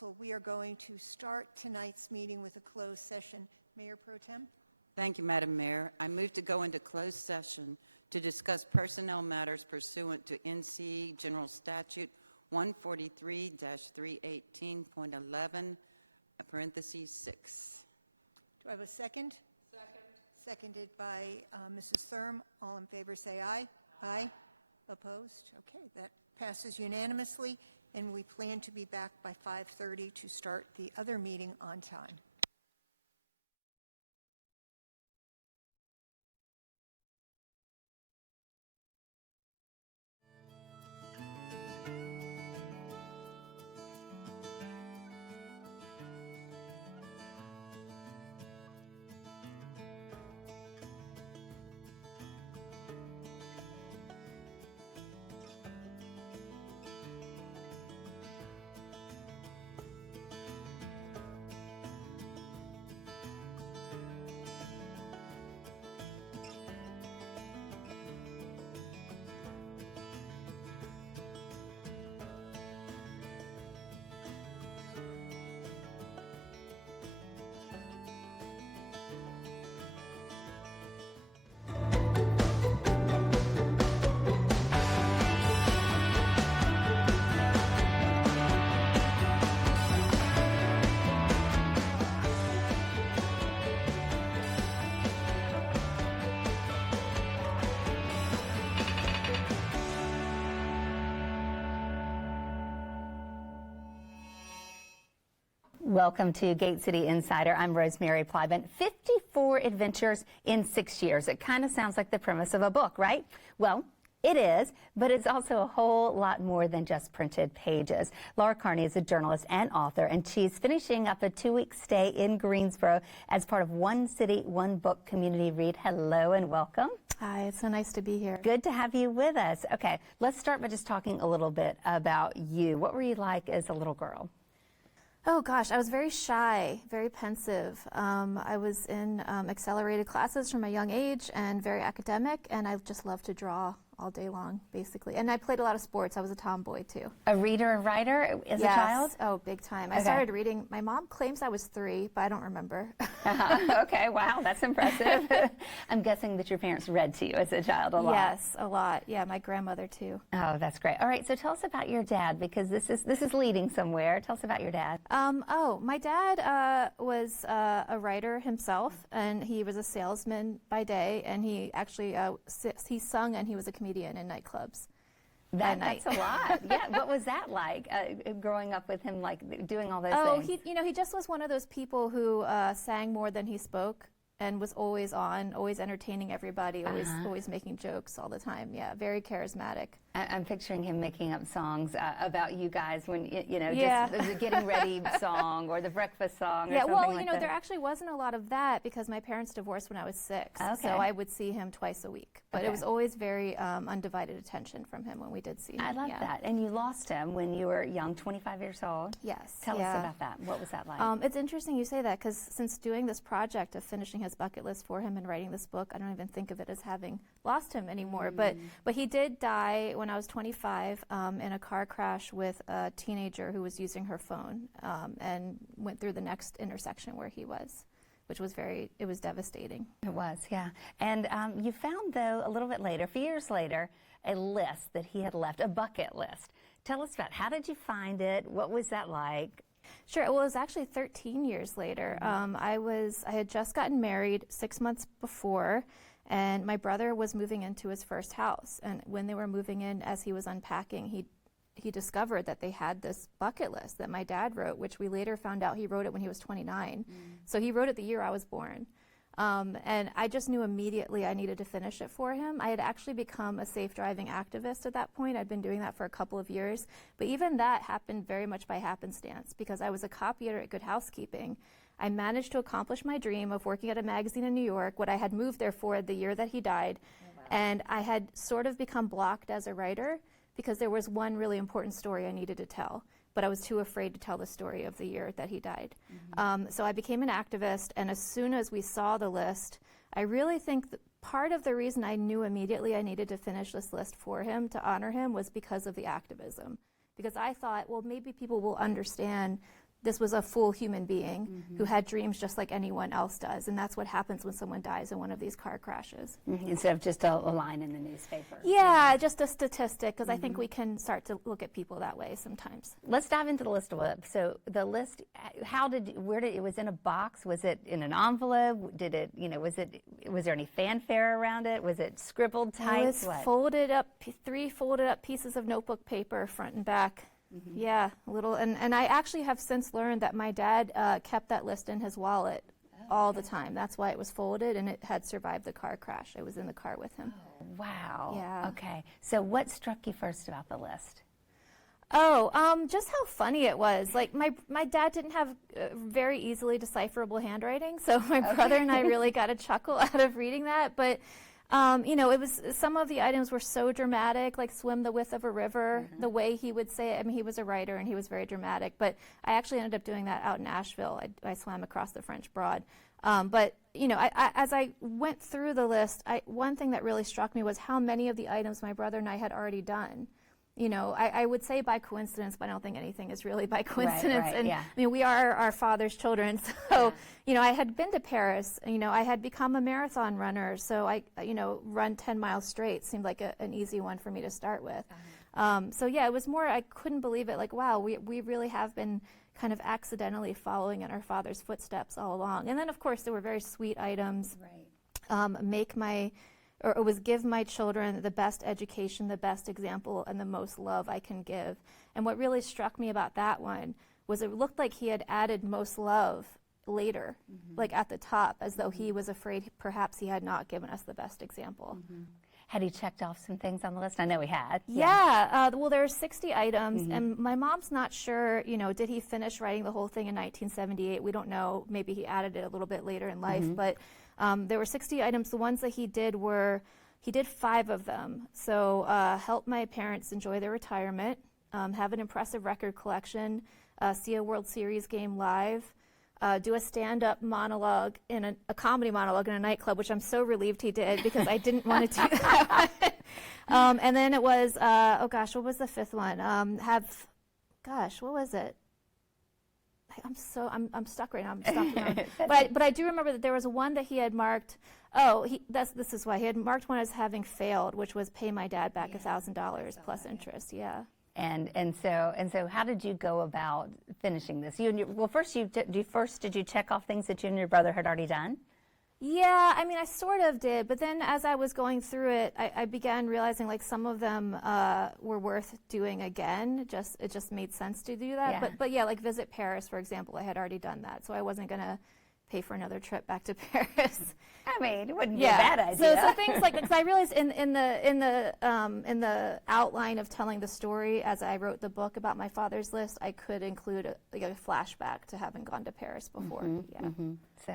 Council, we are going to start tonight's meeting with a closed session. Mayor Pro Tem? Thank you, Madam Mayor. I move to go into closed session to discuss personnel matters pursuant to NC General Statute 143-318.11, parentheses 6. Do I have a second? Second. Seconded by Mrs. Thurm. All in favor say aye. Aye. Opposed? Okay, that passes unanimously, and we plan to be back by 5:30 to start the other meeting on time. Welcome to Gate City Insider. I'm Rosemary Plybent. 54 adventures in 6 years. It kind of sounds like the premise of a book, right? Well, it is, but it's also a whole lot more than just printed pages. Laura Carney is a journalist and author, and she's finishing up a 2-week stay in Greensboro as part of One City, One Book Community Read. Hello and welcome. Hi, it's so nice to be here. Good to have you with us. Okay, let's start by just talking a little bit about you. What were you like as a little girl? Oh gosh, I was very shy, very pensive. I was in accelerated classes from a young age and very academic, and I just loved to draw all day long, basically. And I played a lot of sports. I was a tomboy, too. A reader and writer as a child? Oh, big time. I started reading. My mom claims I was 3, but I don't remember. Okay, wow, that's impressive. I'm guessing that your parents read to you as a child a lot. Yes, a lot. Yeah, my grandmother, too. Oh, that's great. All right, so tell us about your dad, because this is leading somewhere. Tell us about your dad. My dad was a writer himself, and he was a salesman by day, and he actually he sung and he was a comedian in nightclubs. That's a lot. Yeah. What was that like, growing up with him, like doing all those things? He just was one of those people who sang more than he spoke and was always on, always entertaining everybody, always making jokes all the time. Yeah, very charismatic. I'm picturing him making up songs about you guys when, just the getting ready song or the breakfast song or something like that. There actually wasn't a lot of that because my parents divorced when I was 6. Okay. So I would see him twice a week. But it was always very undivided attention from him when we did see him. I love that. And you lost him when you were young, 25 years old. Yes. Tell us about that. What was that like? It's interesting you say that because since doing this project of finishing his bucket list for him and writing this book, I don't even think of it as having lost him anymore. But he did die when I was 25 in a car crash with a teenager who was using her phone and went through the next intersection where he was, which was it was devastating. It was, yeah. And you found, though, a little bit later, a few years later, a list that he had left, a bucket list. Tell us about how did you find it? What was that like? Sure. Well, it was actually 13 years later. I had just gotten married 6 months before, and my brother was moving into his first house. And when they were moving in, as he was unpacking, he discovered that they had this bucket list that my dad wrote, which we later found out he wrote it when he was 29. So he wrote it the year I was born. And I just knew immediately I needed to finish it for him. I had actually become a safe driving activist at that point. I'd been doing that for a couple of years. But even that happened very much by happenstance because I was a copyeditor at Good Housekeeping. I managed to accomplish my dream of working at a magazine in New York, what I had moved there for the year that he died. Oh, wow. And I had sort of become blocked as a writer because there was one really important story I needed to tell. But I was too afraid to tell the story of the year that he died. So I became an activist, and as soon as we saw the list, I really think that part of the reason I knew immediately I needed to finish this list for him, to honor him, was because of the activism. Because I thought, well, maybe people will understand this was a full human being who had dreams just like anyone else does. And that's what happens when someone dies in one of these car crashes. Instead of just a line in the newspaper. Yeah, just a statistic, because I think we can start to look at people that way sometimes. Let's dive into the list a little bit. So the list, it was in a box? Was it in an envelope? Did it, was there any fanfare around it? Was it scribbled type? It was folded up, 3 folded up pieces of notebook paper, front and back. Yeah, little, and I actually have since learned that my dad kept that list in his wallet all the time. That's why it was folded, and it had survived the car crash. I was in the car with him. Oh, wow. Yeah. Okay. So what struck you first about the list? Oh, just how funny it was. Like, my dad didn't have very easily decipherable handwriting, so my brother and I really got a chuckle out of reading that. But it was, some of the items were so dramatic, like swim the width of a river, the way he would say it. I mean, he was a writer and he was very dramatic, but I actually ended up doing that out in Asheville. I swam across the French Broad. But as I went through the list, one thing that really struck me was how many of the items my brother and I had already done. I would say by coincidence, but I don't think anything is really by coincidence. Right, and yeah. I mean, we are our father's children. So, I had been to Paris. I had become a marathon runner. So I, run 10 miles straight seemed like an easy one for me to start with. So yeah, it was more, I couldn't believe it. Like, wow, we really have been kind of accidentally following in our father's footsteps all along. And then, of course, there were very sweet items. Right. It was give my children the best education, the best example, and the most love I can give. And what really struck me about that one was it looked like he had added most love later, like at the top, as though he was afraid perhaps he had not given us the best example. Had he checked off some things on the list? I know he had. Yeah. Well, there are 60 items, and my mom's not sure, did he finish writing the whole thing in 1978? We don't know. Maybe he added it a little bit later in life, but there were 60 items. The ones that he did 5 of them. So help my parents enjoy their retirement, have an impressive record collection, see a World Series game live, do a stand-up monologue, a comedy monologue in a nightclub, which I'm so relieved he did because I didn't want to do that one. And then it was, what was the 5th one? What was it? I'm stuck right now. I'm stuck around. But I do remember that there was one that he had marked. This is why he had marked one as having failed, which was pay my dad back $1,000 plus interest. Yeah. And so how did you go about finishing this? First did you check off things that you and your brother had already done? Yeah, I mean, I sort of did, but then as I was going through it, I began realizing like some of them were worth doing again. It just made sense to do that. Yeah. But yeah, like visit Paris, for example, I had already done that, so I wasn't gonna pay for another trip back to Paris. I mean, it wouldn't be a bad idea. So things like, because I realized in the outline of telling the story as I wrote the book about my father's list, I could include a flashback to having gone to Paris before. So,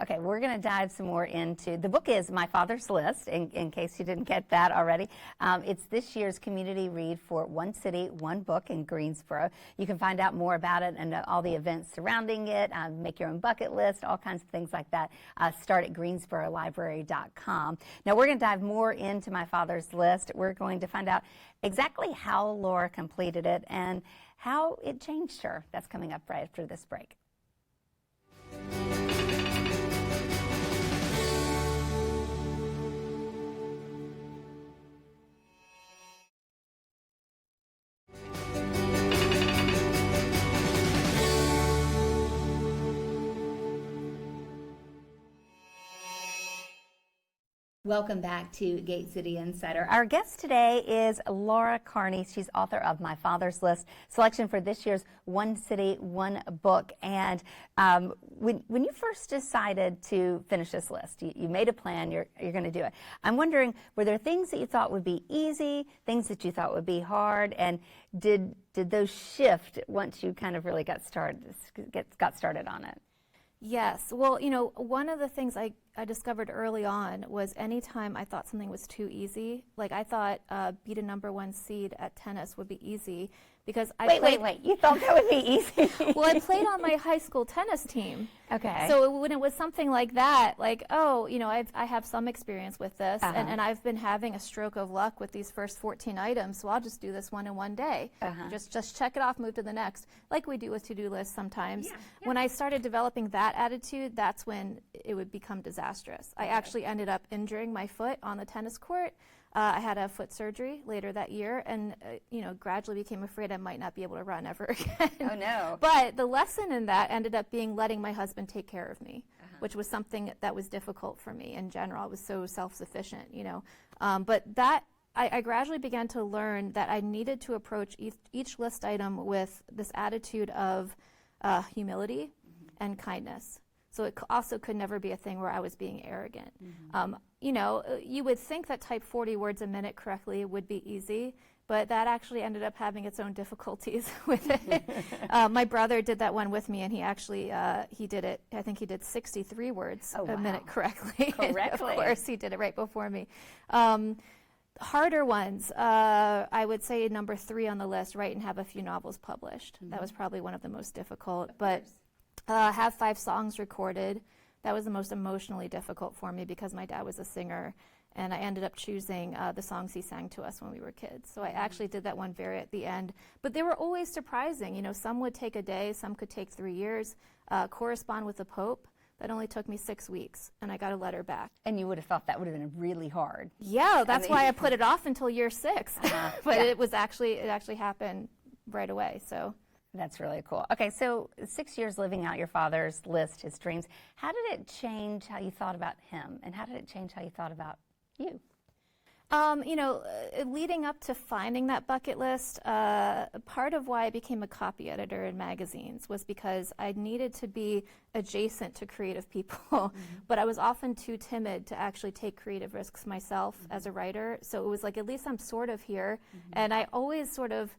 okay, we're going to dive some more into, the book is My Father's List, in case you didn't get that already. It's this year's community read for One City, One Book in Greensboro. You can find out more about it and all the events surrounding it, make your own bucket list, all kinds of things like that. Start at greensborolibrary.com. Now, we're going to dive more into My Father's List. We're going to find out exactly how Laura completed it and how it changed her. That's coming up right after this break. Welcome back to Gate City Insider. Our guest today is Laura Carney. She's author of My Father's List, selection for this year's One City, One Book. And when you first decided to finish this list, you made a plan, you're going to do it. I'm wondering, were there things that you thought would be easy, things that you thought would be hard, and did those shift once you kind of really got started on it? Yes. Well, one of the things I discovered early on was anytime I thought something was too easy, like I thought beat a #1 seed at tennis would be easy because I Wait. You thought that would be easy? Well, I played on my high school tennis team. Okay. So when it was something like that, like, oh, I have some experience with this, and I've been having a stroke of luck with these first 14 items, so I'll just do this one in one day. Just check it off, move to the next, like we do with to-do lists sometimes. When I started developing that attitude, that's when it would become disastrous. I actually ended up injuring my foot on the tennis court. I had a foot surgery later that year, and gradually became afraid I might not be able to run ever again. Oh no! But the lesson in that ended up being letting my husband take care of me, which was something that was difficult for me in general. I was so self-sufficient, But that I gradually began to learn that I needed to approach each list item with this attitude of humility and kindness. So it also could never be a thing where I was being arrogant. You would think that type 40 words a minute correctly would be easy, but that actually ended up having its own difficulties with it. My brother did that one with me, and he actually, he did it, I think he did 63 words a minute correctly. Of course, he did it right before me. Harder ones, I would say number 3 on the list, write and have a few novels published. That was probably one of the most difficult. But have 5 songs recorded. That was the most emotionally difficult for me because my dad was a singer, and I ended up choosing the songs he sang to us when we were kids. So I actually did that one very at the end. But they were always surprising. Some would take a day, some could take 3 years. Correspond with the Pope. That only took me 6 weeks, and I got a letter back. And you would have thought that would have been really hard. Yeah, that's why I put it off until year 6. But it actually happened right away. So that's really cool. Okay, so 6 years living out your father's list, his dreams. How did it change how you thought about him, and how did it change how you thought about you? Leading up to finding that bucket list, part of why I became a copy editor in magazines was because I needed to be adjacent to creative people, but I was often too timid to actually take creative risks myself as a writer. So it was like, at least I'm sort of here. And I always sort of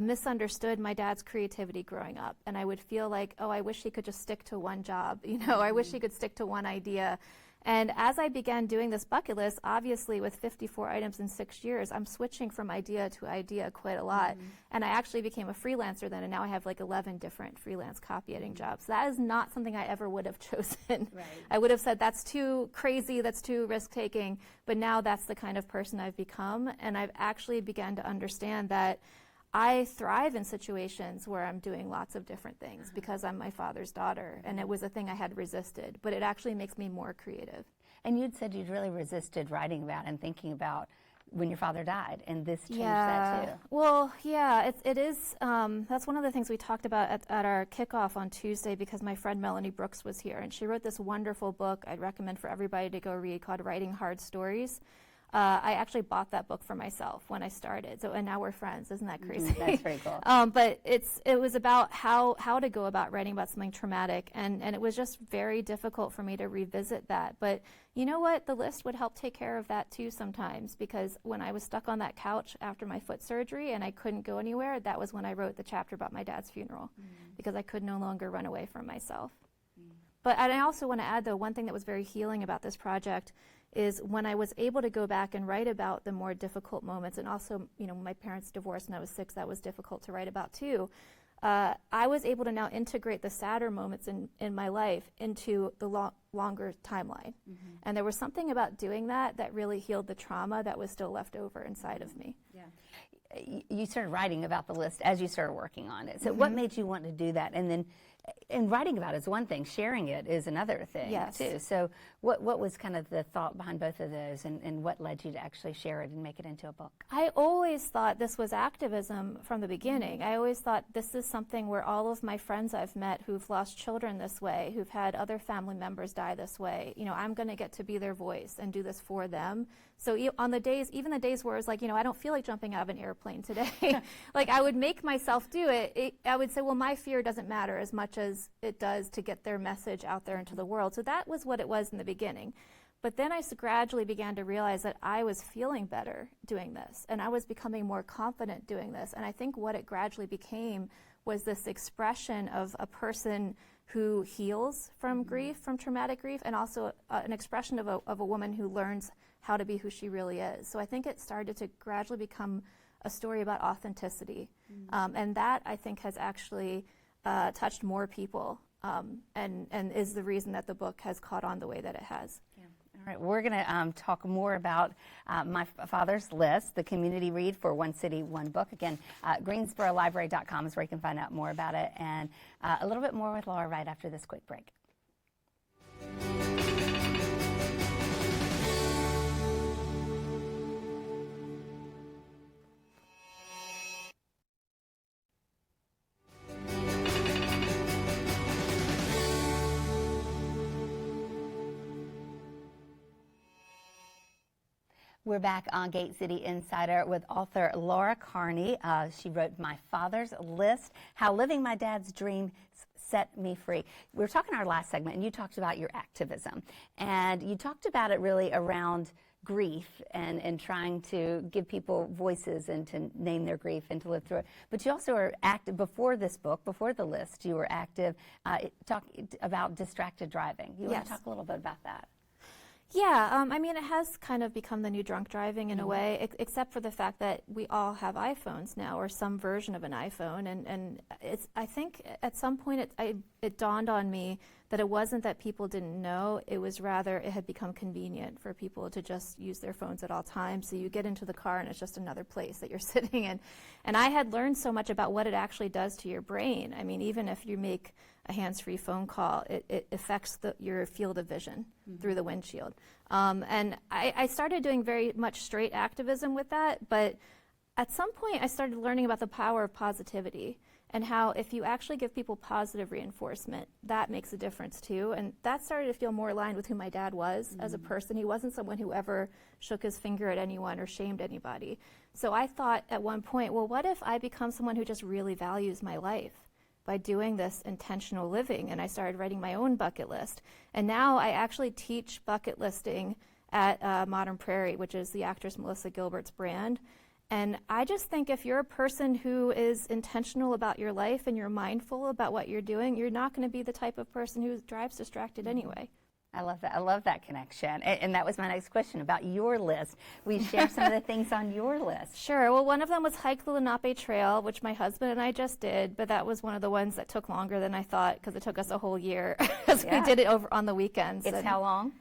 misunderstood my dad's creativity growing up. And I would feel like, oh, I wish he could just stick to one job. I wish he could stick to one idea. And as I began doing this bucket list, obviously with 54 items in 6 years, I'm switching from idea to idea quite a lot. And I actually became a freelancer then, and now I have like 11 different freelance copy editing jobs. That is not something I ever would have chosen. Right. I would have said, that's too crazy, that's too risk-taking. But now that's the kind of person I've become, and I've actually begun to understand that I thrive in situations where I'm doing lots of different things because I'm my father's daughter, and it was a thing I had resisted, but it actually makes me more creative. And you'd said you'd really resisted writing about and thinking about when your father died, and this changed that too. Well, yeah, it is. That's one of the things we talked about at our kickoff on Tuesday, because my friend Melanie Brooks was here, and she wrote this wonderful book I'd recommend for everybody to go read called Writing Hard Stories. I actually bought that book for myself when I started, and now we're friends. Isn't that crazy? That's very cool. But it was about how to go about writing about something traumatic, and it was just very difficult for me to revisit that. But you know what? The list would help take care of that too sometimes, because when I was stuck on that couch after my foot surgery and I couldn't go anywhere, that was when I wrote the chapter about my dad's funeral, because I could no longer run away from myself. But I also want to add, though, one thing that was very healing about this project is when I was able to go back and write about the more difficult moments, and also, my parents divorced when I was 6, that was difficult to write about too. I was able to now integrate the sadder moments in my life into the longer timeline. And there was something about doing that really healed the trauma that was still left over inside of me. Yeah. You started writing about the list as you started working on it. So what made you want to do that? And then, and writing about it is one thing, sharing it is another thing too. So what was kind of the thought behind both of those, and what led you to actually share it and make it into a book? I always thought this was activism from the beginning. I always thought this is something where all of my friends I've met who've lost children this way, who've had other family members die this way, I'm going to get to be their voice and do this for them. So on the days, even the days where it was like, I don't feel like jumping out of an airplane today, like I would make myself do it. I would say, well, my fear doesn't matter as much as it does to get their message out there into the world. So that was what it was in the beginning. But then I gradually began to realize that I was feeling better doing this, and I was becoming more confident doing this. And I think what it gradually became was this expression of a person who heals from grief, from traumatic grief, and also an expression of a woman who learns how to be who she really is. So I think it started to gradually become a story about authenticity. And that, I think, has actually touched more people and is the reason that the book has caught on the way that it has. Yeah. All right, we're going to talk more about My Father's List, the community read for One City, One Book. Again, GreensboroLibrary.com is where you can find out more about it, and a little bit more with Laura right after this quick break. We're back on Gate City Insider with author Laura Carney. She wrote My Father's List, How Living My Dad's Dream Set Me Free. We were talking in our last segment, and you talked about your activism. And you talked about it really around grief and trying to give people voices and to name their grief and to live through it. But you also were active before this book, before the list, you were active talking about distracted driving. You want to talk a little bit about that? Yeah, I mean, it has kind of become the new drunk driving in a way, except for the fact that we all have iPhones now, or some version of an iPhone, and it's, I think at some point it dawned on me that it wasn't that people didn't know, it was rather it had become convenient for people to just use their phones at all times. So you get into the car and it's just another place that you're sitting in. And I had learned so much about what it actually does to your brain. I mean, even if you make a hands-free phone call, it affects your field of vision through the windshield. And I started doing very much straight activism with that, but at some point I started learning about the power of positivity and how if you actually give people positive reinforcement, that makes a difference too. And that started to feel more aligned with who my dad was as a person. He wasn't someone who ever shook his finger at anyone or shamed anybody. So I thought at one point, well, what if I become someone who just really values my life by doing this intentional living? And I started writing my own bucket list. And now I actually teach bucket listing at Modern Prairie, which is the actress Melissa Gilbert's brand. And I just think if you're a person who is intentional about your life and you're mindful about what you're doing, you're not going to be the type of person who drives distracted anyway. I love that. I love that connection. And that was my next question about your list. Will you share some of the things on your list? Sure. Well, one of them was hike the Lenape Trail, which my husband and I just did, but that was one of the ones that took longer than I thought because it took us a whole year because we did it over on the weekends. It's how long?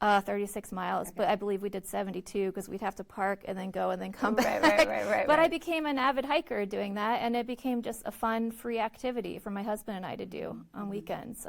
36 miles, but I believe we did 72 because we'd have to park and then go and then come back. Right. But I became an avid hiker doing that, and it became just a fun, free activity for my husband and I to do on weekends.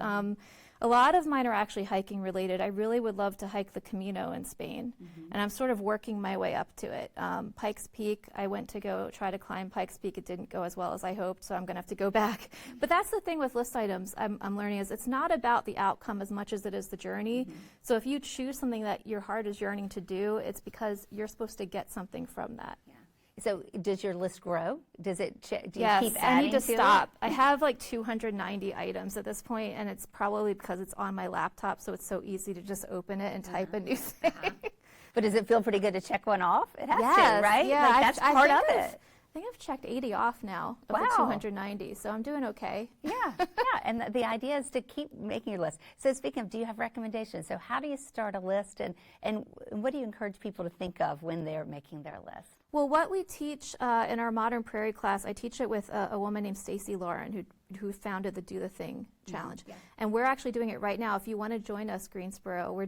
A lot of mine are actually hiking related. I really would love to hike the Camino in Spain, and I'm sort of working my way up to it. Pikes Peak, I went to go try to climb Pikes Peak. It didn't go as well as I hoped, so I'm going to have to go back. But that's the thing with list items I'm learning is it's not about the outcome as much as it is the journey. So if you choose something that your heart is yearning to do, it's because you're supposed to get something from that. So does your list grow? Does it? Do you yes, keep adding I need to stop. it? I have like 290 items at this point, and it's probably because it's on my laptop, so it's so easy to just open it and type a new thing. But does it feel pretty good to check one off? It has Yes, to, right? yeah, Like that's part of it. I think I've checked 80 off now of the 290, so I'm doing okay. Yeah, and the idea is to keep making your list. So speaking of, do you have recommendations? So how do you start a list, and what do you encourage people to think of when they're making their list? Well, what we teach in our Modern Prairie class, I teach it with a woman named Stacy Lauren, who founded the Do the Thing Challenge. And we're actually doing it right now. If you want to join us, Greensboro,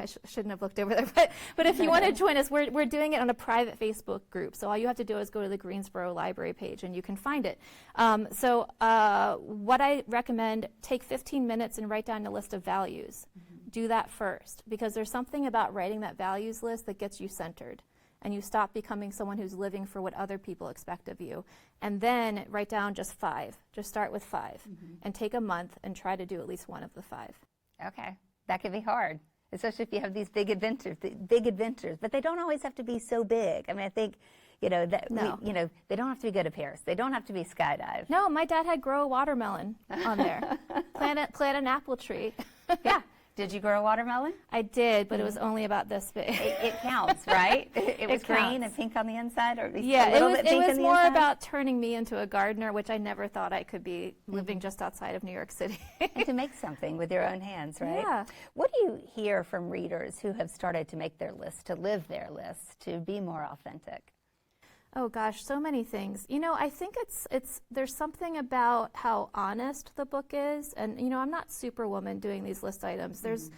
I shouldn't have looked over there, but if you want to join us, we're doing it on a private Facebook group. So all you have to do is go to the Greensboro Library page and you can find it. So what I recommend, take 15 minutes and write down a list of values. Do that first, because there's something about writing that values list that gets you centered. And you stop becoming someone who's living for what other people expect of you. And then write down just 5. Just start with 5. And take a month and try to do at least one of the 5. Okay, that can be hard, especially if you have these big adventures. But they don't always have to be so big. I mean, I think, they don't have to be go to Paris. They don't have to be skydive. No, my dad had grow a watermelon on there. plant an apple tree. Yeah. Did you grow a watermelon? I did, but it was only about this big. It counts, right? It was green and pink on the inside, or at least a little bit pink on the inside? It was more about turning me into a gardener, which I never thought I could be living just outside of New York City. And to make something with your own hands, right? Yeah. What do you hear from readers who have started to make their list, to live their list, to be more authentic? Oh gosh, so many things. I think there's something about how honest the book is, and I'm not Superwoman doing these list items. There's,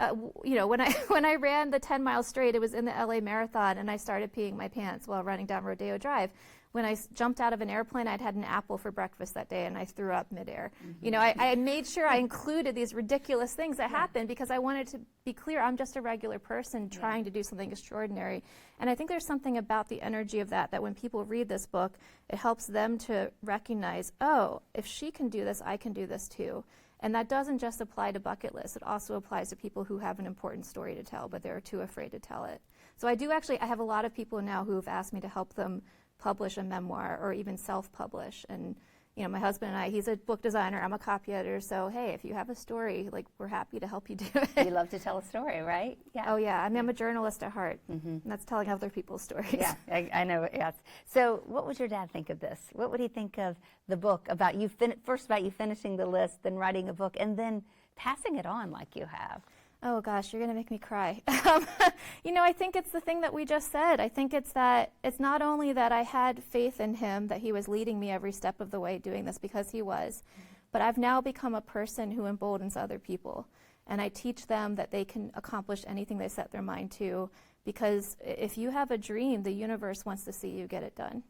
when I when I ran the 10 mile straight, it was in the LA Marathon, and I started peeing my pants while running down Rodeo Drive. When I jumped out of an airplane, I'd had an apple for breakfast that day, and I threw up midair. I made sure I included these ridiculous things that happened because I wanted to be clear, I'm just a regular person trying to do something extraordinary. And I think there's something about the energy of that when people read this book, it helps them to recognize, oh, if she can do this, I can do this too. And that doesn't just apply to bucket lists. It also applies to people who have an important story to tell, but they're too afraid to tell it. So I have a lot of people now who have asked me to help them publish a memoir or even self-publish. And my husband and I, he's a book designer, I'm a copy editor, so hey, if you have a story, we're happy to help you do it. You love to tell a story, right? Yeah. Oh yeah, I'm a journalist at heart, and that's telling other people's stories. Yeah, I know, yes. So what would your dad think of this? What would he think of the book, about you, first about you finishing the list, then writing a book, and then passing it on like you have? Oh gosh, you're going to make me cry. I think it's the thing that we just said. I think it's not only that I had faith in him, that he was leading me every step of the way doing this, because he was, but I've now become a person who emboldens other people. And I teach them that they can accomplish anything they set their mind to, because if you have a dream, the universe wants to see you get it done.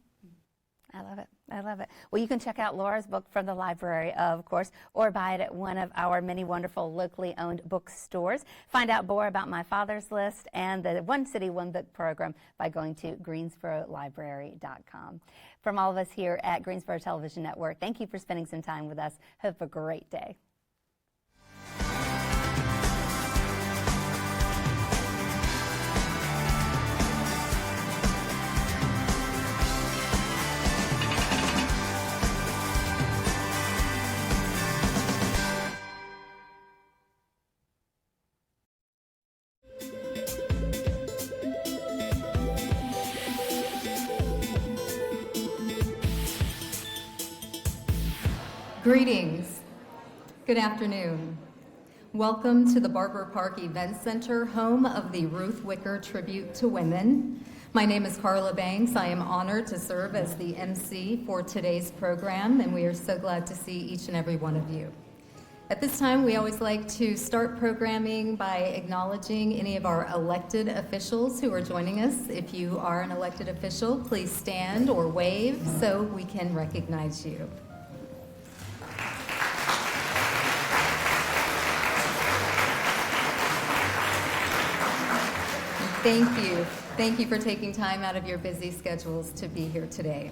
I love it. I love it. Well, you can check out Laura's book from the library, of course, or buy it at one of our many wonderful locally owned bookstores. Find out more about My Father's List and the One City, One Book program by going to greensborolibrary.com. From all of us here at Greensboro Television Network, thank you for spending some time with us. Hope a great day. Greetings. Good afternoon. Welcome to the Barber Park Event Center, home of the Ruth Wicker Tribute to Women. My name is Carla Banks. I am honored to serve as the MC for today's program, and we are so glad to see each and every one of you. At this time, we always like to start programming by acknowledging any of our elected officials who are joining us. If you are an elected official, please stand or wave so we can recognize you. Thank you. Thank you for taking time out of your busy schedules to be here today.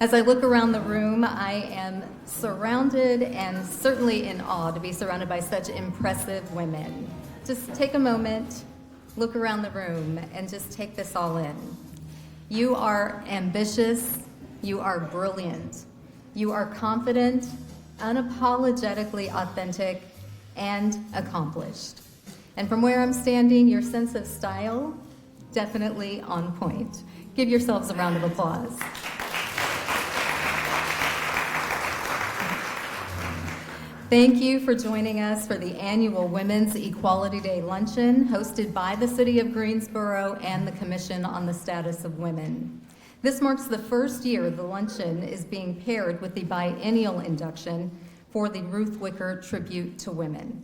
As I look around the room, I am surrounded and certainly in awe to be surrounded by such impressive women. Just take a moment, look around the room, and just take this all in. You are ambitious, you are brilliant, you are confident, unapologetically authentic, and accomplished. And from where I'm standing, your sense of style, definitely on point. Give yourselves a round of applause. Thank you for joining us for the annual Women's Equality Day Luncheon hosted by the City of Greensboro and the Commission on the Status of Women. This marks the first year the luncheon is being paired with the biennial induction for the Ruth Wicker Tribute to Women.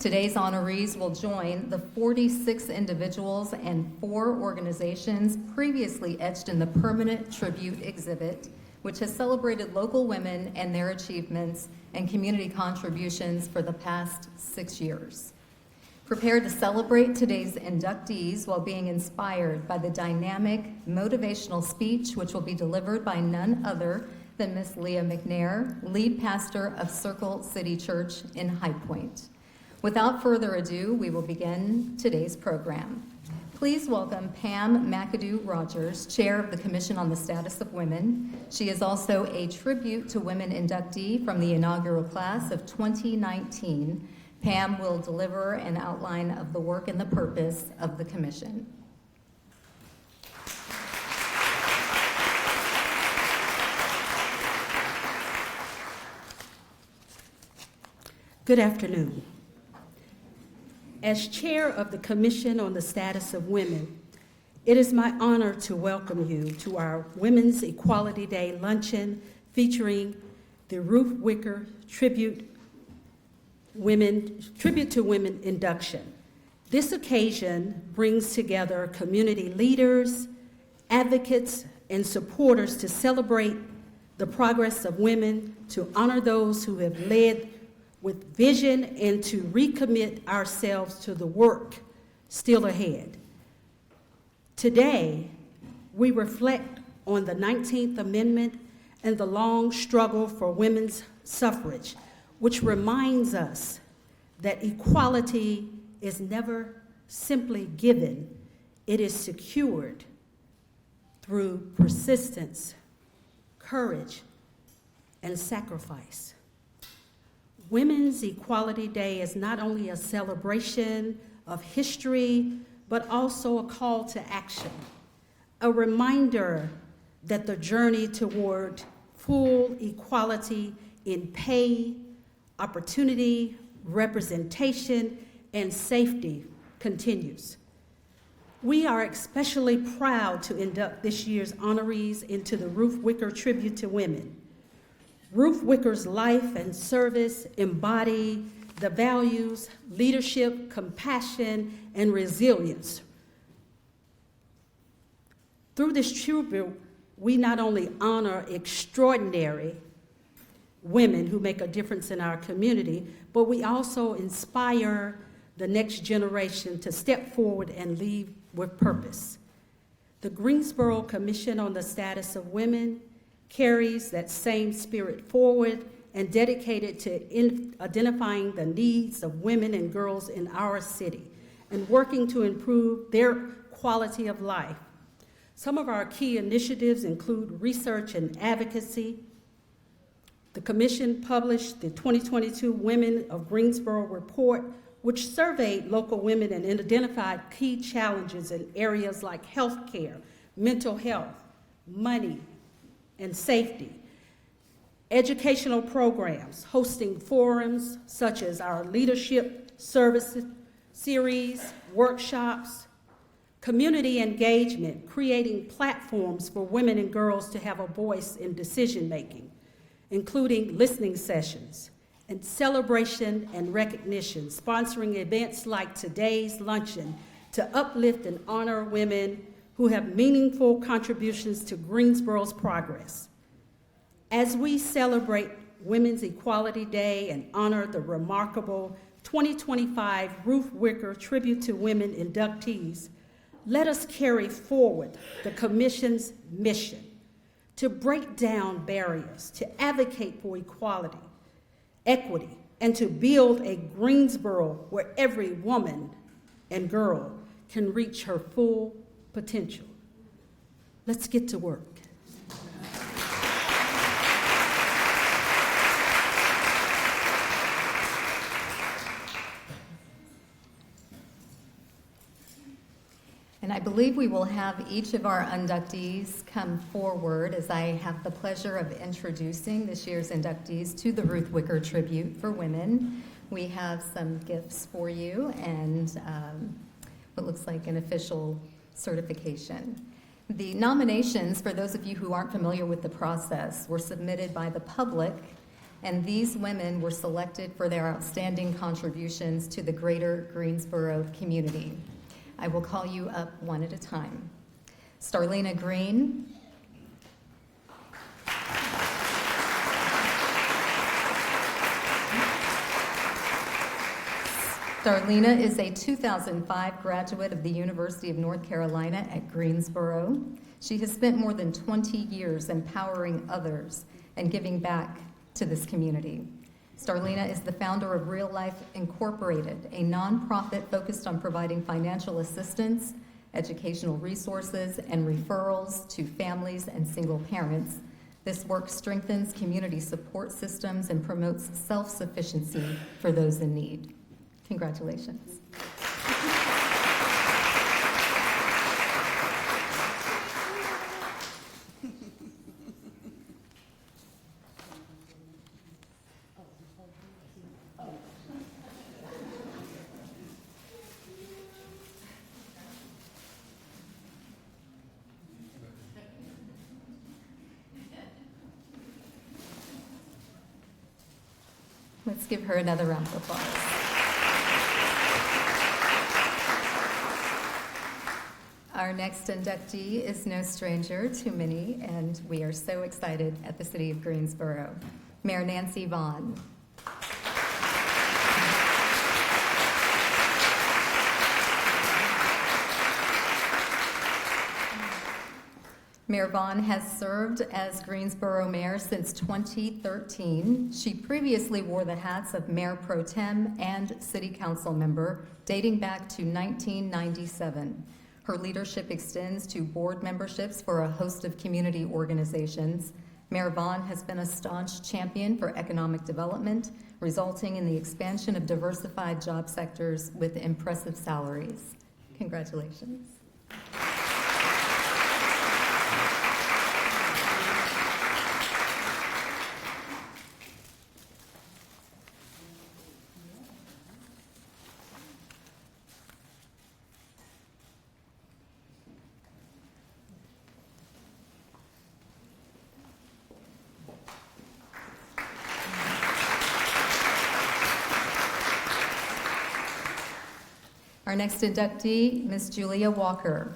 Today's honorees will join the 46 individuals and 4 organizations previously etched in the permanent tribute exhibit, which has celebrated local women and their achievements and community contributions for the past 6 years. Prepare to celebrate today's inductees while being inspired by the dynamic, motivational speech, which will be delivered by none other than Miss Leah McNair, lead pastor of Circle City Church in High Point. Without further ado, we will begin today's program. Please welcome Pam McAdoo Rogers, Chair of the Commission on the Status of Women. She is also a Tribute to Women inductee from the inaugural class of 2019. Pam will deliver an outline of the work and the purpose of the Commission. Good afternoon. As chair of the Commission on the Status of Women, It is my honor to welcome you to our Women's Equality Day luncheon featuring the Ruth Wicker Tribute to Women induction. This occasion brings together community leaders, advocates, and supporters to celebrate the progress of women, to honor those who have led with vision, and to recommit ourselves to the work still ahead. Today, we reflect on the 19th Amendment and the long struggle for women's suffrage, which reminds us that equality is never simply given, it is secured through persistence, courage, and sacrifice. Women's Equality Day is not only a celebration of history, but also a call to action, a reminder that the journey toward full equality in pay, opportunity, representation, and safety continues. We are especially proud to induct this year's honorees into the Ruth Wicker Tribute to Women. Ruth Wicker's life and service embody the values, leadership, compassion, and resilience. Through this tribute, we not only honor extraordinary women who make a difference in our community, but we also inspire the next generation to step forward and lead with purpose. The Greensboro Commission on the Status of Women carries that same spirit forward and dedicated to identifying the needs of women and girls in our city and working to improve their quality of life. Some of our key initiatives include research and advocacy. The Commission published the 2022 Women of Greensboro Report, which surveyed local women and identified key challenges in areas like healthcare, mental health, money, and safety. Educational programs, hosting forums such as our leadership services series, workshops, community engagement, creating platforms for women and girls to have a voice in decision-making, including listening sessions, and celebration and recognition, sponsoring events like today's luncheon to uplift and honor women who have meaningful contributions to Greensboro's progress. As we celebrate Women's Equality Day and honor the remarkable 2025 Ruth Wicker Tribute to Women inductees, let us carry forward the Commission's mission to break down barriers, to advocate for equality, equity, and to build a Greensboro where every woman and girl can reach her full potential. Let's get to work. And I believe we will have each of our inductees come forward as I have the pleasure of introducing this year's inductees to the Ruth Wicker Tribute for Women. We have some gifts for you and what looks like an official certification. The nominations, for those of you who aren't familiar with the process, were submitted by the public, and these women were selected for their outstanding contributions to the greater Greensboro community. I will call you up one at a time. Starlina Green. Starlina is a 2005 graduate of the University of North Carolina at Greensboro. She has spent more than 20 years empowering others and giving back to this community. Starlina is the founder of Real Life Incorporated, a nonprofit focused on providing financial assistance, educational resources, and referrals to families and single parents. This work strengthens community support systems and promotes self-sufficiency for those in need. Congratulations. Let's give her another round of applause. Our next inductee is no stranger to many, and we are so excited at the City of Greensboro. Mayor Nancy Vaughn. Mayor Vaughn has served as Greensboro mayor since 2013. She previously wore the hats of Mayor Pro Tem and City Council member dating back to 1997. Her leadership extends to board memberships for a host of community organizations. Mayor Vaughn has been a staunch champion for economic development, resulting in the expansion of diversified job sectors with impressive salaries. Congratulations. Our next inductee, Ms. Julia Walker.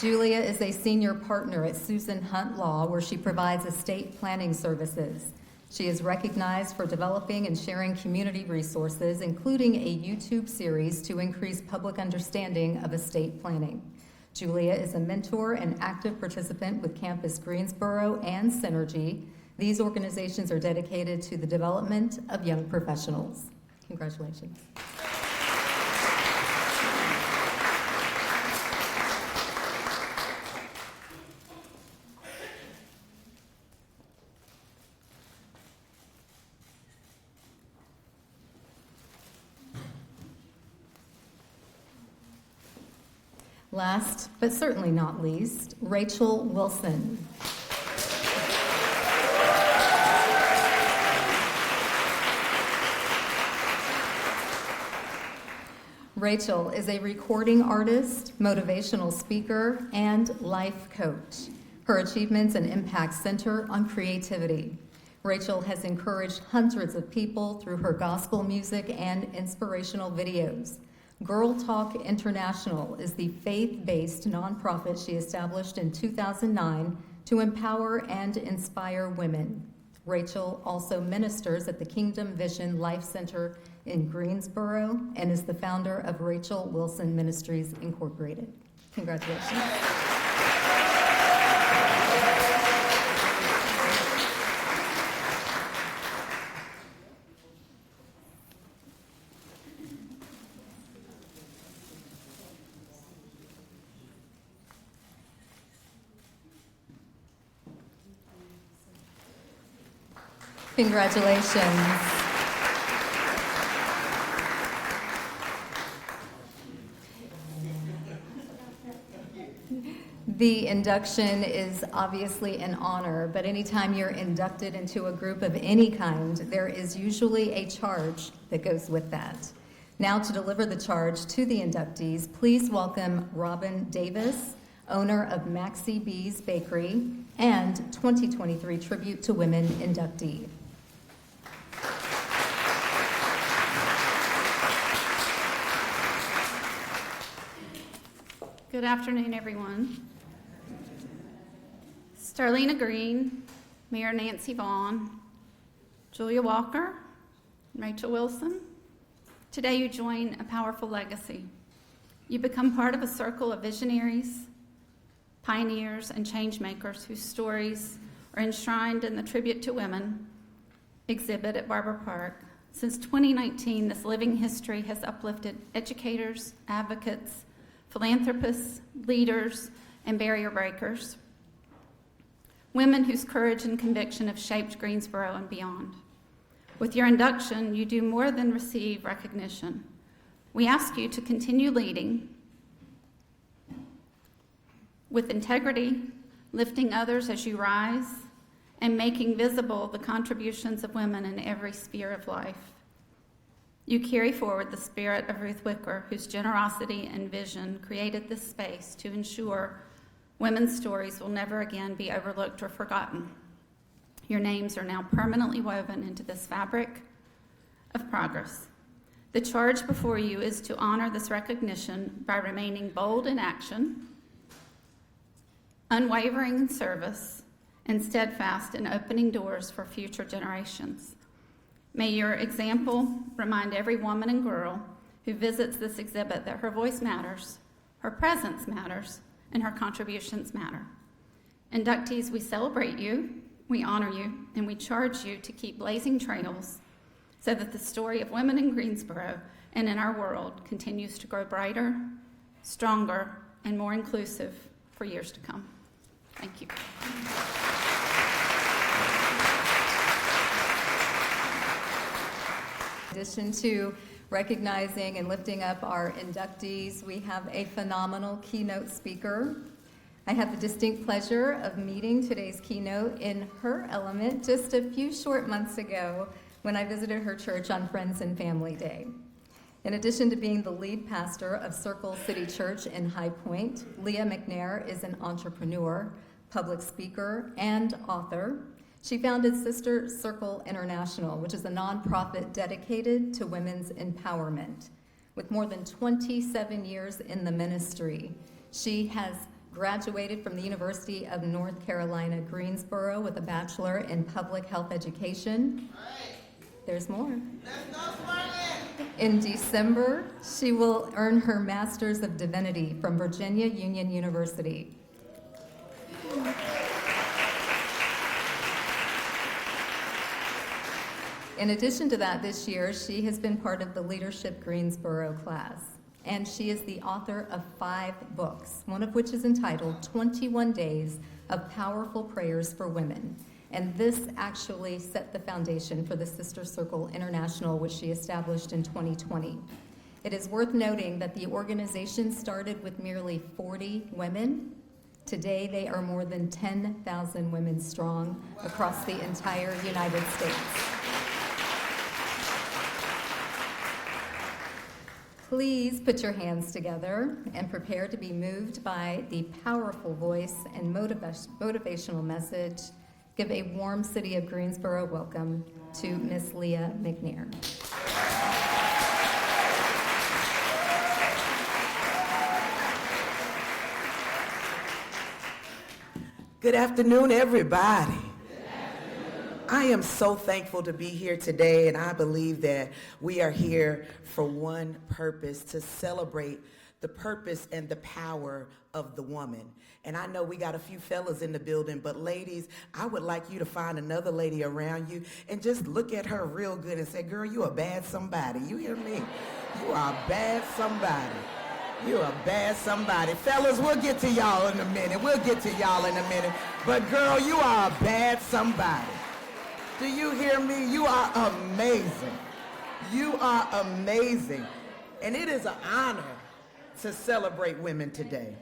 Julia is a senior partner at Susan Hunt Law, where she provides estate planning services. She is recognized for developing and sharing community resources, including a YouTube series to increase public understanding of estate planning. Julia is a mentor and active participant with Campus Greensboro and Synergy. These organizations are dedicated to the development of young professionals. Congratulations. Last, but certainly not least, Rachel Wilson. Rachel is a recording artist, motivational speaker, and life coach. Her achievements and impact center on creativity. Rachel has encouraged hundreds of people through her gospel music and inspirational videos. Girl Talk International is the faith-based nonprofit she established in 2009 to empower and inspire women. Rachel also ministers at the Kingdom Vision Life Center in Greensboro and is the founder of Rachel Wilson Ministries, Incorporated. Congratulations. Congratulations. The induction is obviously an honor, but anytime you're inducted into a group of any kind, there is usually a charge that goes with that. Now to deliver the charge to the inductees, please welcome Robin Davis, owner of Maxie B's Bakery, and 2023 Tribute to Women inductee. Good afternoon, everyone. Starlina Green, Mayor Nancy Vaughn, Julia Walker, Rachel Wilson. Today you join a powerful legacy. You become part of a circle of visionaries, pioneers, and change makers whose stories are enshrined in the Tribute to Women exhibit at Barber Park. Since 2019, this living history has uplifted educators, advocates, philanthropists, leaders, and barrier breakers. Women whose courage and conviction have shaped Greensboro and beyond. With your induction, you do more than receive recognition. We ask you to continue leading with integrity, lifting others as you rise, and making visible the contributions of women in every sphere of life. You carry forward the spirit of Ruth Wicker, whose generosity and vision created this space to ensure women's stories will never again be overlooked or forgotten. Your names are now permanently woven into this fabric of progress. The charge before you is to honor this recognition by remaining bold in action, unwavering in service, and steadfast in opening doors for future generations. May your example remind every woman and girl who visits this exhibit that her voice matters, her presence matters, and her contributions matter. Inductees, we celebrate you, we honor you, and we charge you to keep blazing trails so that the story of women in Greensboro and in our world continues to grow brighter, stronger, and more inclusive for years to come. Thank you. In addition to recognizing and lifting up our inductees, we have a phenomenal keynote speaker. I had the distinct pleasure of meeting today's keynote in her element just a few short months ago when I visited her church on Friends and Family Day. In addition to being the lead pastor of Circle City Church in High Point, Leah McNair is an entrepreneur, public speaker, and author. She founded Sister Circle International, which is a nonprofit dedicated to women's empowerment. With more than 27 years in the ministry, she has graduated from the University of North Carolina, Greensboro, with a bachelor in public health education. There's more. In December, she will earn her Master's of Divinity from Virginia Union University. In addition to that, this year, she has been part of the Leadership Greensboro class, and she is the author of 5 books, one of which is entitled 21 Days of Powerful Prayers for Women. And this actually set the foundation for the Sister Circle International, which she established in 2020. It is worth noting that the organization started with merely 40 women. Today, they are more than 10,000 women strong across the entire United States. Please put your hands together and prepare to be moved by the powerful voice and motivational message. Give a warm City of Greensboro welcome to Miss Leah McNair. Good afternoon, everybody. I am so thankful to be here today, and I believe that we are here for one purpose, to celebrate the purpose and the power of the woman. And I know we got a few fellas in the building, but ladies, I would like you to find another lady around you and just look at her real good and say, girl, you a bad somebody. You hear me? You are a bad somebody. You a bad somebody. Fellas, we'll get to y'all in a minute. We'll get to y'all in a minute. But girl, you are a bad somebody. Do you hear me? You are amazing. You are amazing. And it is an honor to celebrate women today.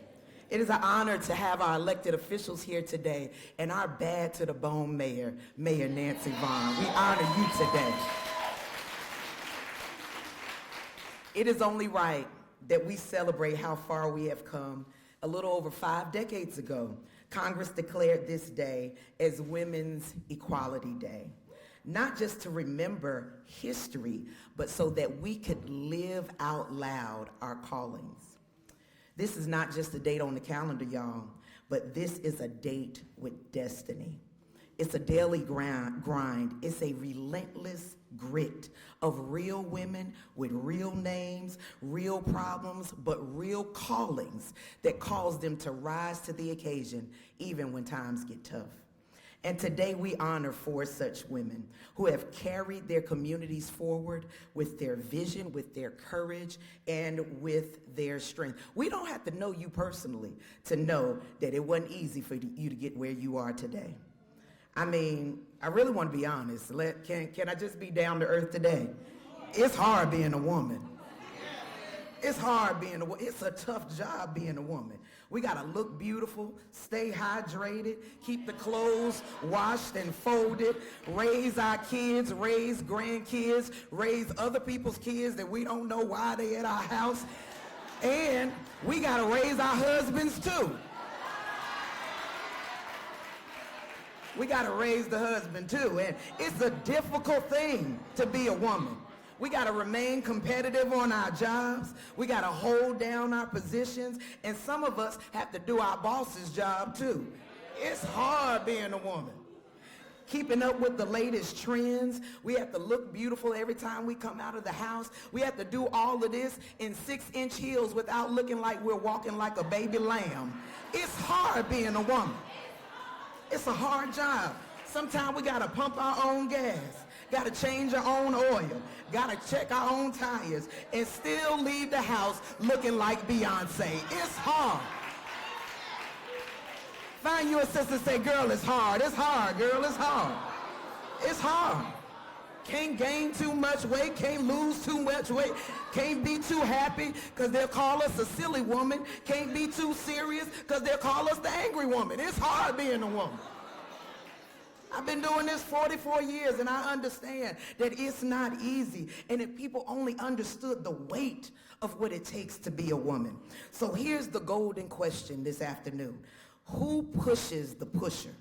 It is an honor to have our elected officials here today and our bad to the bone mayor, Mayor Nancy Vaughn. We honor you today. It is only right that we celebrate how far we have come. A little over 5 decades ago, Congress declared this day as Women's Equality Day. Not just to remember history, but so that we could live out loud our callings. This is not just a date on the calendar, y'all, but this is a date with destiny. It's a daily grind. It's a relentless grit of real women with real names, real problems, but real callings that cause them to rise to the occasion even when times get tough. And today we honor 4 such women who have carried their communities forward with their vision, with their courage, and with their strength. We don't have to know you personally to know that it wasn't easy for you to get where you are today. I mean, I really want to be honest. Can I just be down to earth today? It's hard being a woman. It's hard being a woman. It's a tough job being a woman. We got to look beautiful, stay hydrated, keep the clothes washed and folded, raise our kids, raise grandkids, raise other people's kids that we don't know why they at our house. And we got to raise our husbands too. We got to raise the husband too. And it's a difficult thing to be a woman. We got to remain competitive on our jobs. We got to hold down our positions. And some of us have to do our boss's job too. It's hard being a woman. Keeping up with the latest trends. We have to look beautiful every time we come out of the house. We have to do all of this in 6-inch heels without looking like we're walking like a baby lamb. It's hard being a woman. It's a hard job. Sometimes we got to pump our own gas. Got to change our own oil. Got to check our own tires and still leave the house looking like Beyonce. It's hard. Find you a sister and say, girl, it's hard. It's hard, girl, it's hard. It's hard. Can't gain too much weight, can't lose too much weight, can't be too happy because they'll call us a silly woman, can't be too serious because they'll call us the angry woman. It's hard being a woman. I've been doing this 44 years and I understand that it's not easy, and if people only understood the weight of what it takes to be a woman. So here's the golden question this afternoon. Who pushes the pusher?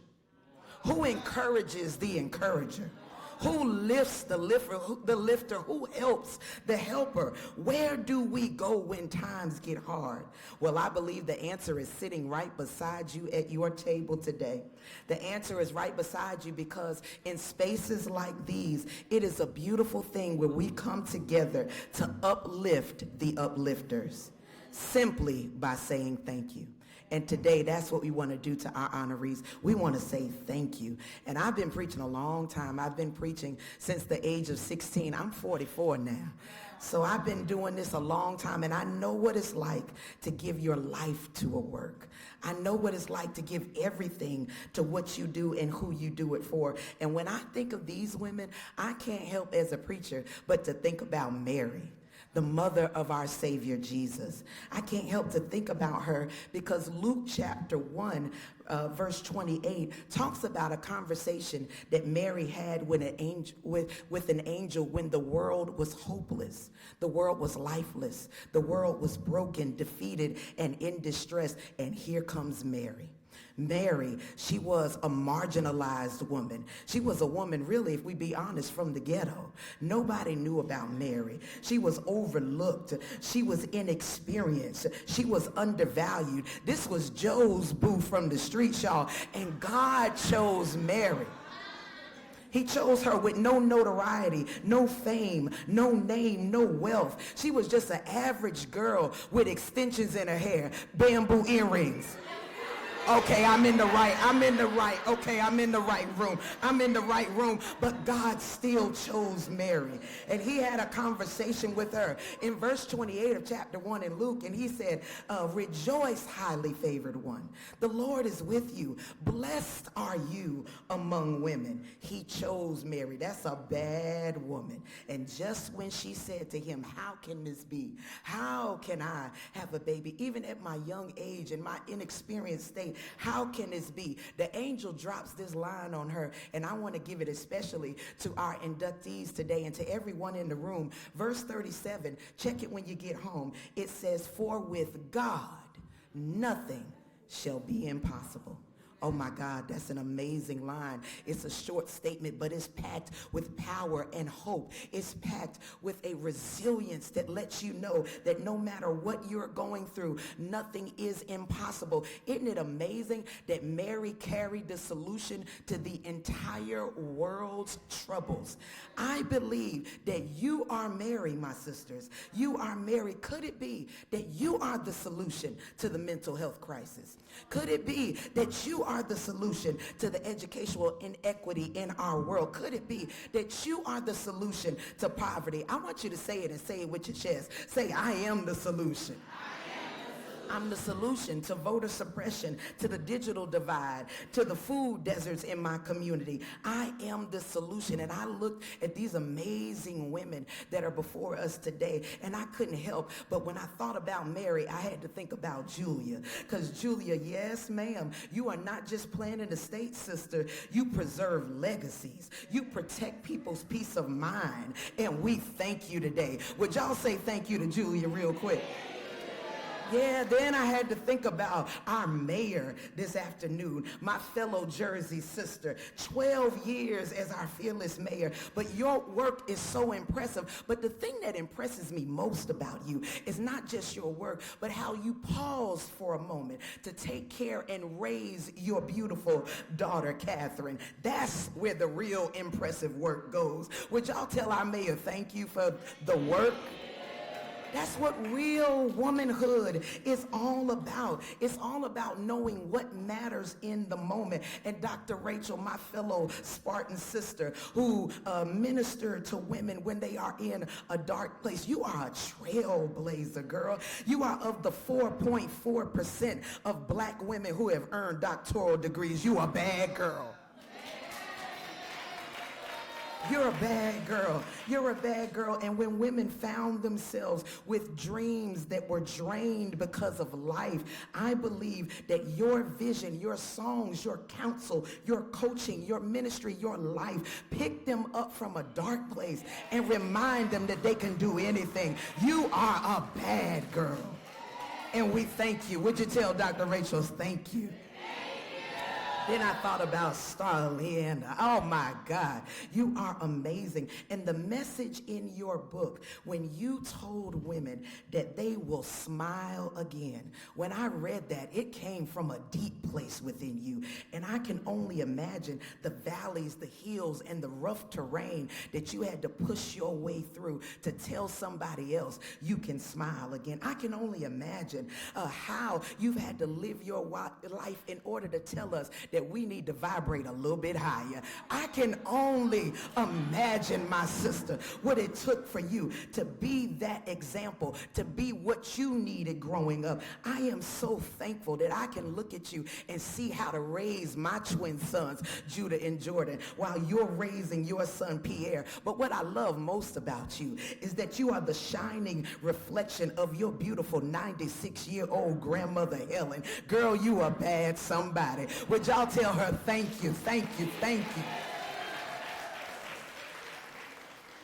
Who encourages the encourager? Who lifts the lifter? Who helps the helper? Where do we go when times get hard? Well, I believe the answer is sitting right beside you at your table today. The answer is right beside you because in spaces like these, it is a beautiful thing where we come together to uplift the uplifters simply by saying thank you. And today, that's what we want to do to our honorees. We want to say thank you. And I've been preaching a long time. I've been preaching since the age of 16. I'm 44 now. So I've been doing this a long time, and I know what it's like to give your life to a work. I know what it's like to give everything to what you do and who you do it for. And when I think of these women, I can't help as a preacher but to think about Mary, the mother of our Savior Jesus. I can't help to think about her because Luke chapter 1, verse 28 talks about a conversation that Mary had with an angel when the world was hopeless. The world was lifeless. The world was broken, defeated, and in distress. And here comes Mary. Mary, she was a marginalized woman. She was a woman, really, if we be honest, from the ghetto. Nobody knew about Mary. She was overlooked. She was inexperienced. She was undervalued. This was Joe's boo from the street, y'all, and God chose Mary. He chose her with no notoriety, no fame, no name, no wealth. She was just an average girl with extensions in her hair, bamboo earrings. Okay, I'm in the right room. But God still chose Mary. And he had a conversation with her in verse 28 of chapter 1 in Luke. And he said, rejoice, highly favored one. The Lord is with you. Blessed are you among women. He chose Mary. That's a bad woman. And just when she said to him, how can this be? How can I have a baby? Even at my young age and my inexperienced state, how can this be? The angel drops this line on her, and I want to give it especially to our inductees today and to everyone in the room. Verse 37, check it when you get home. It says, for with God, nothing shall be impossible. Oh my God, that's an amazing line. It's a short statement, but it's packed with power and hope. It's packed with a resilience that lets you know that no matter what you're going through, nothing is impossible. Isn't it amazing that Mary carried the solution to the entire world's troubles? I believe that you are Mary, my sisters. You are Mary. Could it be that you are the solution to the mental health crisis? Could it be that you are the solution to the educational inequity in our world? Could it be that you are the solution to poverty? I want you to say it and say it with your chest. Say, I am the solution. I'm the solution to voter suppression, to the digital divide, to the food deserts in my community. I am the solution. And I looked at these amazing women that are before us today, and I couldn't help, but when I thought about Mary, I had to think about Julia. Because Julia, yes, ma'am, you are not just planting the state, sister. You preserve legacies. You protect people's peace of mind. And we thank you today. Would y'all say thank you to Julia real quick? Yeah, then I had to think about our mayor this afternoon, my fellow Jersey sister, 12 years as our fearless mayor. But your work is so impressive. But the thing that impresses me most about you is not just your work, but how you pause for a moment to take care and raise your beautiful daughter, Catherine. That's where the real impressive work goes. Would y'all tell our mayor thank you for the work? That's what real womanhood is all about. It's all about knowing what matters in the moment. And Dr. Rachel, my fellow Spartan sister, who ministered to women when they are in a dark place, you are a trailblazer, girl. You are of the 4.4% of black women who have earned doctoral degrees. You are a bad girl. You're a bad girl. You're a bad girl. And when women found themselves with dreams that were drained because of life, I believe that your vision, your songs, your counsel, your coaching, your ministry, your life, pick them up from a dark place and remind them that they can do anything. You are a bad girl. And we thank you. Would you tell Dr. Rachel thank you? Then I thought about Starlene. Oh my God, you are amazing. And the message in your book, when you told women that they will smile again, when I read that, it came from a deep place within you. And I can only imagine the valleys, the hills, and the rough terrain that you had to push your way through to tell somebody else you can smile again. I can only imagine how you've had to live your life in order to tell us that we need to vibrate a little bit higher. I can only imagine, my sister, what it took for you to be that example, to be what you needed growing up. I am so thankful that I can look at you and see how to raise my twin sons, Judah and Jordan, while you're raising your son, Pierre. But what I love most about you is that you are the shining reflection of your beautiful 96-year-old grandmother, Helen. Girl, you a bad somebody. Would y'all tell her thank you, thank you, thank you?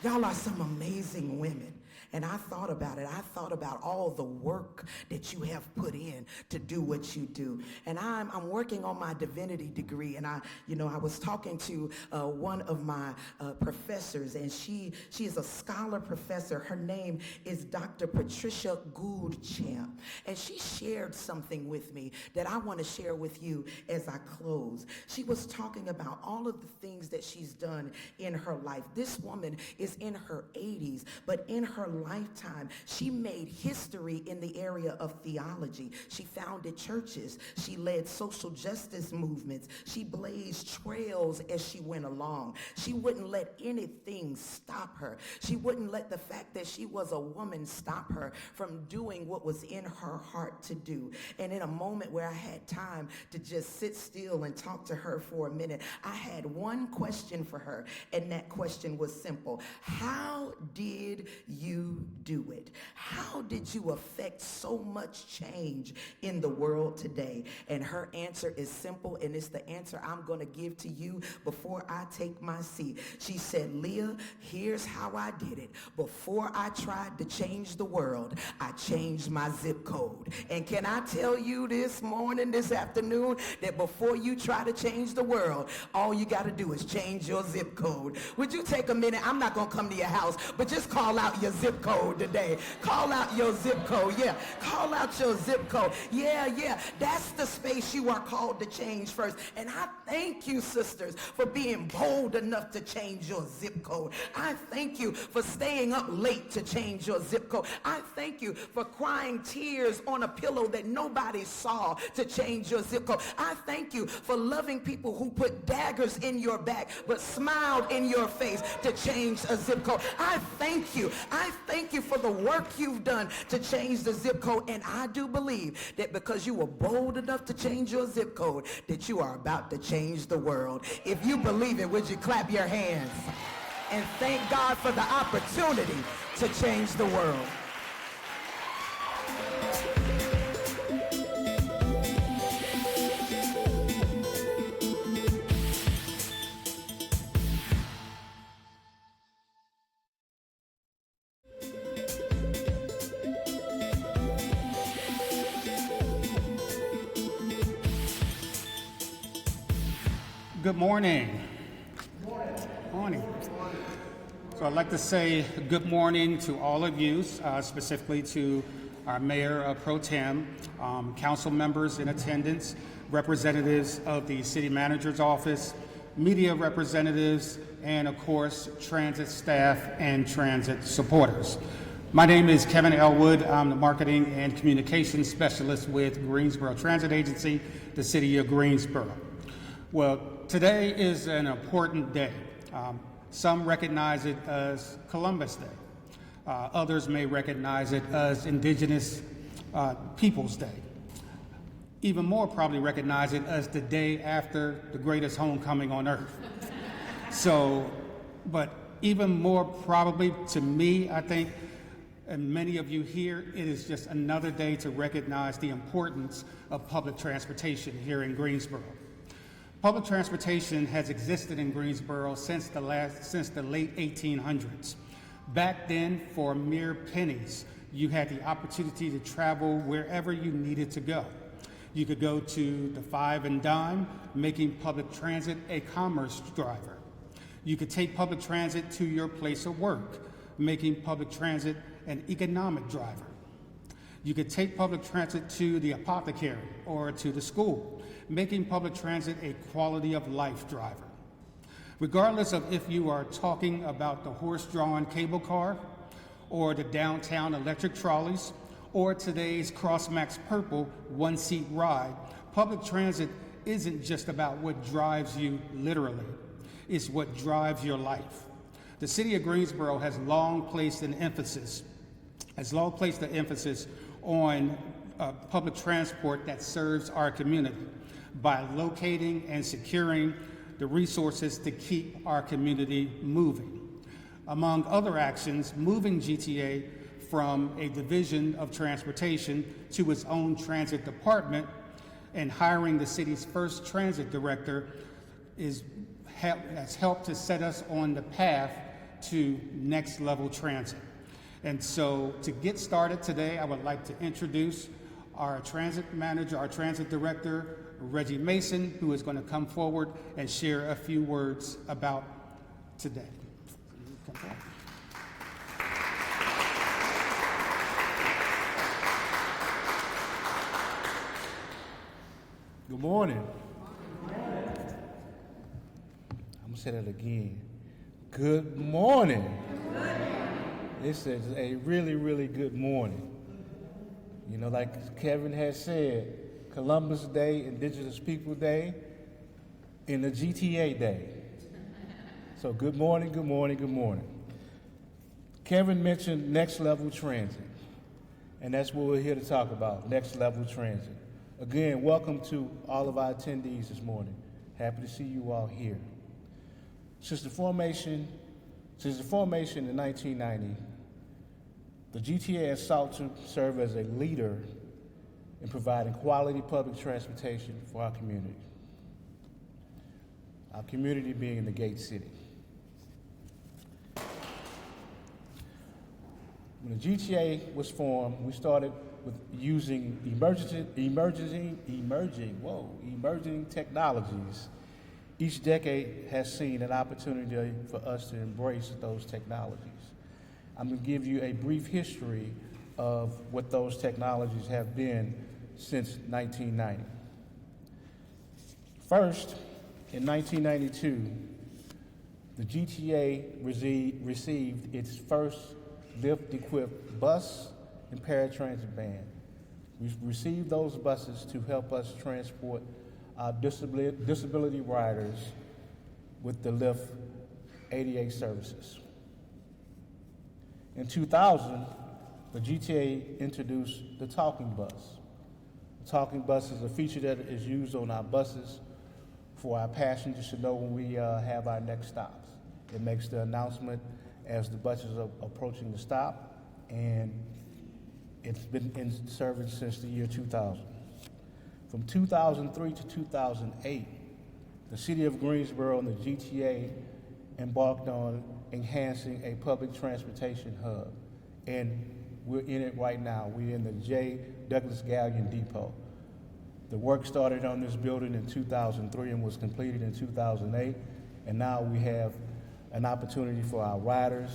Y'all are some amazing women. And I thought about it. I thought about all the work that you have put in to do what you do. And I'm working on my divinity degree. And I was talking to one of my professors, and she is a scholar professor. Her name is Dr. Patricia Gouldchamp. And she shared something with me that I want to share with you as I close. She was talking about all of the things that she's done in her life. This woman is in her 80s, but in her lifetime, she made history in the area of theology. She founded churches. She led social justice movements. She blazed trails as she went along. She wouldn't let anything stop her. She wouldn't let the fact that she was a woman stop her from doing what was in her heart to do. And in a moment where I had time to just sit still and talk to her for a minute, I had one question for her, and that question was simple. How did you do it? How did you affect so much change in the world today? And her answer is simple, and it's the answer I'm going to give to you before I take my seat. She said, Leah, here's how I did it. Before I tried to change the world, I changed my zip code. And can I tell you this morning, this afternoon, that before you try to change the world, all you got to do is change your zip code. Would you take a minute? I'm not going to come to your house, but just call out your zip code today. Call out your zip code. Yeah, call out your zip code. Yeah. That's the space you are called to change first. And I thank you, sisters, for being bold enough to change your zip code. I thank you for staying up late to change your zip code. I thank you for crying tears on a pillow that nobody saw to change your zip code. I thank you for loving people who put daggers in your back but smiled in your face to change a zip code. I thank you. I thank you for the work you've done to change the zip code. And I do believe that because you were bold enough to change your zip code, that you are about to change the world. If you believe it, would you clap your hands and thank God for the opportunity to change the world? Good morning. Morning. So I'd like to say good morning to all of you, specifically to our Mayor Pro Tem, council members in attendance, representatives of the City Manager's Office, media representatives, and of course, transit staff and transit supporters. My name is Kevin Elwood. I'm the Marketing and Communications Specialist with Greensboro Transit Agency, the City of Greensboro. Well, today is an important day. Some recognize it as Columbus Day. Others may recognize it as Indigenous Peoples Day. Even more probably recognize it as the day after the greatest homecoming on earth. So, but even more probably to me, I think, and many of you here, it is just another day to recognize the importance of public transportation here in Greensboro. Public transportation has existed in Greensboro since the late 1800s. Back then, for mere pennies, you had the opportunity to travel wherever you needed to go. You could go to the Five and Dime, making public transit a commerce driver. You could take public transit to your place of work, making public transit an economic driver. You could take public transit to the apothecary or to the school, making public transit a quality of life driver. Regardless of if you are talking about the horse-drawn cable car or the downtown electric trolleys or today's CrossMax Purple one-seat ride, public transit isn't just about what drives you literally, it's what drives your life. The City of Greensboro has long placed the emphasis on public transport that serves our community by locating and securing the resources to keep our community moving. Among other actions, moving GTA from a division of transportation to its own transit department and hiring the city's first transit director has helped to set us on the path to next level transit. And so to get started today, I would like to introduce our transit manager, our transit director, Reggie Mason, who is going to come forward and share a few words about today. Good morning. I'm going to say that again. Good morning. This is a really, really good morning. You know, like Kevin has said, Columbus Day, Indigenous People Day, and the GTA Day. So good morning, good morning, good morning. Kevin mentioned next level transit, and that's what we're here to talk about, next level transit. Again, welcome to all of our attendees this morning. Happy to see you all here. Since the formation in 1990, the GTA has sought to serve as a leader in providing quality public transportation for our community being in the Gate City. When the GTA was formed, we started with using emerging technologies. Each decade has seen an opportunity for us to embrace those technologies. I'm going to give you a brief history of what those technologies have been since 1990. First, in 1992, the GTA received its first lift-equipped bus and paratransit van. We received those buses to help us transport our disability riders with the Lyft ADA services. In 2000, the GTA introduced the talking bus. The talking bus is a feature that is used on our buses for our passengers to know when we have our next stops. It makes the announcement as the buses are approaching the stop, and it's been in service since the year 2000. From 2003 to 2008, the City of Greensboro and the GTA embarked on enhancing a public transportation hub, and we're in it right now. We're in the J. Douglas Gallion Depot. The work started on this building in 2003 and was completed in 2008. And now we have an opportunity for our riders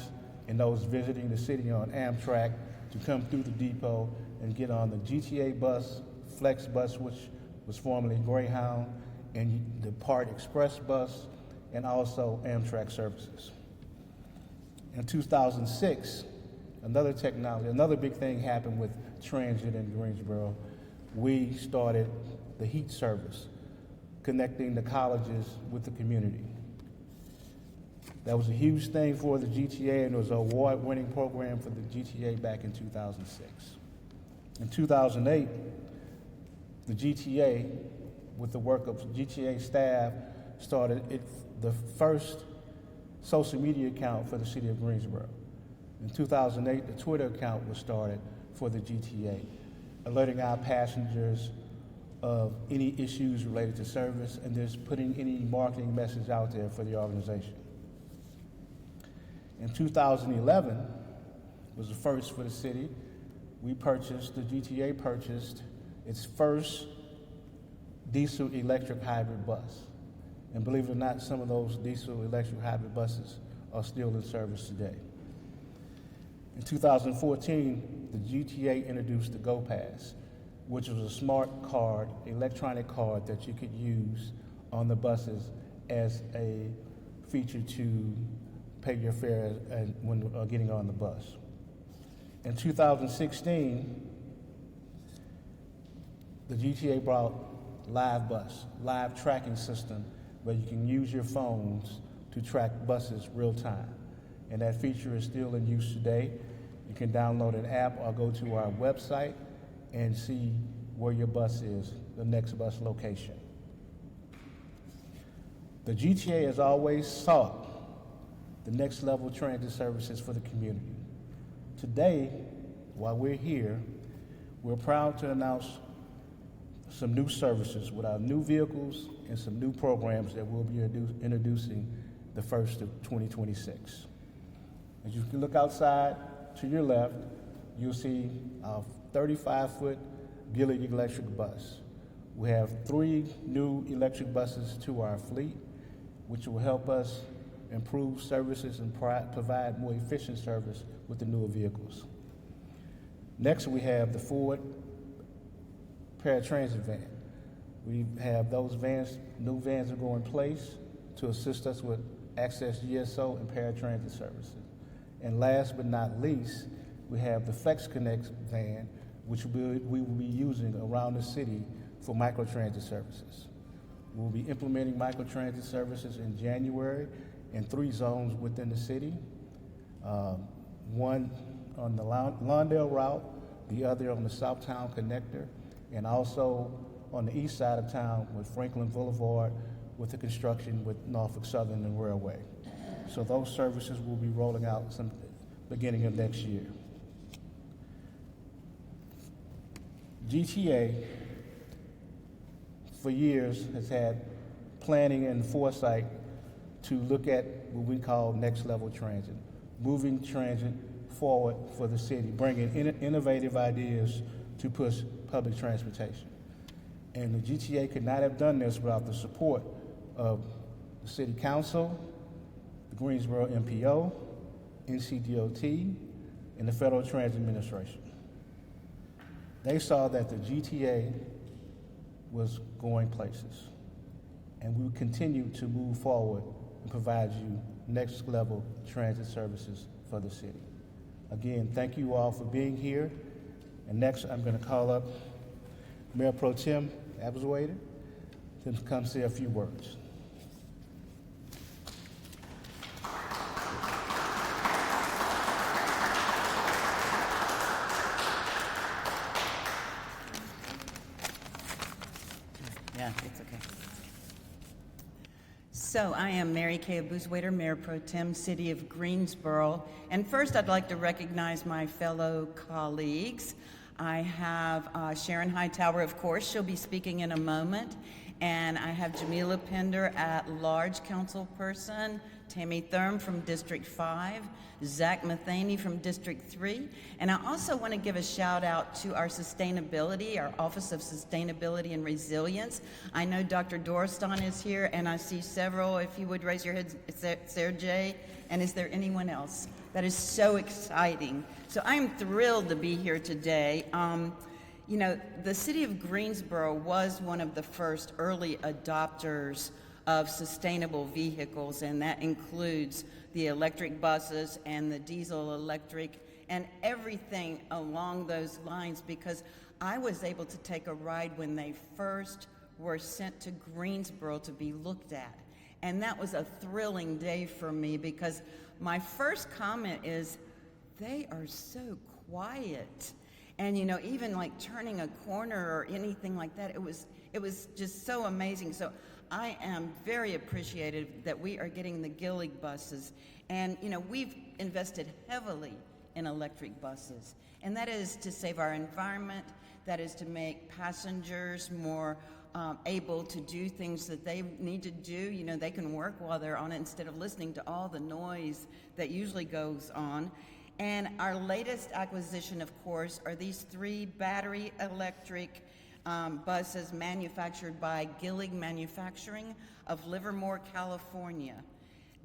and those visiting the city on Amtrak to come through the depot and get on the GTA bus, Flex bus, which was formerly Greyhound, and the Part Express bus, and also Amtrak services. In 2006, another big thing happened with transit in Greensboro. We started the heat service, connecting the colleges with the community. That was a huge thing for the GTA, and it was an award-winning program for the GTA back in 2006. In 2008, the GTA, with the work of GTA staff, started the first social media account for the city of Greensboro. In 2008, the Twitter account was started for the GTA, alerting our passengers of any issues related to service and just putting any marketing message out there for the organization. In 2011 was the first for the city. The GTA purchased its first diesel electric hybrid bus. And believe it or not, some of those diesel electric hybrid buses are still in service today. In 2014, the GTA introduced the Go Pass, which was a smart card, electronic card that you could use on the buses as a feature to pay your fare when getting on the bus. In 2016, the GTA brought Live Bus, live tracking system, where you can use your phones to track buses real time. And that feature is still in use today. You can download an app or go to our website and see where your bus is, the next bus location. The GTA has always sought the next level transit services for the community. Today, while we're here, we're proud to announce some new services with our new vehicles and some new programs that we'll be introducing the 1st of 2026. As you can look outside to your left, you'll see our 35-foot Gilley electric bus. We have 3 new electric buses to our fleet, which will help us improve services and provide more efficient service with the newer vehicles. Next, we have the Ford paratransit van. We have those vans, new vans are going in place to assist us with access GSO and paratransit services. And last but not least, we have the Flex Connect van, which we will be using around the city for microtransit services. We'll be implementing microtransit services in January in 3 zones within the city. One on the Lawndale route, the other on the Southtown Connector, and also on the east side of town with Franklin Boulevard with the construction with Norfolk Southern and Railway. So those services will be rolling out some beginning of next year. GTA, for years, has had planning and foresight to look at what we call next level transit, moving transit forward for the city, bringing innovative ideas to push public transportation. And the GTA could not have done this without the support of the City Council, the Greensboro MPO, NCDOT, and the Federal Transit Administration. They saw that the GTA was going places, and we would continue to move forward and provide you next level transit services for the city. Again, thank you all for being here. And next, I'm going to call up Mayor Pro Tem Abswader to come say a few words. Yeah, it's okay. So I am Mary Kay Abuswader, Mayor Pro Tem, City of Greensboro. And first, I'd like to recognize my fellow colleagues. I have Sharon Hightower, of course. She'll be speaking in a moment. And I have Jamila Pender, at-large councilperson, Tammy Thurm from District 5, Zach Matheny from District 3, and I also want to give a shout out to our sustainability, our Office of Sustainability and Resilience. I know Dr. Dorston is here, and I see several. If you would raise your heads, Sarah J., and is there anyone else? That is so exciting. So I'm thrilled to be here today. You know, the city of Greensboro was one of the first early adopters of sustainable vehicles, and that includes the electric buses and the diesel electric and everything along those lines, because I was able to take a ride when they first were sent to Greensboro to be looked at. And that was a thrilling day for me, because my first comment is, they are so quiet. And you know, even like turning a corner or anything like that, it was just so amazing. So I am very appreciative that we are getting the Gillig buses. And you know, we've invested heavily in electric buses. And that is to save our environment, that is to make passengers more able to do things that they need to do. You know, they can work while they're on it instead of listening to all the noise that usually goes on. And our latest acquisition, of course, are these 3 battery electric buses manufactured by Gillig Manufacturing of Livermore, California.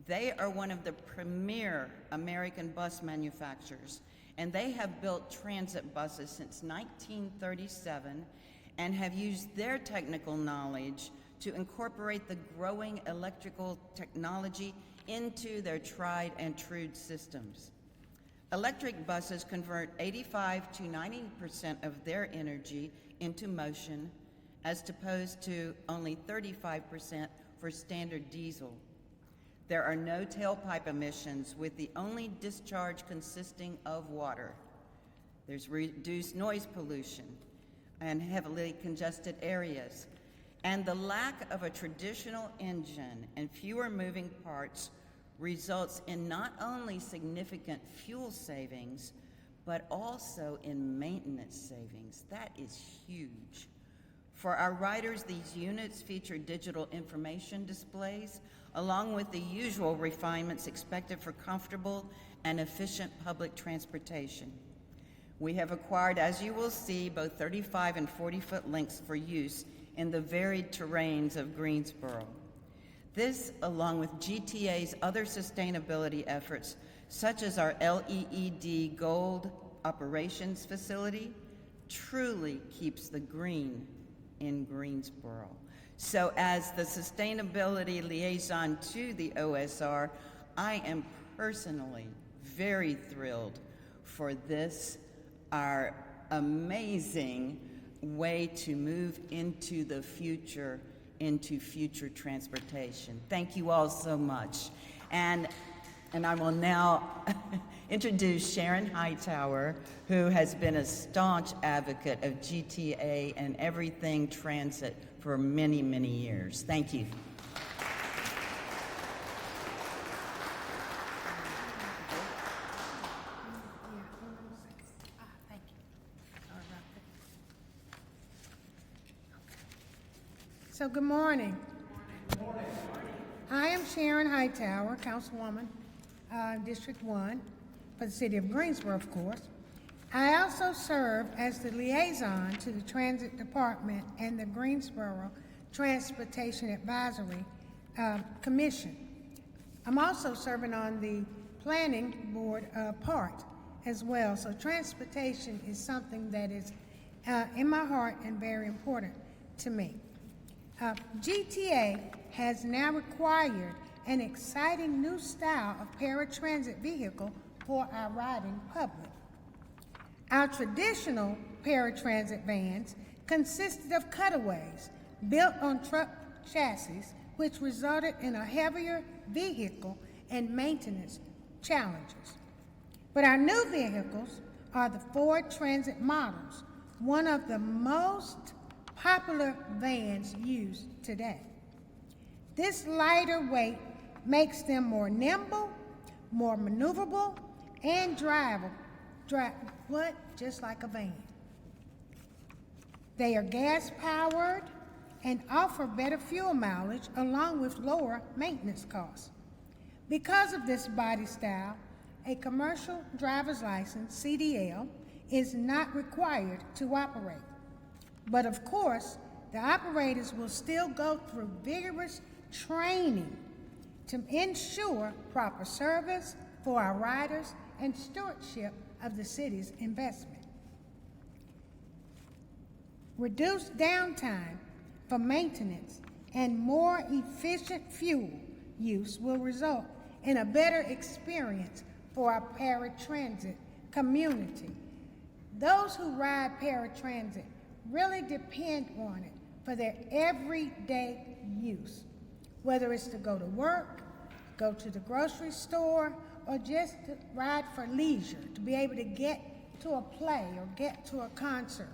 They are one of the premier American bus manufacturers, and they have built transit buses since 1937 and have used their technical knowledge to incorporate the growing electrical technology into their tried and true systems. Electric buses convert 85 to 90% of their energy into motion, as opposed to only 35% for standard diesel. There are no tailpipe emissions, with the only discharge consisting of water. There's reduced noise pollution and heavily congested areas. And the lack of a traditional engine and fewer moving parts results in not only significant fuel savings, but also in maintenance savings. That is huge. For our riders, these units feature digital information displays, along with the usual refinements expected for comfortable and efficient public transportation. We have acquired, as you will see, both 35 and 40-foot links for use in the varied terrains of Greensboro. This, along with GTA's other sustainability efforts, such as our LEED Gold Operations Facility, truly keeps the green in Greensboro. So as the sustainability liaison to the OSR, I am personally very thrilled for this, our amazing way to move into the future, into future transportation. Thank you all so much. And I will now introduce Sharon Hightower, who has been a staunch advocate of GTA and everything transit for many, many years. Thank you. So good morning. Good morning. I am Sharon Hightower, Councilwoman, District 1, for the City of Greensboro, of course. I also serve as the liaison to the Transit Department and the Greensboro Transportation Advisory Commission. I'm also serving on the Planning Board part as well. So transportation is something that is in my heart and very important to me. GTA has now acquired an exciting new style of paratransit vehicle for our riding public. Our traditional paratransit vans consisted of cutaways built on truck chassis, which resulted in a heavier vehicle and maintenance challenges. But our new vehicles are the Ford Transit models, one of the most popular vans used today. This lighter weight makes them more nimble, more maneuverable, and just like a van. They are gas-powered and offer better fuel mileage along with lower maintenance costs. Because of this body style, a commercial driver's license, CDL, is not required to operate. But of course, the operators will still go through vigorous training to ensure proper service for our riders and stewardship of the city's investment. Reduced downtime for maintenance and more efficient fuel use will result in a better experience for our paratransit community. Those who ride paratransit really depend on it for their everyday use, whether it's to go to work, go to the grocery store, or just to ride for leisure, to be able to get to a play or get to a concert.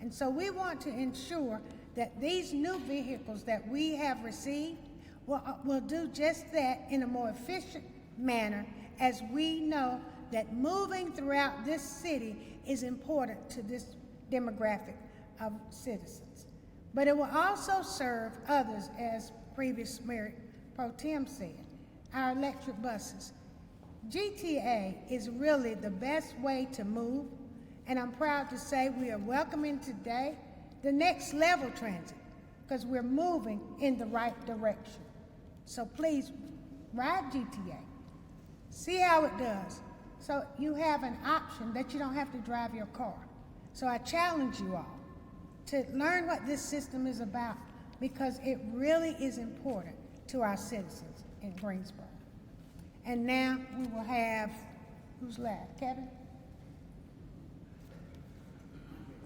And so we want to ensure that these new vehicles that we have received will do just that in a more efficient manner, as we know that moving throughout this city is important to this demographic of citizens. But it will also serve others, as previous Mayor Pro Tem said, our electric buses. GTA is really the best way to move, and I'm proud to say we are welcoming today the next level transit, because we're moving in the right direction. So please ride GTA, see how it does, so you have an option that you don't have to drive your car. So I challenge you all to learn what this system is about, because it really is important to our citizens in Greensboro. And now we will have, who's last? Kevin?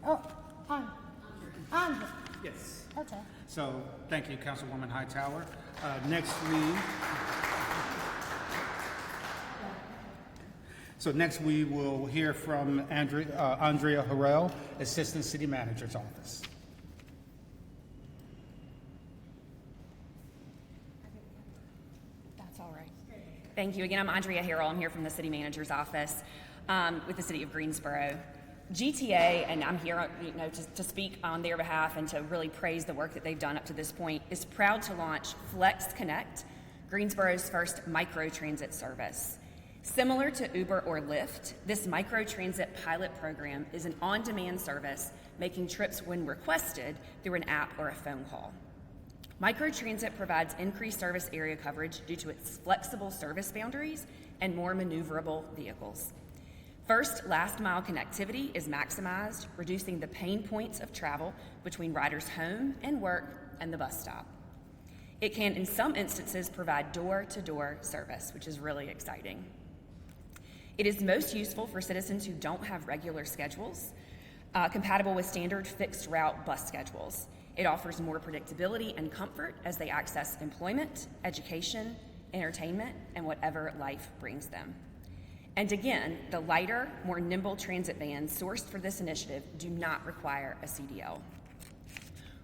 Oh, Andre. Yes. Okay. So thank you, Councilwoman Hightower. Next we will hear from Andrea Harrell, Assistant City Manager's Office. That's all right. Thank you. Again, I'm Andrea Harrell. I'm here from the City Manager's Office with the City of Greensboro. GTA, and I'm here to speak on their behalf and to really praise the work that they've done up to this point, is proud to launch Flex Connect, Greensboro's first microtransit service. Similar to Uber or Lyft, this microtransit pilot program is an on-demand service making trips when requested through an app or a phone call. Microtransit provides increased service area coverage due to its flexible service boundaries and more maneuverable vehicles. First, last-mile connectivity is maximized, reducing the pain points of travel between riders' home and work and the bus stop. It can, in some instances, provide door-to-door service, which is really exciting. It is most useful for citizens who don't have regular schedules, compatible with standard fixed route bus schedules. It offers more predictability and comfort as they access employment, education, entertainment, and whatever life brings them. And again, the lighter, more nimble transit vans sourced for this initiative do not require a CDL.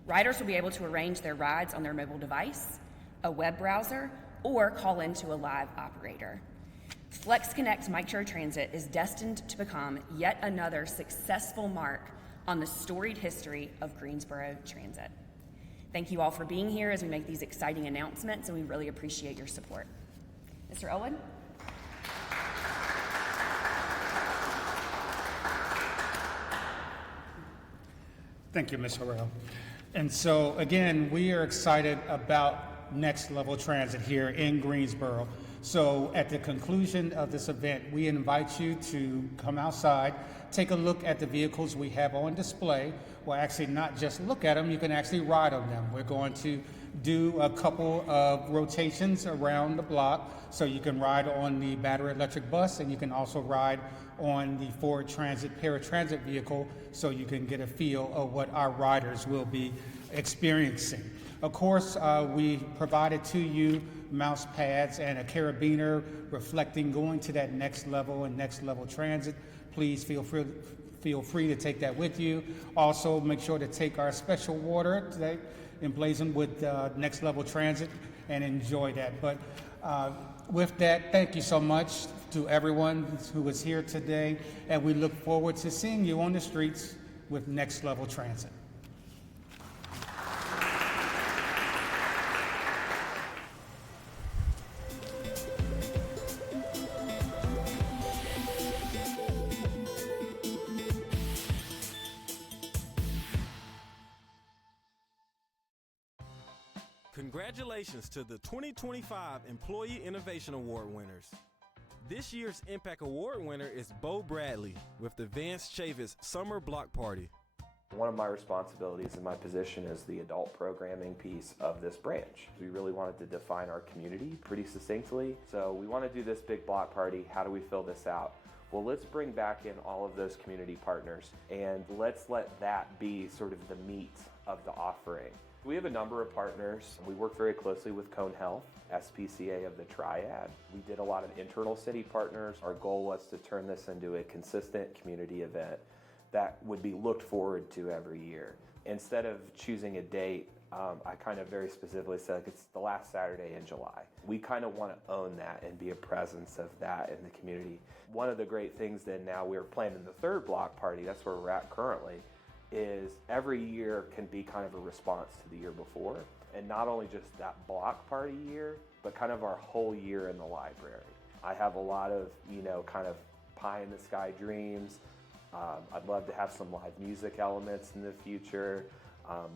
Riders will be able to arrange their rides on their mobile device, a web browser, or call into a live operator. Flex Connect Microtransit is destined to become yet another successful mark on the storied history of Greensboro Transit. Thank you all for being here as we make these exciting announcements, and we really appreciate your support. Mr. Owen? Thank you, Ms. Harrell. And so, again, we are excited about Next Level Transit here in Greensboro. So at the conclusion of this event, we invite you to come outside, take a look at the vehicles we have on display. Well, actually not just look at them, you can actually ride on them. We're going to do a couple of rotations around the block, so you can ride on the battery electric bus, and you can also ride on the Ford Transit paratransit vehicle, so you can get a feel of what our riders will be experiencing. Of course, we provided to you mouse pads and a carabiner reflecting going to that next level and next level transit. Please feel free to take that with you. Also, make sure to take our special water today emblazoned with Next Level Transit and enjoy that. But with that, thank you so much to everyone who was here today, and we look forward to seeing you on the streets with Next Level Transit. Congratulations to the 2025 Employee Innovation Award winners. This year's Impact Award winner is Bo Bradley with the Vance Chavis Summer Block Party. One of my responsibilities in my position is the adult programming piece of this branch. We really wanted to define our community pretty succinctly. So we want to do this big block party. How do we fill this out? Well, let's bring back in all of those community partners and let's let that be sort of the meat of the offering. We have a number of partners. We work very closely with Cone Health, SPCA of the Triad. We did a lot of internal city partners. Our goal was to turn this into a consistent community event that would be looked forward to every year. Instead of choosing a date, I kind of very specifically said it's the last Saturday in July. We kind of want to own that and be a presence of that in the community. One of the great things then now we're planning the third block party, that's where we're at currently, is every year can be kind of a response to the year before. And not only just that block party year, but kind of our whole year in the library. I have a lot of, kind of pie in the sky dreams. I'd love to have some live music elements in the future,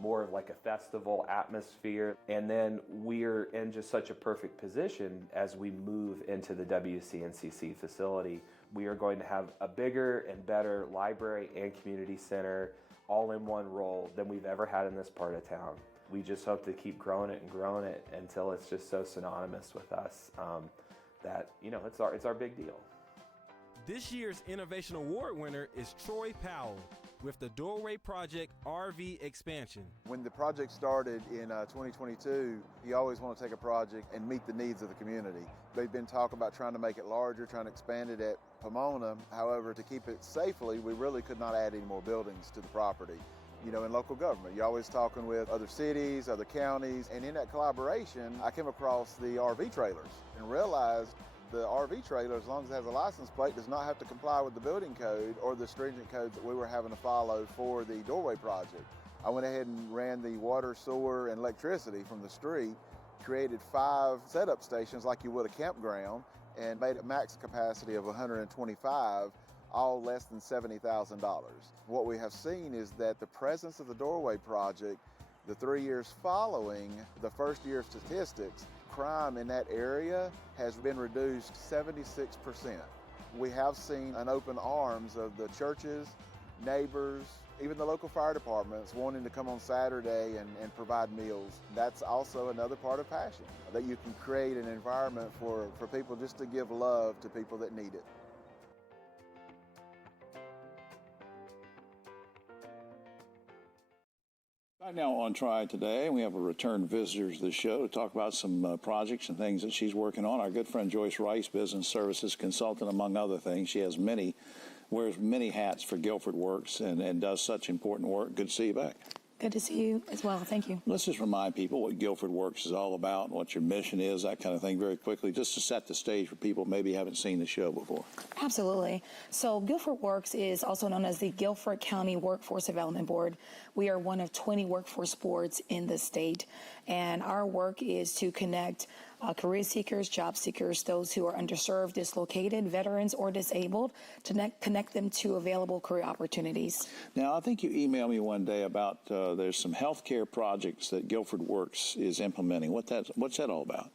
more of like a festival atmosphere. And then we're in just such a perfect position as we move into the WCNCC facility. We are going to have a bigger and better library and community center all in one role than we've ever had in this part of town. We just hope to keep growing it until it's just so synonymous with us that, it's our big deal. This year's Innovation Award winner is Troy Powell with the Doorway Project RV expansion. When the project started in 2022, you always want to take a project and meet the needs of the community. They've been talking about trying to make it larger, trying to expand it at Pomona. However, to keep it safely, we really could not add any more buildings to the property. In local government, you're always talking with other cities, other counties, and in that collaboration, I came across the RV trailers and realized the RV trailer, as long as it has a license plate, does not have to comply with the building code or the stringent codes that we were having to follow for the Doorway project. I went ahead and ran the water, sewer, and electricity from the street, created 5 setup stations like you would a campground, and made a max capacity of 125, all less than $70,000. What we have seen is that the presence of the Doorway project, the 3 years following the first year of statistics, crime in that area has been reduced 76%. We have seen an open arms of the churches, neighbors, even the local fire departments wanting to come on Saturday and provide meals. That's also another part of passion, that you can create an environment for people just to give love to people that need it. Right now on Try Today, we have a return visitor to the show to talk about some projects and things that she's working on. Our good friend Joyce Rice, business services consultant, among other things. She wears many hats for Guilford Works and does such important work. Good to see you back. Good to see you as well. Thank you. Let's just remind people what Guilford Works is all about, what your mission is, that kind of thing, very quickly, just to set the stage for people maybe haven't seen the show before. Absolutely. So Guilford Works is also known as the Guilford County Workforce Development Board. We are one of 20 workforce boards in the state, and our work is to connect career seekers, job seekers, those who are underserved, dislocated, veterans, or disabled, to connect them to available career opportunities. Now, I think you emailed me one day about there's some healthcare projects that Guilford Works is implementing. What's that all about?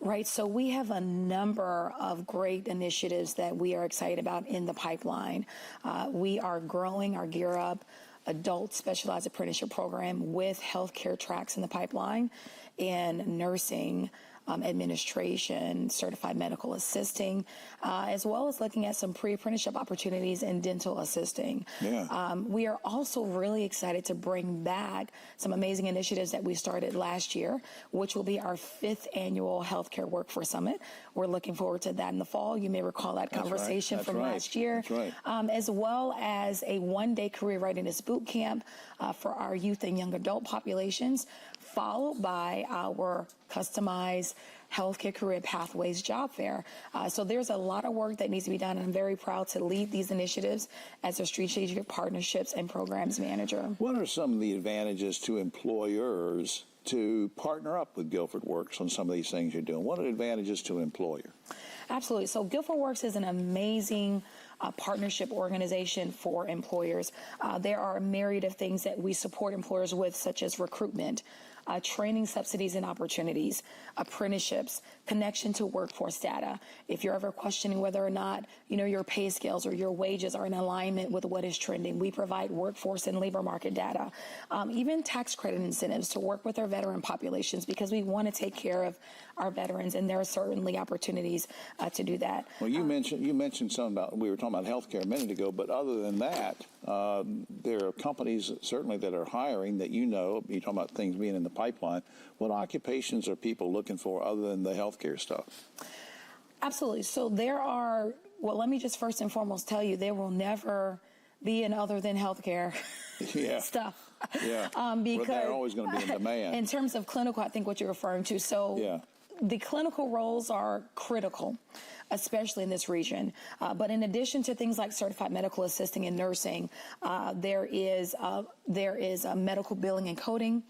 Right, so we have a number of great initiatives that we are excited about in the pipeline. We are growing our Gear Up adult specialized apprenticeship program with healthcare tracks in the pipeline in nursing, administration, certified medical assisting, as well as looking at some pre-apprenticeship opportunities in dental assisting. Yeah. We are also really excited to bring back some amazing initiatives that we started last year, which will be our 5th annual Healthcare Workforce Summit. We're looking forward to that in the fall. You may recall that conversation from last year. That's right. As well as a one-day career readiness boot camp for our youth and young adult populations, followed by our customized healthcare career pathways job fair. So there's a lot of work that needs to be done, and I'm very proud to lead these initiatives as a strategic partnerships and programs manager. What are some of the advantages to employers to partner up with Guilford Works on some of these things you're doing? What are the advantages to an employer? Absolutely. So Guilford Works is an amazing partnership organization for employers. There are a myriad of things that we support employers with, such as recruitment, training subsidies and opportunities, apprenticeships, connection to workforce data. If you're ever questioning whether or not, your pay scales or your wages are in alignment with what is trending, we provide workforce and labor market data, even tax credit incentives to work with our veteran populations, because we want to take care of our veterans, and there are certainly opportunities to do that. Well, you mentioned something about, we were talking about healthcare a minute ago, but other than that, there are companies certainly that are hiring that you're talking about things being in the pipeline. What occupations are people looking for other than the healthcare stuff? Absolutely. So let me just first and foremost tell you, there will never be an other than healthcare stuff. Yeah. Because they're always going to be in demand. In terms of clinical, I think what you're referring to. So the clinical roles are critical, especially in this region. But in addition to things like certified medical assisting and nursing, there is medical billing and coding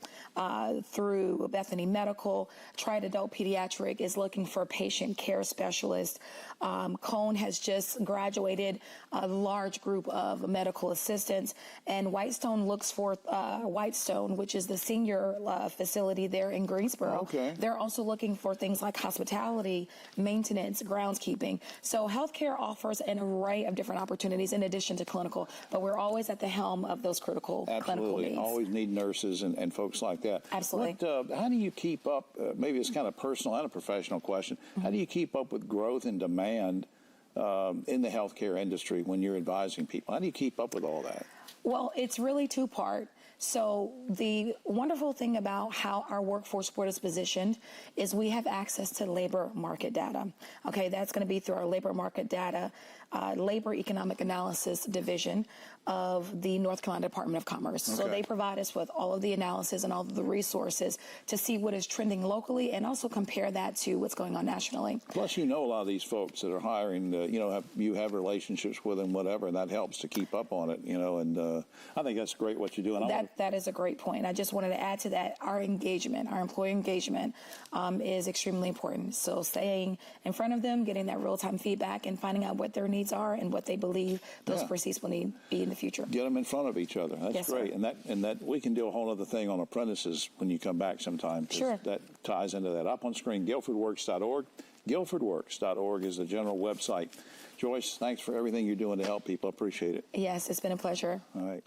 through Bethany Medical. Triad Adult Pediatric is looking for patient care specialists. Cone has just graduated a large group of medical assistants, and Whitestone looks for Whitestone, which is the senior facility there in Greensboro. Okay. They're also looking for things like hospitality, maintenance, groundskeeping. So healthcare offers an array of different opportunities in addition to clinical, but we're always at the helm of those critical clinical needs. Always need nurses and folks like that. Absolutely. How do you keep up, maybe it's kind of personal and a professional question, how do you keep up with growth and demand in the healthcare industry when you're advising people? How do you keep up with all that? Well, it's really two-part. So the wonderful thing about how our workforce board is positioned is we have access to labor market data. Okay, that's going to be through our labor market data, labor economic analysis division of the North Carolina Department of Commerce. Okay. So they provide us with all of the analysis and all of the resources to see what is trending locally and also compare that to what's going on nationally. Plus, a lot of these folks that are hiring, you have relationships with them, whatever, and that helps to keep up on it, and I think that's great what you do. And that is a great point. I just wanted to add to that, our engagement, our employee engagement is extremely important. So staying in front of them, getting that real-time feedback, and finding out what their needs are and what they believe those perceived will need be in the future. Get them in front of each other. That's great. Sir. And that we can do a whole other thing on apprentices when you come back sometime. Sure. That ties into that. Up on screen, guilfordworks.org. Guilfordworks.org is the general website. Joyce, thanks for everything you're doing to help people. Appreciate it. Yes, it's been a pleasure. All right.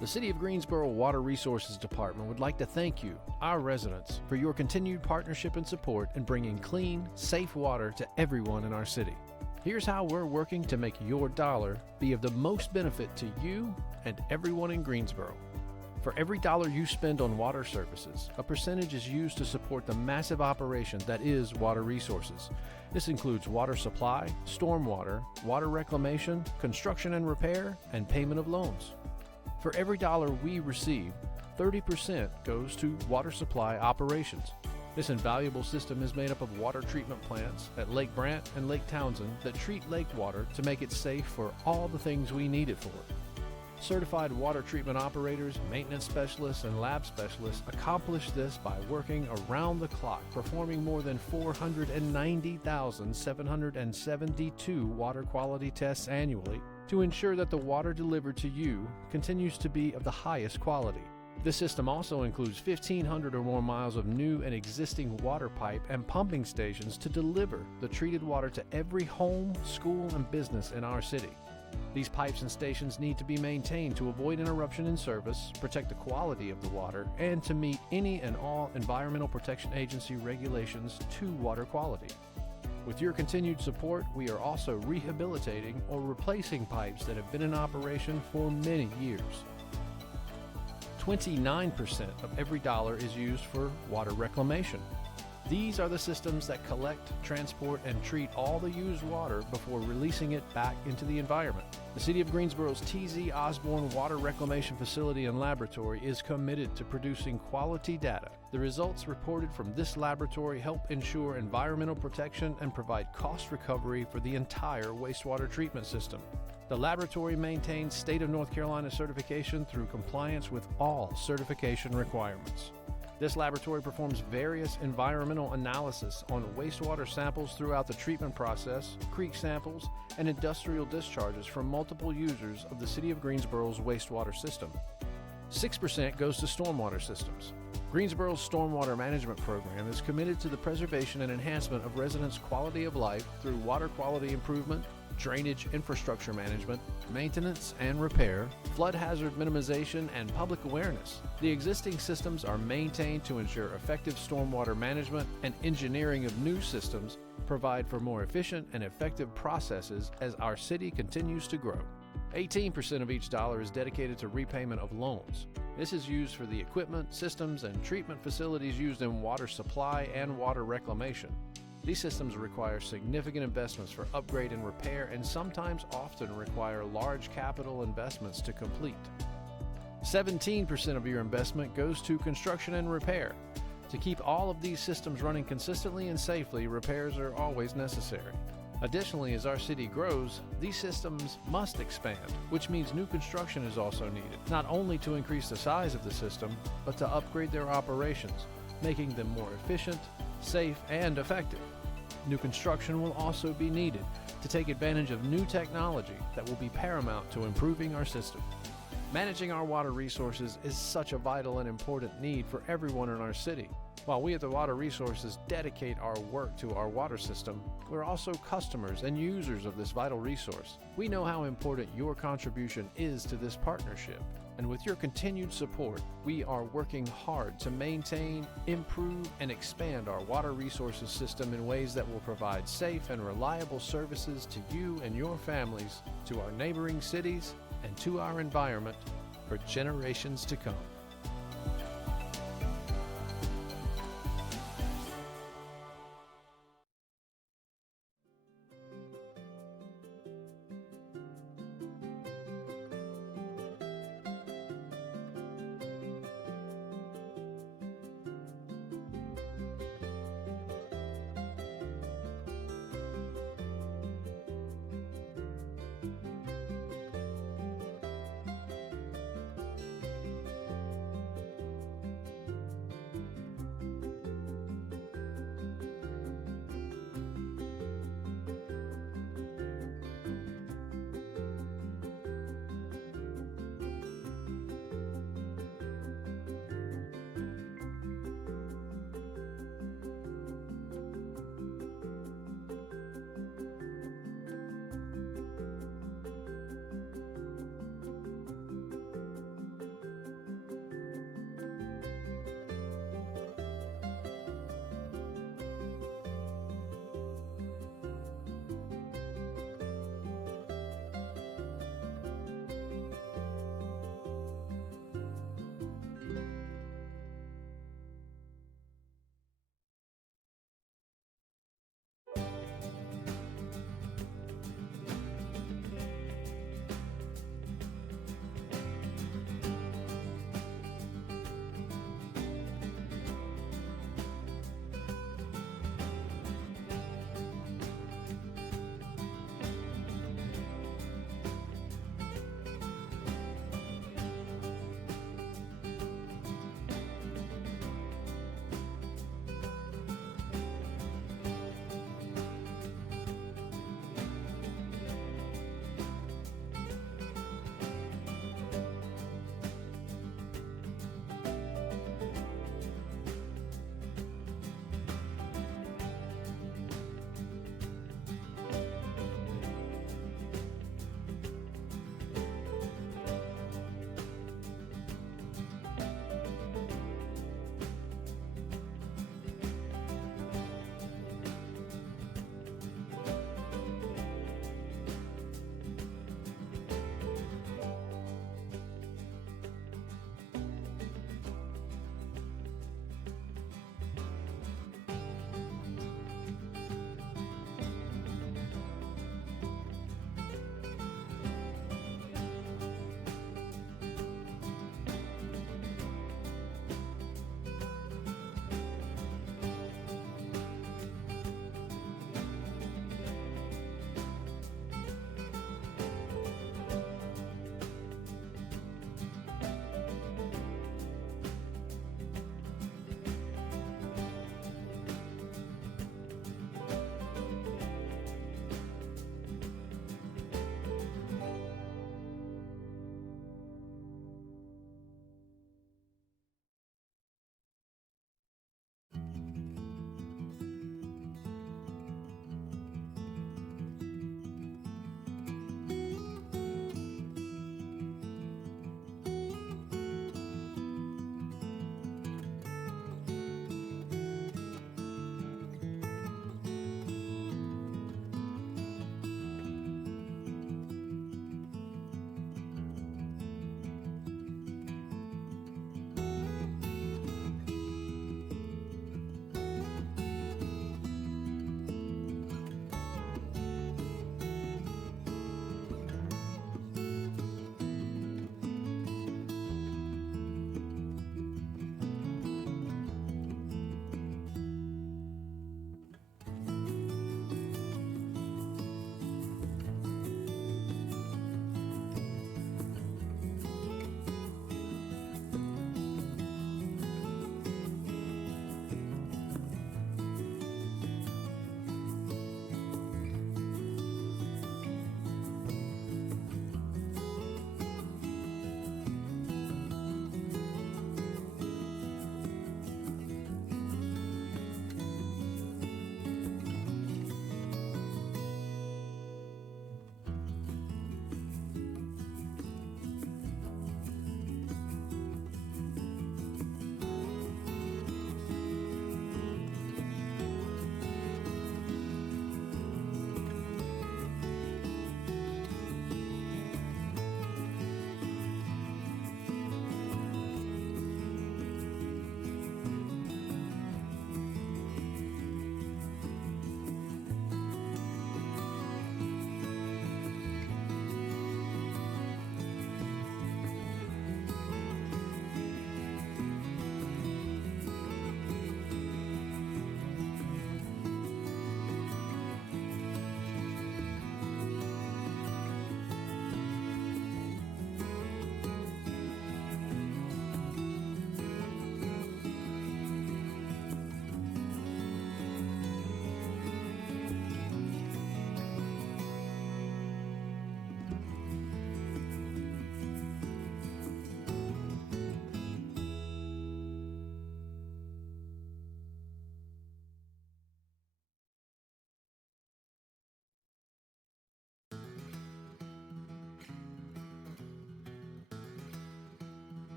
The City of Greensboro Water Resources Department would like to thank you, our residents, for your continued partnership and support in bringing clean, safe water to everyone in our city. Here's how we're working to make your dollar be of the most benefit to you and everyone in Greensboro. For every dollar you spend on water services, a percentage is used to support the massive operation that is water resources. This includes water supply, stormwater, water reclamation, construction and repair, and payment of loans. For every dollar we receive, 30% goes to water supply operations. This invaluable system is made up of water treatment plants at Lake Brant and Lake Townsend that treat lake water to make it safe for all the things we need it for. Certified water treatment operators, maintenance specialists, and lab specialists accomplish this by working around the clock, performing more than 490,772 water quality tests annually to ensure that the water delivered to you continues to be of the highest quality. This system also includes 1,500 or more miles of new and existing water pipe and pumping stations to deliver the treated water to every home, school, and business in our city. These pipes and stations need to be maintained to avoid interruption in service, protect the quality of the water, and to meet any and all Environmental Protection Agency regulations to water quality. With your continued support, we are also rehabilitating or replacing pipes that have been in operation for many years. 29% of every dollar is used for water reclamation. These are the systems that collect, transport, and treat all the used water before releasing it back into the environment. The City of Greensboro's T.Z. Osborne Water Reclamation Facility and Laboratory is committed to producing quality data. The results reported from this laboratory help ensure environmental protection and provide cost recovery for the entire wastewater treatment system. The laboratory maintains State of North Carolina certification through compliance with all certification requirements. This laboratory performs various environmental analysis on wastewater samples throughout the treatment process, creek samples, and industrial discharges from multiple users of the City of Greensboro's wastewater system. 6% goes to stormwater systems. Greensboro's stormwater management program is committed to the preservation and enhancement of residents' quality of life through water quality improvement, drainage infrastructure management, maintenance and repair, flood hazard minimization, and public awareness. The existing systems are maintained to ensure effective stormwater management, and engineering of new systems provide for more efficient and effective processes as our city continues to grow. 18% of each dollar is dedicated to repayment of loans. This is used for the equipment, systems, and treatment facilities used in water supply and water reclamation. These systems require significant investments for upgrade and repair, and sometimes often require large capital investments to complete. 17% of your investment goes to construction and repair. To keep all of these systems running consistently and safely, repairs are always necessary. Additionally, as our city grows, these systems must expand, which means new construction is also needed, not only to increase the size of the system, but to upgrade their operations, making them more efficient, safe, and effective. New construction will also be needed to take advantage of new technology that will be paramount to improving our system. Managing our water resources is such a vital and important need for everyone in our city. While we at the Water Resources dedicate our work to our water system, we're also customers and users of this vital resource. We know how important your contribution is to this partnership. And with your continued support, we are working hard to maintain, improve, and expand our water resources system in ways that will provide safe and reliable services to you and your families, to our neighboring cities, and to our environment for generations to come.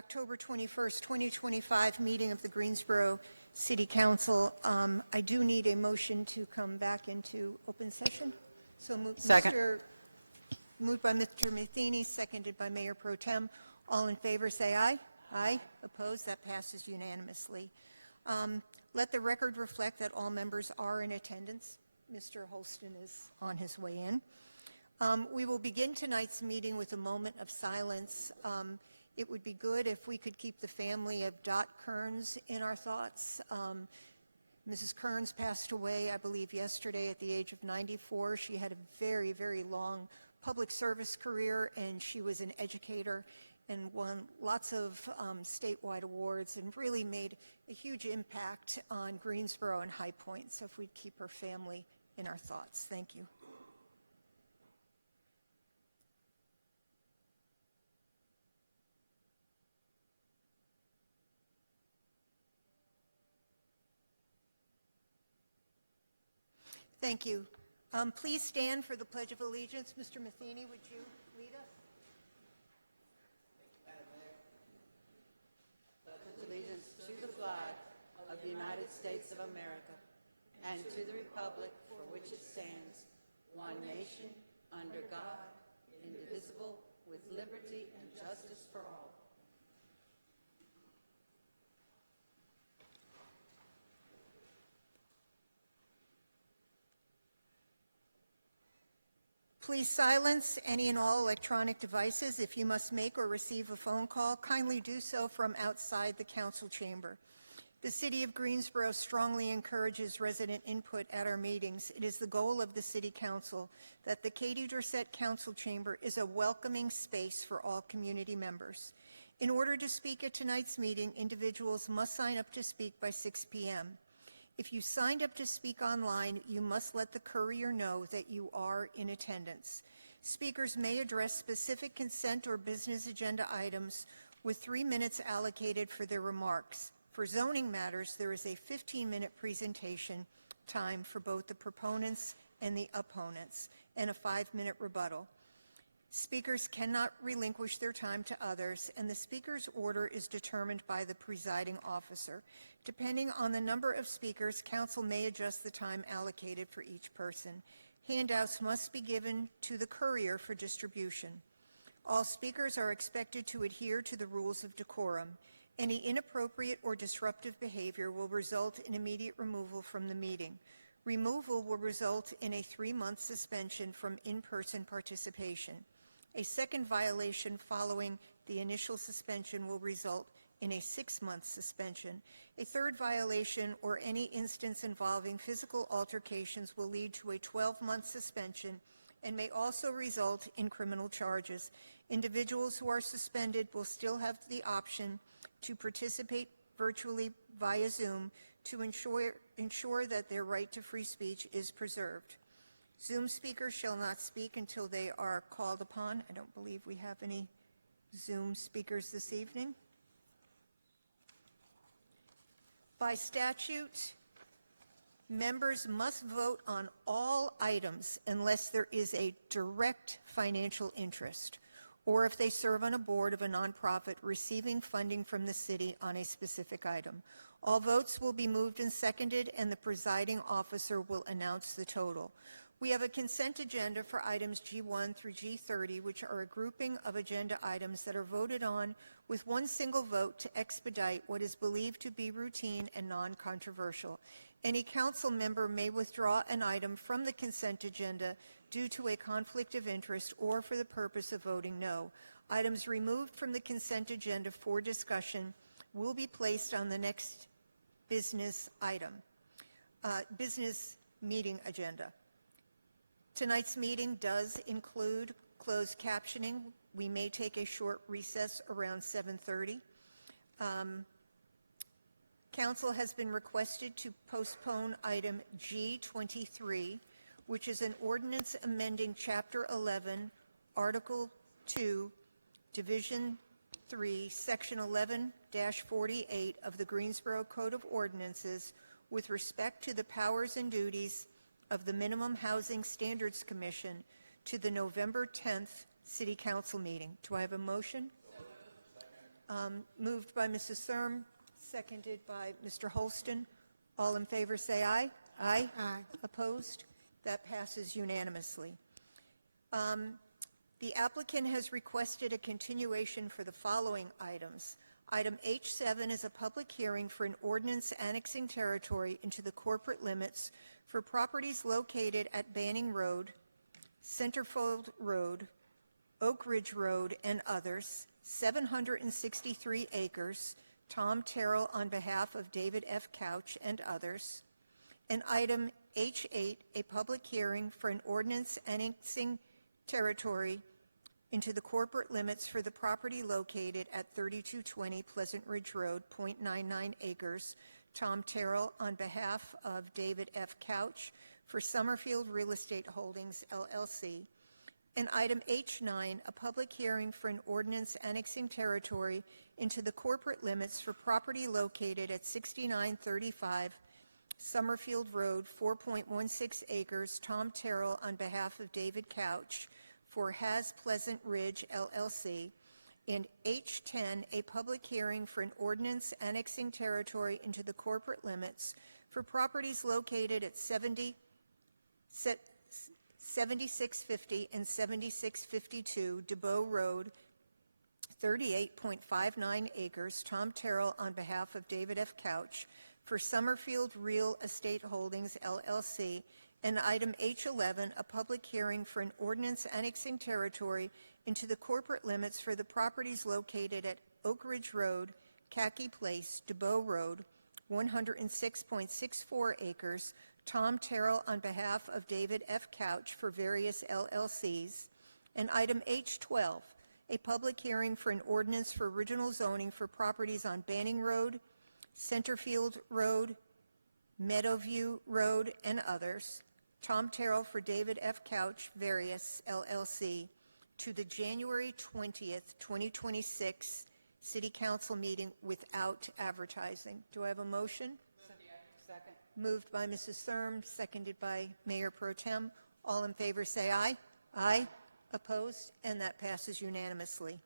October 21st, 2025 meeting of the Greensboro City Council. I do need a motion to come back into open session. So Second. Moved by Mr. Matheny, seconded by Mayor Pro Tem. All in favor, say aye. Aye. Opposed? That passes unanimously. Let the record reflect that all members are in attendance. Mr. Holston is on his way in. We will begin tonight's meeting with a moment of silence. It would be good if we could keep the family of Dot Kearns in our thoughts. Mrs. Kearns passed away, I believe, yesterday at the age of 94. She had a very, very long public service career, and she was an educator and won lots of statewide awards and really made a huge impact on Greensboro and High Point. So if we'd keep her family in our thoughts. Thank you. Thank you. Please stand for the Pledge of Allegiance. Mr. Matheny, would you lead us? Pledge allegiance to the flag of the United States of America and to the republic for which it stands, one nation, under God, indivisible, with liberty and justice for all. Please silence any and all electronic devices. If you must make or receive a phone call, kindly do so from outside the council chamber. The City of Greensboro strongly encourages resident input at our meetings. It is the goal of the City Council that the Katie Dorset Council Chamber is a welcoming space for all community members. In order to speak at tonight's meeting, individuals must sign up to speak by 6 p.m. If you signed up to speak online, you must let the courier know that you are in attendance. Speakers may address specific consent or business agenda items with 3 minutes allocated for their remarks. For zoning matters, there is a 15-minute presentation time for both the proponents and the opponents, and a 5-minute rebuttal. Speakers cannot relinquish their time to others, and the speaker's order is determined by the presiding officer. Depending on the number of speakers, council may adjust the time allocated for each person. Handouts must be given to the courier for distribution. All speakers are expected to adhere to the rules of decorum. Any inappropriate or disruptive behavior will result in immediate removal from the meeting. Removal will result in a 3-month suspension from in-person participation. A second violation following the initial suspension will result in a 6-month suspension. A third violation or any instance involving physical altercations will lead to a 12-month suspension and may also result in criminal charges. Individuals who are suspended will still have the option to participate virtually via Zoom to ensure that their right to free speech is preserved. Zoom speakers shall not speak until they are called upon. I don't believe we have any Zoom speakers this evening. By statute, members must vote on all items unless there is a direct financial interest, or if they serve on a board of a nonprofit receiving funding from the city on a specific item. All votes will be moved and seconded, and the presiding officer will announce the total. We have a consent agenda for items G1 through G30, which are a grouping of agenda items that are voted on with one single vote to expedite what is believed to be routine and non-controversial. Any council member may withdraw an item from the consent agenda due to a conflict of interest or for the purpose of voting no. Items removed from the consent agenda for discussion will be placed on the next business meeting agenda. Tonight's meeting does include closed captioning. We may take a short recess around 7:30. Council has been requested to postpone item G23, which is an ordinance amending Chapter 11, Article 2, Division 3, Section 11-48 of the Greensboro Code of Ordinances with respect to the powers and duties of the Minimum Housing Standards Commission to the November 10th City Council meeting. Do I have a motion? Moved by Mrs. Thurm, seconded by Mr. Holston. All in favor say aye. Aye. Aye. Opposed? That passes unanimously. The applicant has requested a continuation for the following items. Item H7 is a public hearing for an ordinance annexing territory into the corporate limits for properties located at Banning Road, Centerfold Road, Oak Ridge Road, and others, 763 acres. Tom Terrell on behalf of David F. Couch and others. And item H8, a public hearing for an ordinance annexing territory into the corporate limits for the property located at 3220 Pleasant Ridge Road, 0.99 acres. Tom Terrell on behalf of David F. Couch for Summerfield Real Estate Holdings, LLC. And item H9, a public hearing for an ordinance annexing territory into the corporate limits for property located at 6935 Summerfield Road, 4.16 acres. Tom Terrell on behalf of David Couch for Has Pleasant Ridge, LLC. And H10, a public hearing for an ordinance annexing territory into the corporate limits for properties located at 7650 and 7652 DeBow Road, 38.59 acres. Tom Terrell on behalf of David F. Couch for Summerfield Real Estate Holdings, LLC. And item H11, a public hearing for an ordinance annexing territory into the corporate limits for the properties located at Oak Ridge Road, Khaki Place, DeBow Road, 106.64 acres. Tom Terrell on behalf of David F. Couch for various LLCs. And item H12, a public hearing for an ordinance for original zoning for properties on Banning Road, Centerfield Road, Meadowview Road, and others. Tom Terrell for David F. Couch, various LLC, to the January 20th, 2026 City Council meeting without advertising. Do I have a motion? Second. Moved by Mrs. Thurm, seconded by Mayor Pro Tem. All in favor say aye. Aye. Opposed? And that passes unanimously.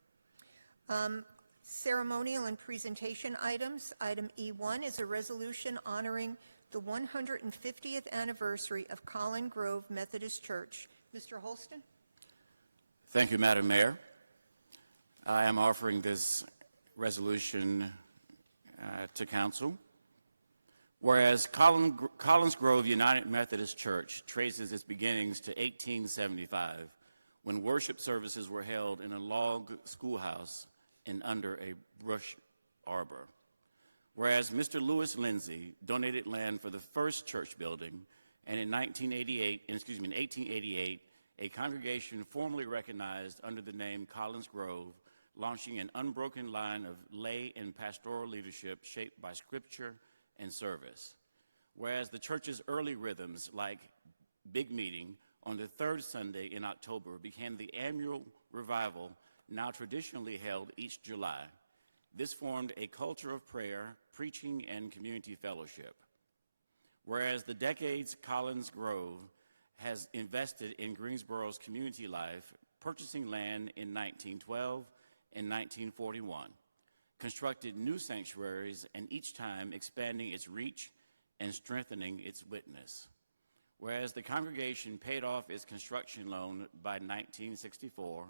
Ceremonial and presentation items. Item E1 is a resolution honoring the 150th anniversary of Collin Grove Methodist Church. Mr. Holston? Thank you, Madam Mayor. I am offering this resolution to Council. Whereas Collins Grove United Methodist Church traces its beginnings to 1875, when worship services were held in a log schoolhouse and under a brush arbor. Whereas Mr. Lewis Lindsay donated land for the first church building, and in 1888, a congregation formally recognized under the name Collins Grove, launching an unbroken line of lay and pastoral leadership shaped by scripture and service. Whereas the church's early rhythms, like Big Meeting on the third Sunday in October, became the annual revival now traditionally held each July. This formed a culture of prayer, preaching, and community fellowship. Whereas the decades Collins Grove has invested in Greensboro's community life, purchasing land in 1912 and 1941, constructed new sanctuaries, and each time expanding its reach and strengthening its witness. Whereas the congregation paid off its construction loan by 1964,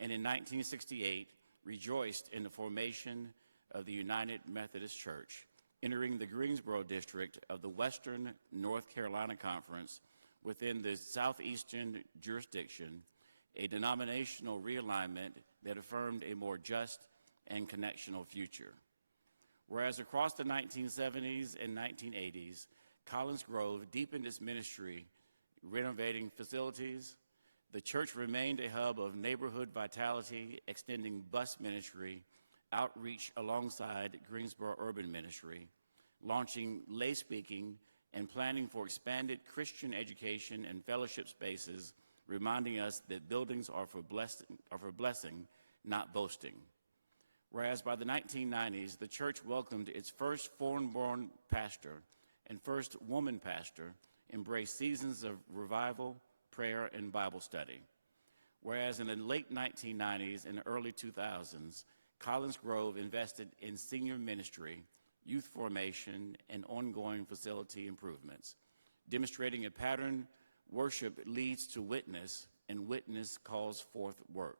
and in 1968 rejoiced in the formation of the United Methodist Church, entering the Greensboro district of the Western North Carolina Conference within the Southeastern jurisdiction, a denominational realignment that affirmed a more just and connectional future. Whereas across the 1970s and 1980s, Collins Grove deepened its ministry, renovating facilities. The church remained a hub of neighborhood vitality, extending bus ministry, outreach alongside Greensboro Urban Ministry, launching lay speaking, and planning for expanded Christian education and fellowship spaces, reminding us that buildings are for blessing, not boasting. Whereas by the 1990s, the church welcomed its first foreign-born pastor and first woman pastor, embraced seasons of revival, prayer, and Bible study. Whereas in the late 1990s and early 2000s, Collins Grove invested in senior ministry, youth formation, and ongoing facility improvements, demonstrating a pattern worship leads to witness, and witness calls forth work.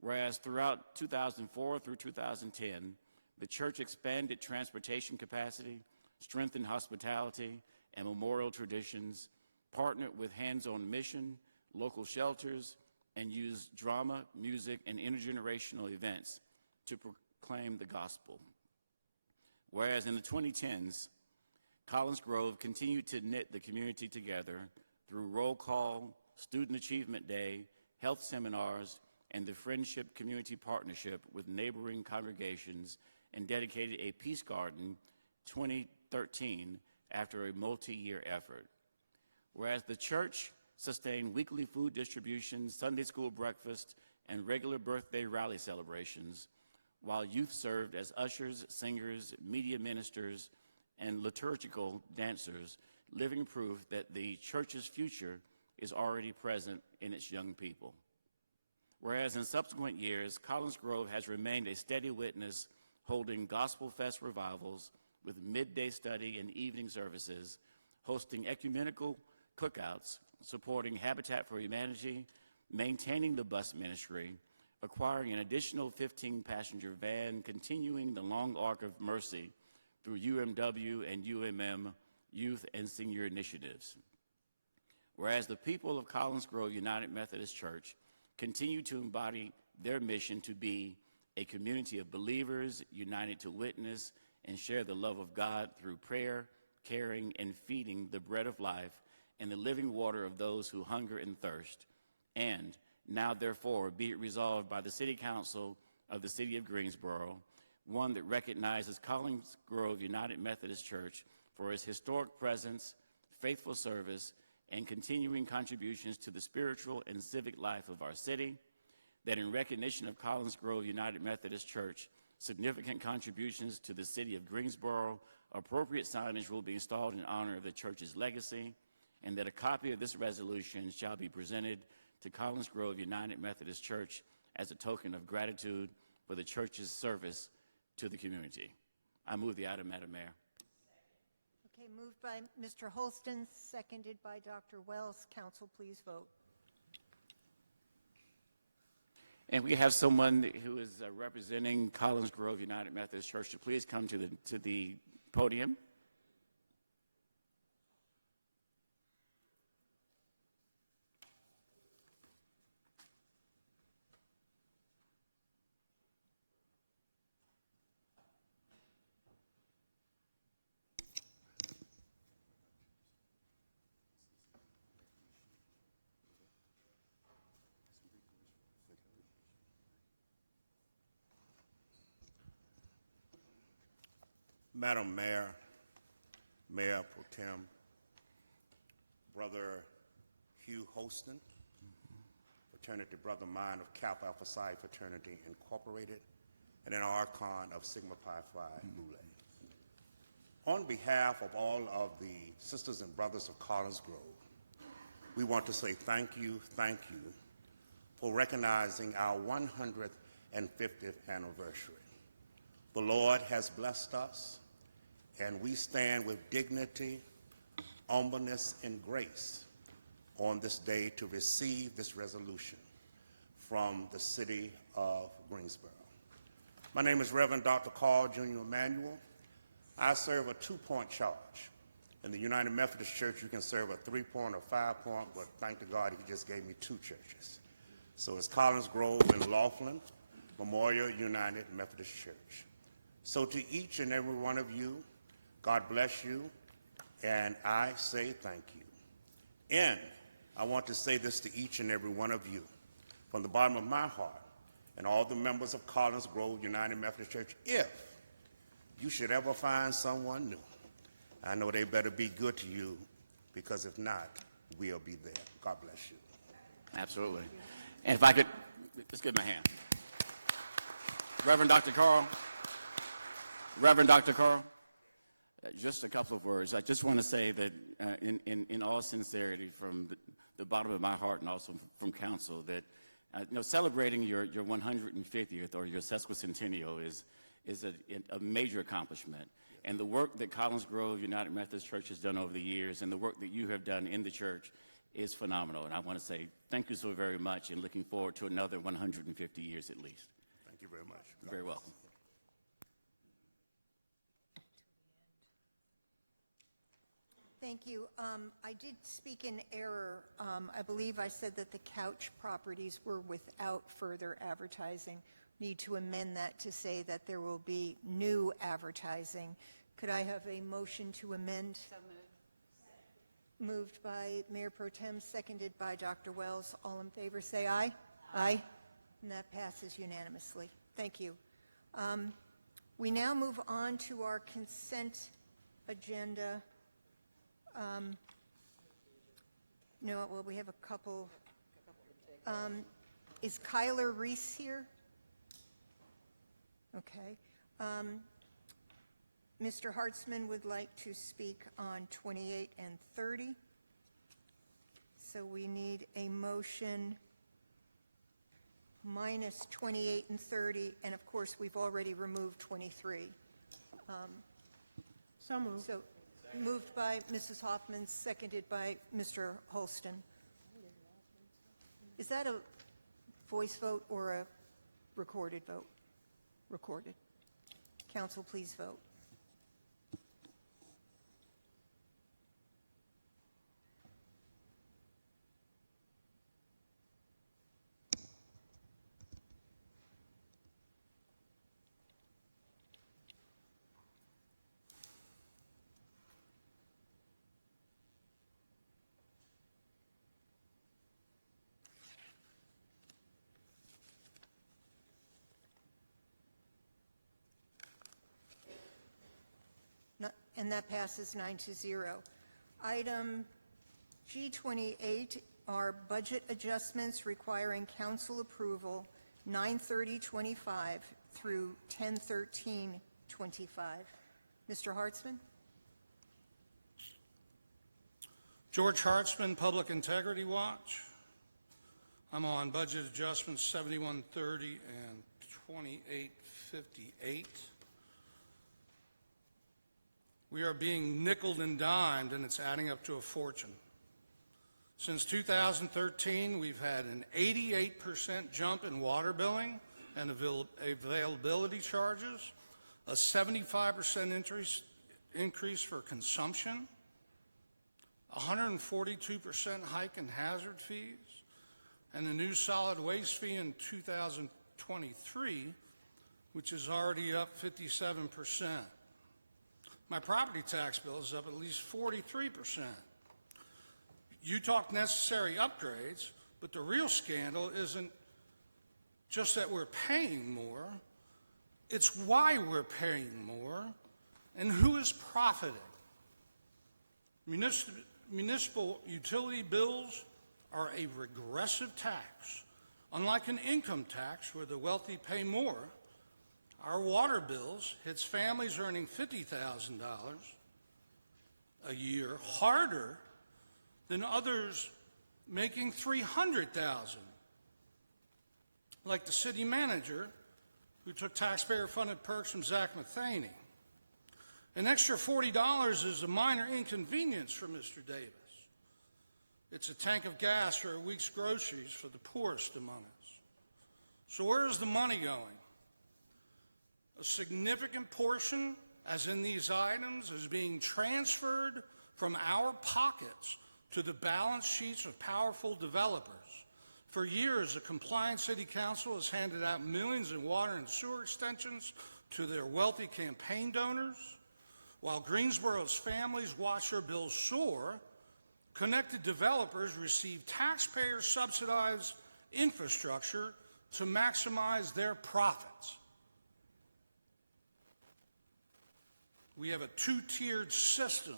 Whereas throughout 2004 through 2010, the church expanded transportation capacity, strengthened hospitality and memorial traditions, partnered with hands-on mission, local shelters, and used drama, music, and intergenerational events to proclaim the gospel. Whereas in the 2010s, Collins Grove continued to knit the community together through Roll Call, Student Achievement Day, health seminars, and the Friendship Community Partnership with neighboring congregations, and dedicated a Peace Garden 2013 after a multi-year effort. Whereas the church sustained weekly food distributions, Sunday school breakfast, and regular birthday rally celebrations, while youth served as ushers, singers, media ministers, and liturgical dancers, living proof that the church's future is already present in its young people. Whereas in subsequent years, Collins Grove has remained a steady witness, holding Gospel Fest revivals with midday study and evening services, hosting ecumenical cookouts, supporting Habitat for Humanity, maintaining the bus ministry, acquiring an additional 15-passenger van, continuing the long arc of mercy through UMW and UMM youth and senior initiatives. Whereas the people of Collins Grove United Methodist Church continue to embody their mission to be a community of believers united to witness and share the love of God through prayer, caring, and feeding the bread of life and the living water of those who hunger and thirst. And now, therefore, be it resolved by the City Council of the City of Greensboro, one that recognizes Collins Grove United Methodist Church for its historic presence, faithful service, and continuing contributions to the spiritual and civic life of our city, that in recognition of Collins Grove United Methodist Church, significant contributions to the City of Greensboro, appropriate signage will be installed in honor of the church's legacy, and that a copy of this resolution shall be presented to Collins Grove United Methodist Church as a token of gratitude for the church's service to the community. I move the item, Madam Mayor. Okay, moved by Mr. Holston, seconded by Dr. Wells. Council, please vote. And we have someone who is representing Collins Grove United Methodist Church to please come to the podium. Madam Mayor, Mayor Pro Tem, Brother Hugh Holston, fraternity brother mine of Kappa Alpha Psi Fraternity Incorporated, and an Archon of Sigma Pi Phi Boule. On behalf of all of the sisters and brothers of Collins Grove, we want to say thank you for recognizing our 150th anniversary. The Lord has blessed us, and we stand with dignity, humbleness, and grace on this day to receive this resolution from the City of Greensboro. My name is Reverend Dr. Carl Jr. Emanuel. I serve a 2-point charge. In the United Methodist Church, you can serve a 3-point or 5-point, but thank to God he just gave me 2 churches. So it's Collins Grove and Laughlin Memorial United Methodist Church. So to each and every one of you, God bless you, and I say thank you. And I want to say this to each and every one of you from the bottom of my heart and all the members of Collins Grove United Methodist Church. If you should ever find someone new, I know they better be good to you, because if not, we'll be there. God bless you. Absolutely. And if I could, let's give him a hand. Reverend Dr. Carl. Just a couple of words. I just want to say that in all sincerity, from the bottom of my heart and also from council, that Celebrating your 150th or your sesquicentennial is a major accomplishment. And the work that Collins Grove United Methodist Church has done over the years and the work that you have done in the church is phenomenal. And I want to say thank you so very much and looking forward to another 150 years at least. Thank you very much. You're very welcome. Thank you. I did speak in error. I believe I said that the couch properties were without further advertising. Need to amend that to say that there will be new advertising. Could I have a motion to amend? So moved. Moved by Mayor Pro Tem, seconded by Dr. Wells. All in favor say aye. Aye. And that passes unanimously. Thank you. We now move on to our consent agenda. No, well, we have a couple. Is Kyler Reese here? Okay. Mr. Hartzman would like to speak on 28 and 30. So we need a motion minus 28 and 30, and of course, we've already removed 23. So moved. So moved by Mrs. Hoffman, seconded by Mr. Holston. Is that a voice vote or a recorded vote? Recorded. Council, please vote. And that passes 9-0. Item G28 are budget adjustments requiring council approval 9/30/25 through 10/13/25. Mr. Hartzman? George Hartzman, Public Integrity Watch. I'm on budget adjustments 7130 and 2858. We are being nickeled and dimed, and it's adding up to a fortune. Since 2013, we've had an 88% jump in water billing and availability charges, a 75% increase for consumption, 142% hike in hazard fees, and a new solid waste fee in 2023, which is already up 57%. My property tax bill is up at least 43%. You talk necessary upgrades, but the real scandal isn't just that we're paying more, it's why we're paying more and who is profiting. Municipal utility bills are a regressive tax. Unlike an income tax where the wealthy pay more, our water bills hits families earning $50,000 a year harder than others making $300,000. Like the city manager who took taxpayer-funded perks from Zach Matheny. An extra $40 is a minor inconvenience for Mr. Davis. It's a tank of gas for a week's groceries for the poorest among us. So where is the money going? A significant portion, as in these items, is being transferred from our pockets to the balance sheets of powerful developers. For years, the compliant city council has handed out millions in water and sewer extensions to their wealthy campaign donors, while Greensboro's families watch their bills soar. Connected developers receive taxpayer-subsidized infrastructure to maximize their profits. We have a two-tiered system.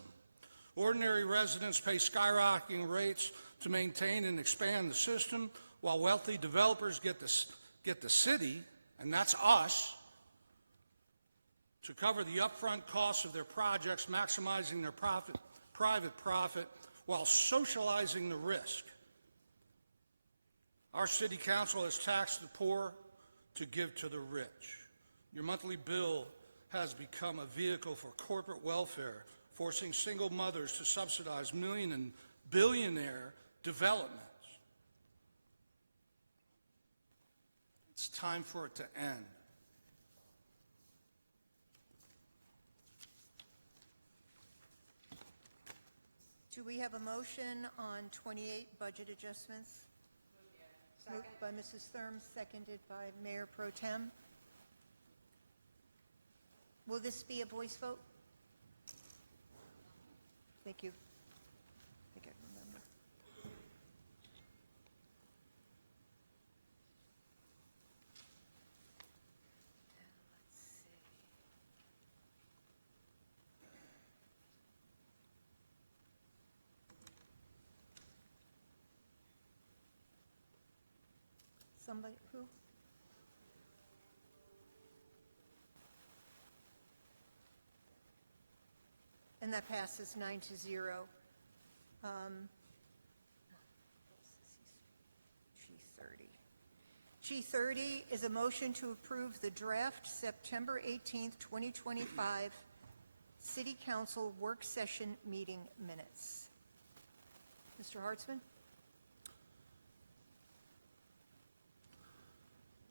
Ordinary residents pay skyrocketing rates to maintain and expand the system, while wealthy developers get the city, and that's us, to cover the upfront costs of their projects, maximizing their private profit, while socializing the risk. Our city council has taxed the poor to give to the rich. Your monthly bill has become a vehicle for corporate welfare, forcing single mothers to subsidize million and billionaire developments. It's time for it to end. Do we have a motion on 28 budget adjustments? Moved by Mrs. Thurm, seconded by Mayor Pro Tem. Will this be a voice vote? Thank you. I think I remember. Somebody, who? And that passes 9-0. G30 is a motion to approve the draft September 18th, 2025 City Council work session meeting minutes. Mr. Hartzman?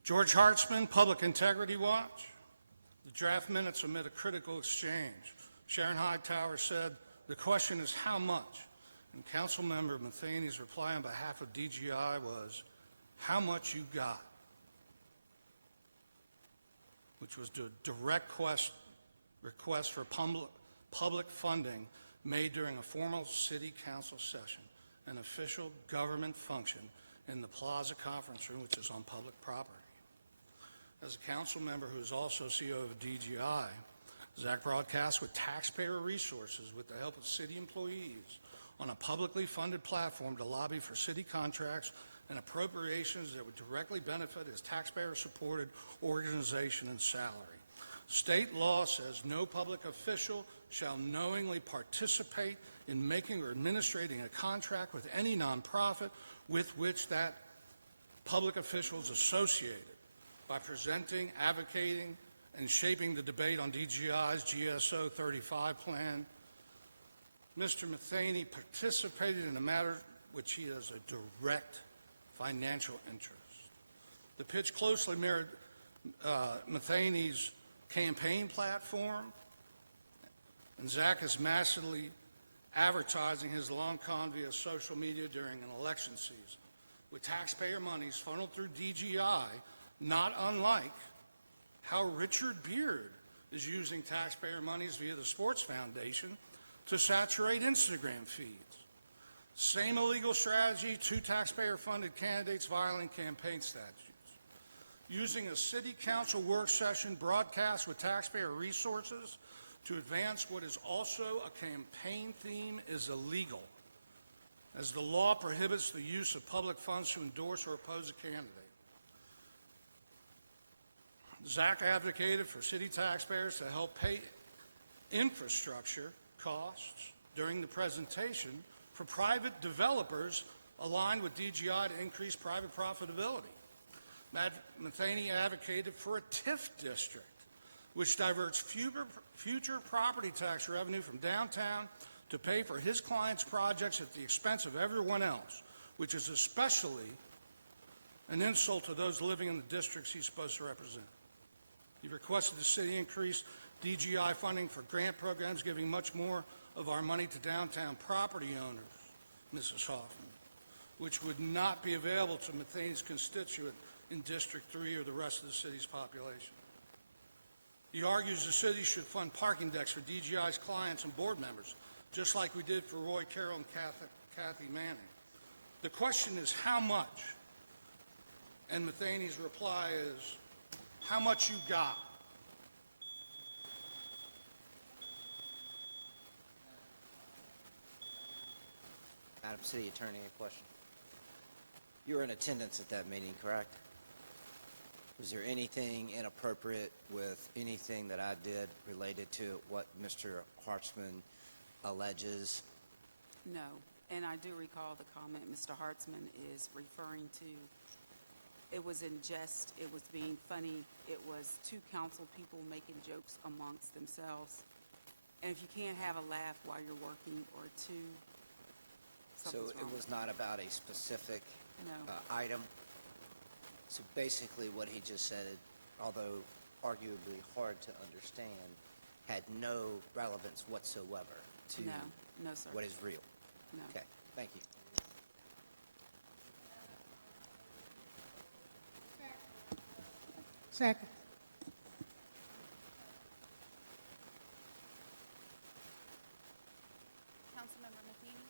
George Hartzman, Public Integrity Watch. The draft minutes amid a critical exchange. Sharon Hightower said, "The question is how much?" And Councilmember Matheny's reply on behalf of DGI was, "How much you got?" Which was a direct request for public funding made during a formal city council session, an official government function in the Plaza Conference Room, which is on public property. As a council member who is also CEO of DGI, Zach broadcasts with taxpayer resources with the help of city employees on a publicly funded platform to lobby for city contracts and appropriations that would directly benefit his taxpayer-supported organization and salary. State law says no public official shall knowingly participate in making or administrating a contract with any nonprofit with which that public official is associated by presenting, advocating, and shaping the debate on DGI's GSO 35 plan. Mr. Matheny participated in a matter which he has a direct financial interest. The pitch closely mirrored Matheny's campaign platform, and Zach is massively advertising his long con via social media during an election season. With taxpayer monies funneled through DGI, not unlike how Richard Beard is using taxpayer monies via the Sports Foundation to saturate Instagram feeds. Same illegal strategy, two taxpayer-funded candidates violating campaign statutes. Using a city council work session broadcast with taxpayer resources to advance what is also a campaign theme is illegal, as the law prohibits the use of public funds to endorse or oppose a candidate. Zach advocated for city taxpayers to help pay infrastructure costs during the presentation for private developers aligned with DGI to increase private profitability. Matheny advocated for a TIF district, which diverts future property tax revenue from downtown to pay for his clients' projects at the expense of everyone else, which is especially an insult to those living in the districts he's supposed to represent. He requested the city increase DGI funding for grant programs, giving much more of our money to downtown property owners, Mrs. Hoffman, which would not be available to Matheny's constituent in District 3 or the rest of the city's population. He argues the city should fund parking decks for DGI's clients and board members, just like we did for Roy Carroll and Kathy Manning. The question is how much? And Matheny's reply is, how much you got? Madam City Attorney, a question. You were in attendance at that meeting, correct? Was there anything inappropriate with anything that I did related to what Mr. Hartzman alleges? No, and I do recall the comment Mr. Hartzman is referring to It was in jest, it was being funny, it was two council people making jokes amongst themselves. And if you can't have a laugh while you're working, or two, So something's it wrong. was not about a specific No. item? So basically what he just said, although arguably hard to understand, had no relevance whatsoever to No, no, sir. what is real? No. Okay, thank you. Second. Councilmember McKinney?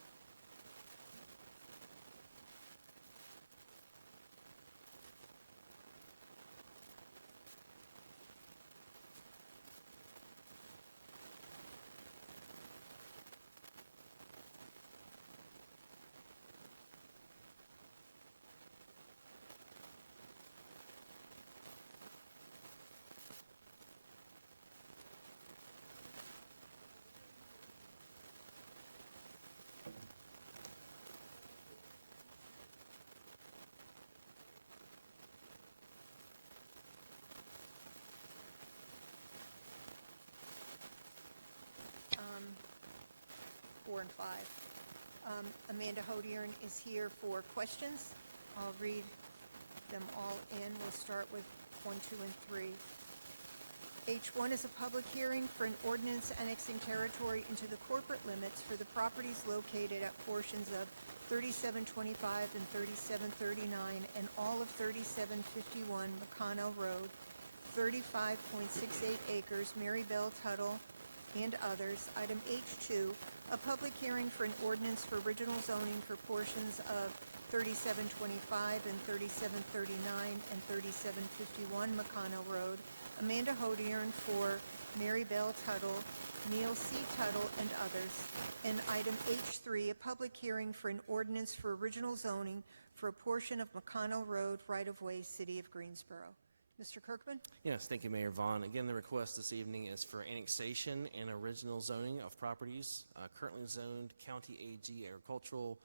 Um, 4 and 5. Amanda Hodiern is here for questions. I'll read them all in. We'll start with 1, 2, and 3. H1 is a public hearing for an ordinance annexing territory into the corporate limits for the properties located at portions of 3725 and 3739 and all of 3751 McConnell Road, 35.68 acres, Mary Bell Tuttle, and others. Item H2, a public hearing for an ordinance for original zoning for portions of 3725 and 3739 and 3751 McConnell Road. Amanda Hodiern for Mary Bell Tuttle, Neil C. Tuttle, and others. And item H3, a public hearing for an ordinance for original zoning for a portion of McConnell Road right-of-way, City of Greensboro. Mr. Kirkman? Yes, thank you, Mayor Vaughn. Again, the request this evening is for annexation and original zoning of properties currently zoned County AG Agricultural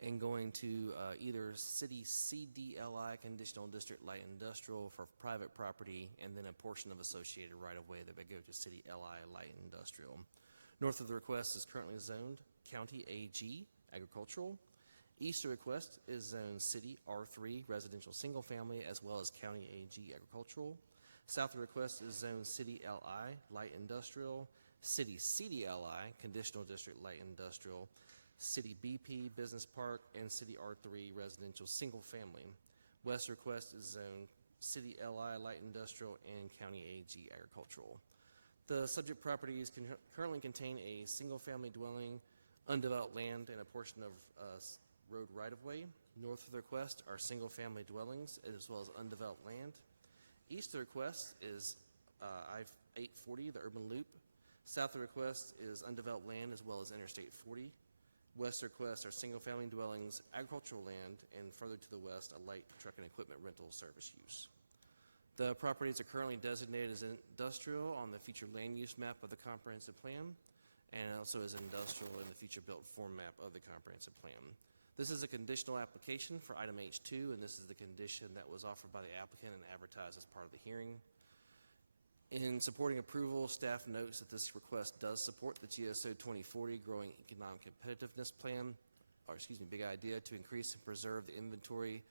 and going to either City CDLI Conditional District Light Industrial for private property, and then a portion of associated right-of-way that would go to City LI Light Industrial. North of the request is currently zoned County AG Agricultural. East of the request is zoned City R3 Residential Single Family, as well as County AG Agricultural. South of the request is zoned City LI Light Industrial, City CDLI Conditional District Light Industrial, City BP Business Park, and City R3 Residential Single Family. West request is zoned City LI Light Industrial and County AG Agricultural. The subject properties currently contain a single-family dwelling, undeveloped land, and a portion of road right-of-way. North of the request are single-family dwellings as well as undeveloped land. East of the request is I-840, the urban loop. South of the request is undeveloped land as well as Interstate 40. West of the request are single-family dwellings, agricultural land, and further to the west, a light truck and equipment rental service use. The properties are currently designated as industrial on the future land use map of the comprehensive plan, and also as industrial in the future built form map of the comprehensive plan. This is a conditional application for item H2, and this is the condition that was offered by the applicant and advertised as part of the hearing. In supporting approval, staff notes that this request does support the GSO 2040 Growing Economic Competitiveness Plan, big idea, to increase and preserve the inventory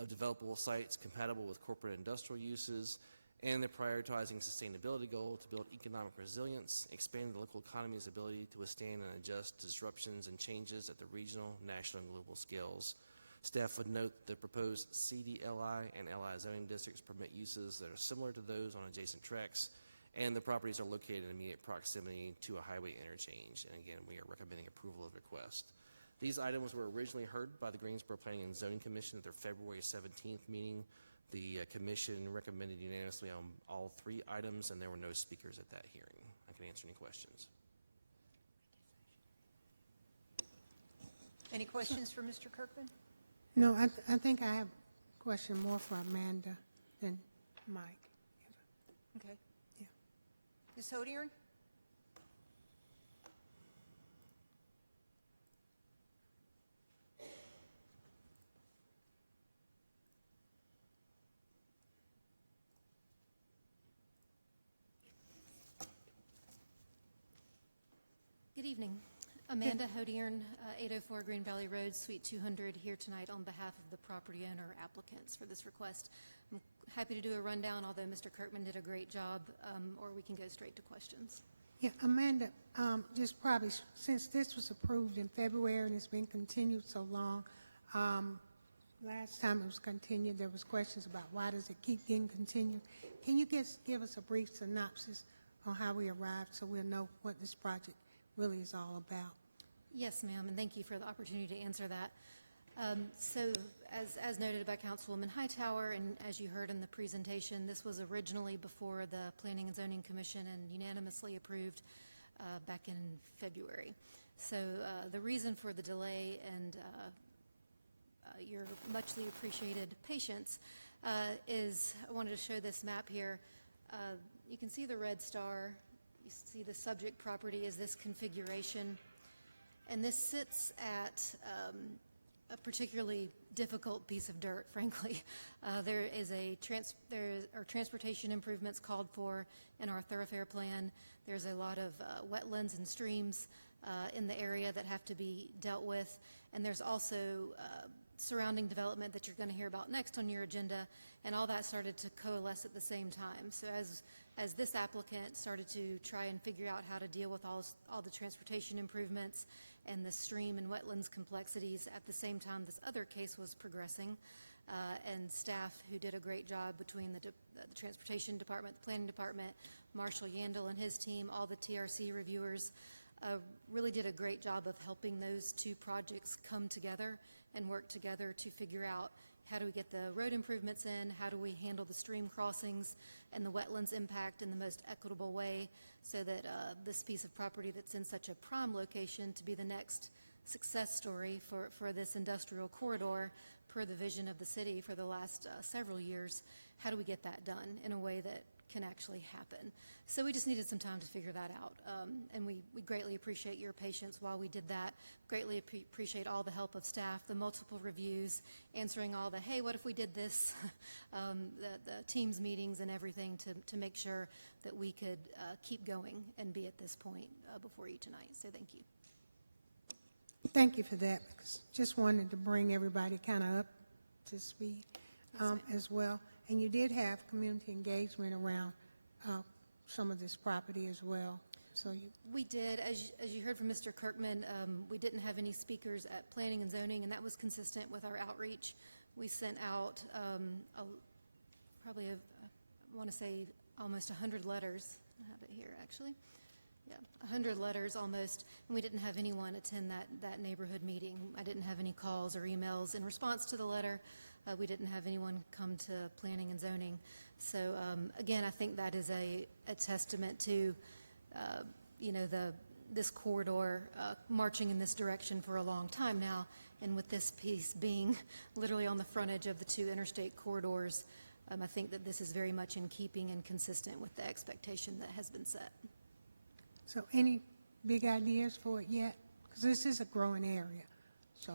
of developable sites compatible with corporate industrial uses, and the prioritizing sustainability goal to build economic resilience, expand the local economy's ability to withstand and adjust to disruptions and changes at the regional, national, and global scales. Staff would note the proposed CDLI and LI zoning districts permit uses that are similar to those on adjacent tracks, and the properties are located in immediate proximity to a highway interchange. And again, we are recommending approval of the request. These items were originally heard by the Greensboro Planning and Zoning Commission at their February 17th meeting. The commission recommended unanimously on all 3 items, and there were no speakers at that hearing. I can answer any questions. Any questions for Mr. Kirkman? No, I think I have a question more for Amanda than Mike. Okay. Ms. Hodiern? evening. Amanda Hodiern, 804 Green Valley Road, Suite 200, here tonight on behalf of the property owner applicants for this request. I'm happy to do a rundown, although Mr. Kirkman did a great job, or we can go straight to questions. Yeah, Amanda, just probably, since this was approved in February and it's been continued so long, last time it was continued, there was questions about why does it keep getting continued. Can you give us a brief synopsis on how we arrived so we'll know what this project really is all about? Yes, ma'am, and thank you for the opportunity to answer that. So, as noted by Councilwoman Hightower, and as you heard in the presentation, this was originally before the Planning and Zoning Commission and unanimously approved back in February. So the reason for the delay and your muchly appreciated patience is I wanted to show this map here. You can see the red star. You see the subject property is this configuration. And this sits at a particularly difficult piece of dirt, frankly. There are transportation improvements called for in our thoroughfare plan. There's a lot of wetlands and streams in the area that have to be dealt with. And there's also surrounding development that you're going to hear about next on your agenda. And all that started to coalesce at the same time. So as this applicant started to try and figure out how to deal with all the transportation improvements and the stream and wetlands complexities, at the same time this other case was progressing, and staff who did a great job between the transportation department, the planning department, Marshall Yandel and his team, all the TRC reviewers, really did a great job of helping those two projects come together and work together to figure out how do we get the road improvements in, how do we handle the stream crossings and the wetlands impact in the most equitable way so that this piece of property that's in such a prime location to be the next success story for this industrial corridor per the vision of the city for the last several years, how do we get that done in a way that can actually happen? So we just needed some time to figure that out, and we greatly appreciate your patience while we did that. Greatly appreciate all the help of staff, the multiple reviews, answering all the, hey, what if we did this, the teams meetings and everything to make sure that we could keep going and be at this point before you tonight. So thank you. Thank you for that. Just wanted to bring everybody kind of up to speed as well. And you did have community engagement around some of this property as well. So we did. As you heard from Mr. Kirkman, we didn't have any speakers at Planning and Zoning, and that was consistent with our outreach. We sent out I want to say almost 100 letters. I have it here, actually. Yeah, 100 letters almost, and we didn't have anyone attend that neighborhood meeting. I didn't have any calls or emails in response to the letter. We didn't have anyone come to Planning and Zoning. So again, I think that is a testament to this corridor marching in this direction for a long time now, and with this piece being literally on the frontage of the two interstate corridors, I think that this is very much in keeping and consistent with the expectation that has been set. So any big ideas for it yet? Because this is a growing area, so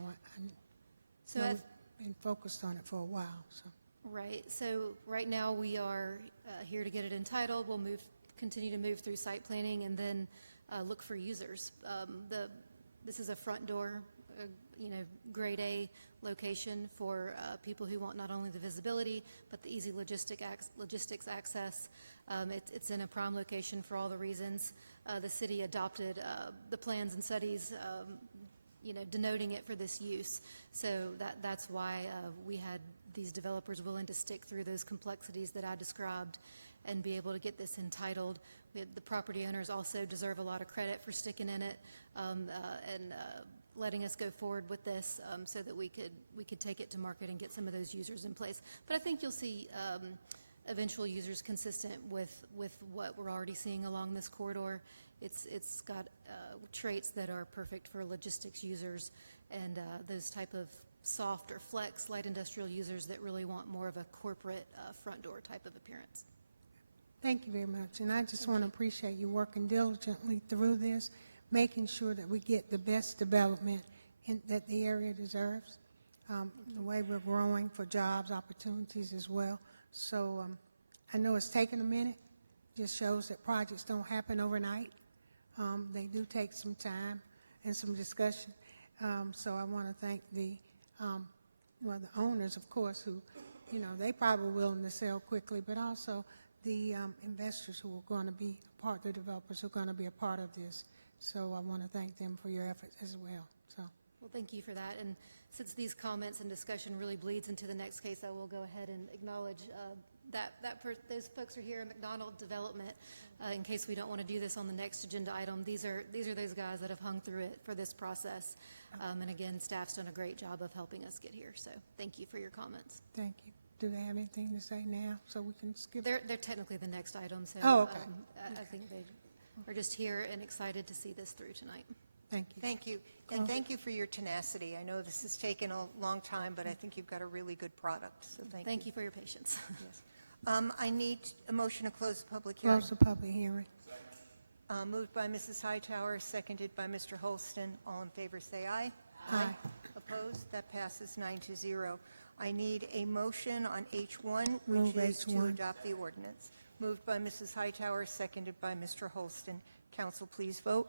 I've been focused on it for a while. So. Right. So right now we are here to get it entitled. We'll continue to move through site planning and then look for users. This is a front door, grade A location for people who want not only the visibility but the easy logistics access. It's in a prime location for all the reasons. The city adopted the plans and studies, denoting it for this use. So that's why we had these developers willing to stick through those complexities that I described and be able to get this entitled. The property owners also deserve a lot of credit for sticking in it and letting us go forward with this so that we could take it to market and get some of those users in place. But I think you'll see eventual users consistent with what we're already seeing along this corridor. It's got traits that are perfect for logistics users and those type of soft or flex light industrial users that really want more of a corporate front door type of appearance. Thank you very much. And I just want to appreciate you working diligently through this, making sure that we get the best development that the area deserves, the way we're growing for jobs, opportunities as well. So I know it's taken a minute. Just shows that projects don't happen overnight. They do take some time and some discussion. So I want to thank the owners, of course, who, they probably willing to sell quickly, but also the investors who are going to be the developers who are going to be a part of this. So I want to thank them for your efforts as well. So. Well, thank you for that. And since these comments and discussion really bleeds into the next case, I will go ahead and acknowledge those folks are here in McDonald Development. In case we don't want to do this on the next agenda item, these are those guys that have hung through it for this process. And again, staff's done a great job of helping us get here. So thank you for your comments. Thank you. Do they have anything to say now so we can skip? They're technically the next item. So okay. I think they are just here and excited to see this through tonight. Thank you. Thank you. And thank you for your tenacity. I know this has taken a long time, but I think you've got a really good product. So thank you for your patience. Yes. I need a motion to close the public hearing. Close the public hearing. Moved by Mrs. Hightower, seconded by Mr. Holston. All in favor say aye. Aye. Opposed? That passes 9-0. I need a motion on H1, Move which is to H1. adopt the ordinance. Moved by Mrs. Hightower, seconded by Mr. Holston. Council, please vote.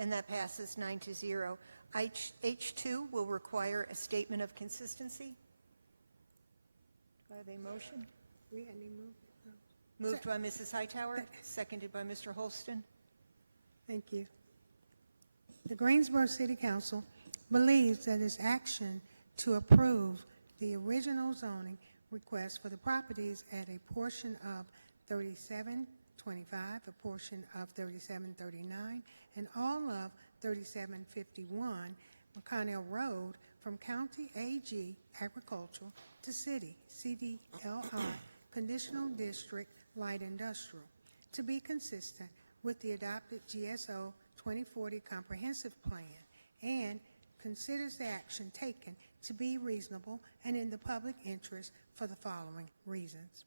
And that passes 9-0. H2 will require a statement of consistency. Do I have a motion? Moved by Mrs. Hightower, seconded by Mr. Holston. Thank you. The Greensboro City Council believes that its action to approve the original zoning request for the properties at a portion of 3725, a portion of 3739, and all of 3751 McConnell Road from County AG Agricultural to City CDLI Conditional District Light Industrial to be consistent with the adopted GSO 2040 Comprehensive Plan and considers the action taken to be reasonable and in the public interest for the following reasons.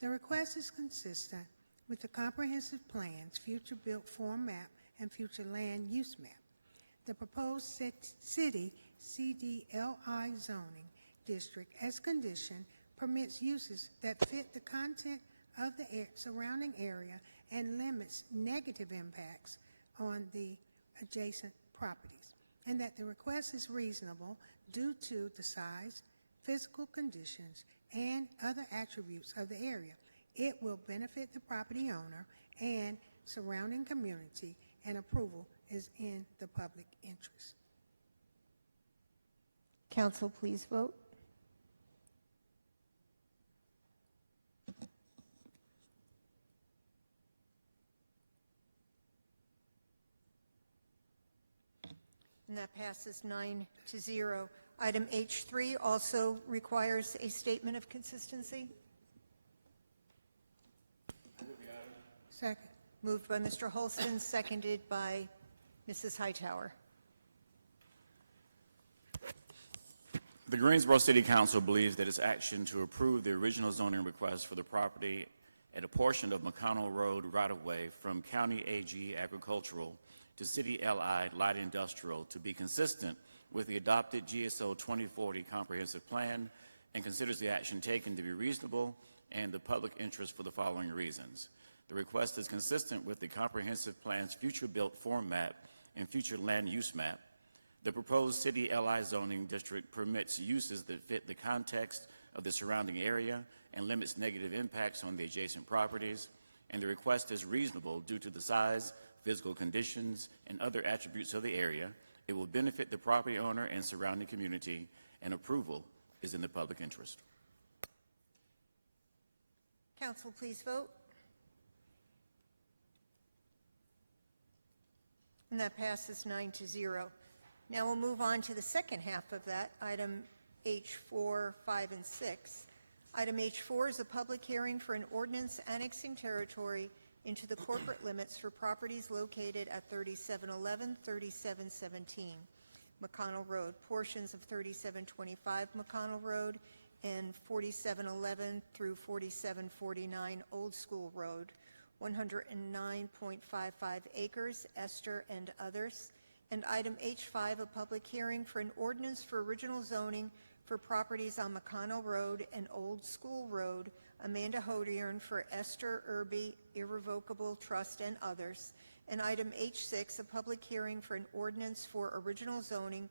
The request is consistent with the comprehensive plan's future built form map and future land use map. The proposed city CDLI zoning district as condition permits uses that fit the content of the surrounding area and limits negative impacts on the adjacent properties, and that the request is reasonable due to the size, physical conditions, and other attributes of the area. It will benefit the property owner and surrounding community, and approval is in the public interest. Council, please vote. And that passes 9-0. Item H3 also requires a statement of consistency. Second. Moved by Mr. Holston, seconded by Mrs. Hightower. The Greensboro City Council believes that its action to approve the original zoning request for the property at a portion of McConnell Road right-of-way from County AG Agricultural to City LI Light Industrial to be consistent with the adopted GSO 2040 Comprehensive Plan and considers the action taken to be reasonable and the public interest for the following reasons. The request is consistent with the Comprehensive Plan's future built form map and future land use map. The proposed City LI zoning district permits uses that fit the context of the surrounding area and limits negative impacts on the adjacent properties, and the request is reasonable due to the size, physical conditions, and other attributes of the area. It will benefit the property owner and surrounding community, and approval is in the public interest. Council, please vote. And that passes 9-0. Now we'll move on to the second half of that, item H4, 5, and 6. Item H4 is a public hearing for an ordinance annexing territory into the corporate limits for properties located at 3711, 3717. McConnell Road, portions of 3725 McConnell Road, and 4711 through 4749 Old School Road, 109.55 acres, Esther and others. And item H5, a public hearing for an ordinance for original zoning for properties on McConnell Road and Old School Road, Amanda Hodiern for Esther Irby Irrevocable Trust and others. And item H6, a public hearing for an ordinance for original zoning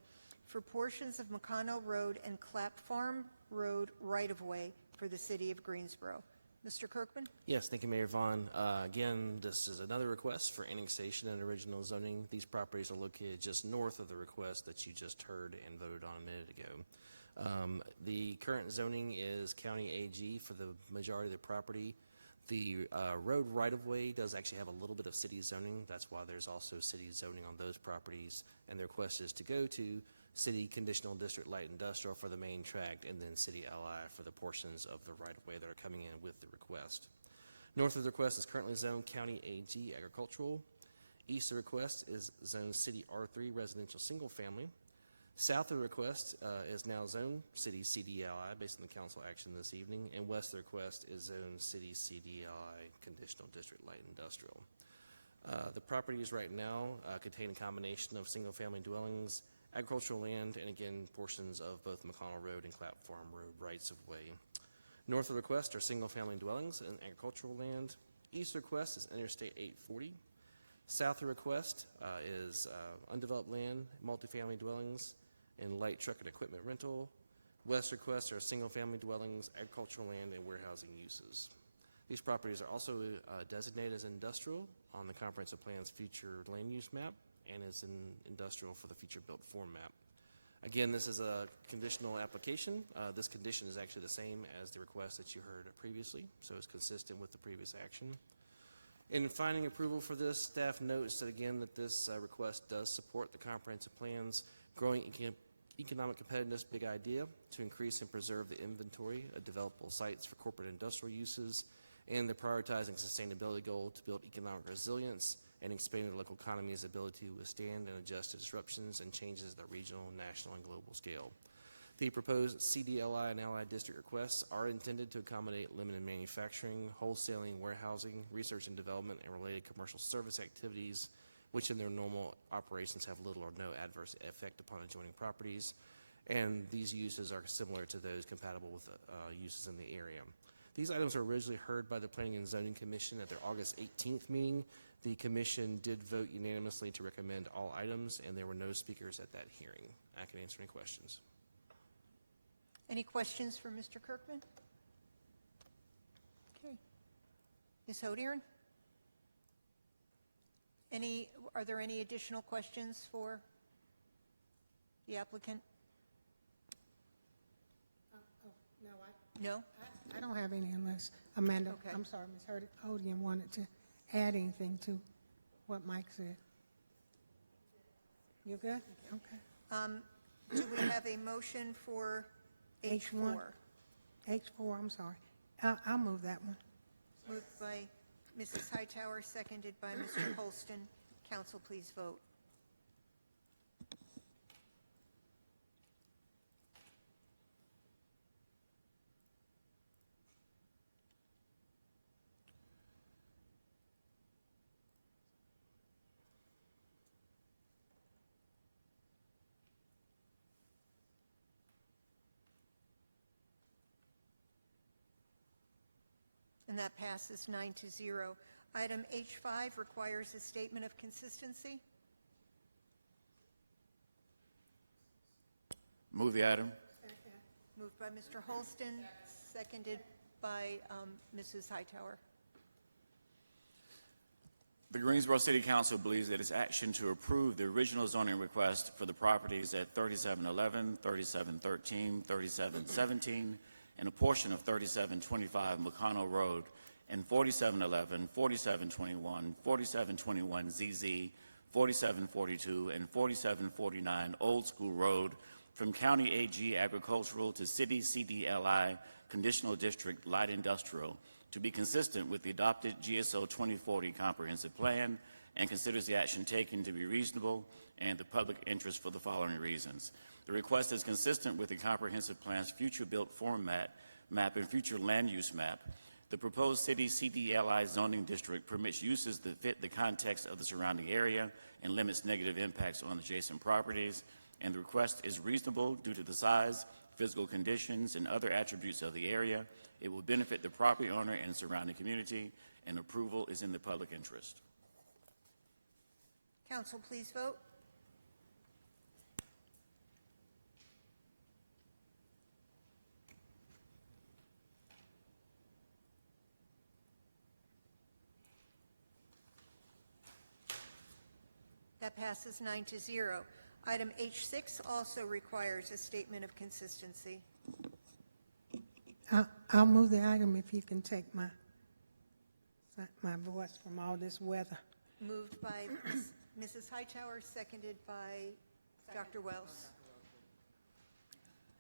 for portions of McConnell Road and Clap Farm Road right-of-way for the city of Greensboro. Mr. Kirkman? Yes, thank you, Mayor Vaughn. Again, this is another request for annexation and original zoning. These properties are located just north of the request that you just heard and voted on a minute ago. The current zoning is county AG for the majority of the property. The road right-of-way does actually have a little bit of city zoning. That's why there's also city zoning on those properties. And the request is to go to City Conditional District Light Industrial for the main tract, and then City LI for the portions of the right-of-way that are coming in with the request. North of the request is currently zoned County AG Agricultural. East of the request is zoned City R3 Residential Single Family. South of the request is now zoned City CDLI based on the council action this evening, and west of the request is zoned City CDLI Conditional District Light Industrial. The properties right now contain a combination of single-family dwellings, agricultural land, and again, portions of both McConnell Road and Clap Farm Road rights-of-way. North of the request are single-family dwellings and agricultural land. East of the request is Interstate 840. South of the request is undeveloped land, multifamily dwellings, and light truck and equipment rental. West of the request are single-family dwellings, agricultural land, and warehousing uses. These properties are also designated as industrial on the comprehensive plan's future land use map, and is in industrial for the future built form map. Again, this is a conditional application. This condition is actually the same as the request that you heard previously, so it's consistent with the previous action. In finding approval for this, staff notes that again that this request does support the comprehensive plan's growing economic competitiveness big idea to increase and preserve the inventory of developable sites for corporate industrial uses, and the prioritizing sustainability goal to build economic resilience and expanding the local economy's ability to withstand and adjust to disruptions and changes at the regional, national, and global scale. The proposed CDLI and Allied District requests are intended to accommodate limited manufacturing, wholesaling, warehousing, research and development, and related commercial service activities, which in their normal operations have little or no adverse effect upon adjoining properties. And these uses are similar to those compatible with uses in the area. These items were originally heard by the Planning and Zoning Commission at their August 18th meeting. The commission did vote unanimously to recommend all items, and there were no speakers at that hearing. I can answer any questions. Any questions for Mr. Kirkman? Okay. Ms. Hodiern? Are there any additional questions for the applicant? No? I don't have any unless Amanda, Okay. I'm sorry, Ms. Hodian wanted to add anything to what Mike said. You good? Okay. Do we have a motion for H4? H4, I'm sorry. I'll move that one. Moved by Mrs. Hightower, seconded by Mr. Holston. Council, please vote. And that passes 9-0. Item H5 requires a statement of consistency. Move the item. Moved by Mr. Holston, seconded by Mrs. Hightower. The Greensboro City Council believes that its action to approve the original zoning request for the properties at 3711, 3713, 3717, and a portion of 3725 McConnell Road, and 4711, 4721, 4721 ZZ, 4742, and 4749 Old School Road from County AG Agricultural to City CDLI Conditional District Light Industrial to be consistent with the adopted GSO 2040 Comprehensive Plan and considers the action taken to be reasonable and the public interest for the following reasons. The request is consistent with the comprehensive plan's future built form map and future land use map. The proposed city CDLI zoning district permits uses that fit the context of the surrounding area and limits negative impacts on adjacent properties. And the request is reasonable due to the size, physical conditions, and other attributes of the area. It will benefit the property owner and surrounding community, and approval is in the public interest. Council, please vote. That passes 9-0. Item H6 also requires a statement of consistency. I'll move the item if you can take my voice from all this weather. Moved by Mrs. Hightower, seconded by Dr. Wells.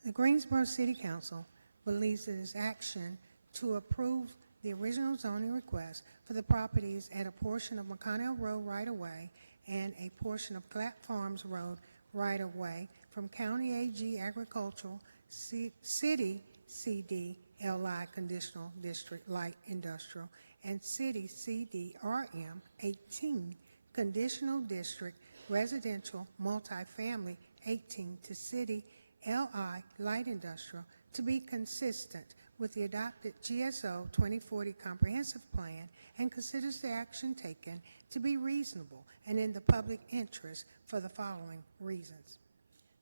The Greensboro City Council believes it is action to approve the original zoning request for the properties at a portion of McConnell Road right-of-way and a portion of Clapp Farms Road right-of-way from County AG Agricultural City CDLI Conditional District Light Industrial and City CDRM 18 Conditional District Residential Multifamily 18 to City LI Light Industrial to be consistent with the adopted GSO 2040 Comprehensive Plan and considers the action taken to be reasonable and in the public interest for the following reasons.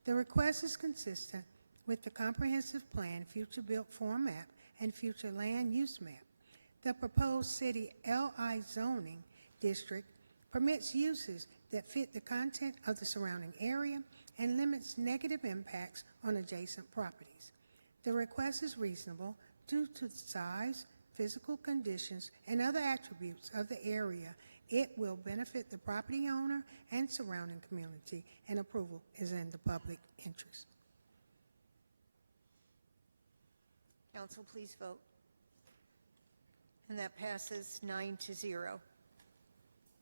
The request is consistent with the Comprehensive Plan Future Built Form Map and Future Land Use Map. The proposed City LI zoning district permits uses that fit the content of the surrounding area and limits negative impacts on adjacent properties. The request is reasonable due to the size, physical conditions, and other attributes of the area. It will benefit the property owner and surrounding community, and approval is in the public interest. Council, please vote. And that passes 9-0.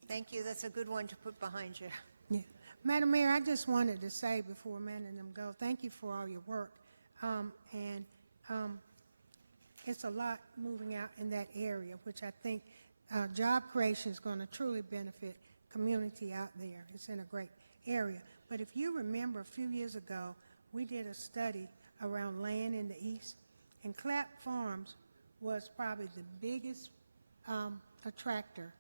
Thank you. That's a good one to put behind you. Yeah. Madam Mayor, I just wanted to say before letting them go, thank you for all your work. It's a lot moving out in that area, which I think job creation is going to truly benefit community out there. It's in a great area. But if you remember a few years ago, we did a study around land in the east, and Clapp Farms was probably the biggest attractor,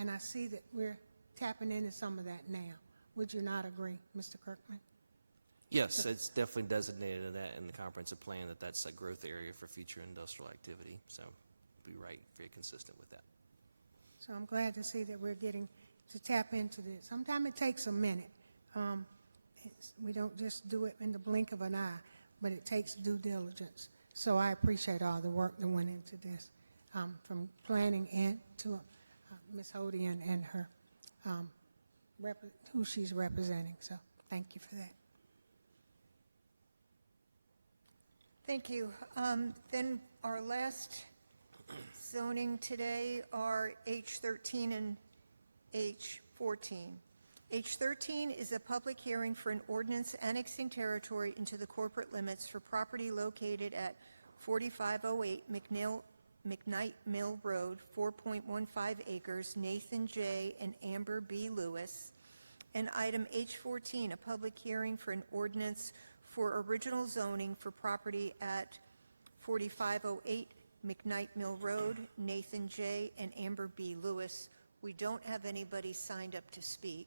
and I see that we're tapping into some of that now. Would you not agree, Mr. Kirkman? Yes, it's definitely designated that in the comprehensive plan that that's a growth area for future industrial activity. So be right, very consistent with that. So I'm glad to see that we're getting to tap into this. Sometimes it takes a minute. We don't just do it in the blink of an eye, but it takes due diligence. So I appreciate all the work that went into this, from planning and to Ms. Hodian and her, who she's representing. So thank you for that. Thank you. Then our last zoning today are H13 and H14. H13 is a public hearing for an ordinance annexing territory into the corporate limits for property located at 4508 McKnight Mill Road, 4.15 acres, Nathan J. and Amber B. Lewis. And item H14, a public hearing for an ordinance for original zoning for property at 4508 McKnight Mill Road, Nathan J. and Amber B. Lewis. We don't have anybody signed up to speak.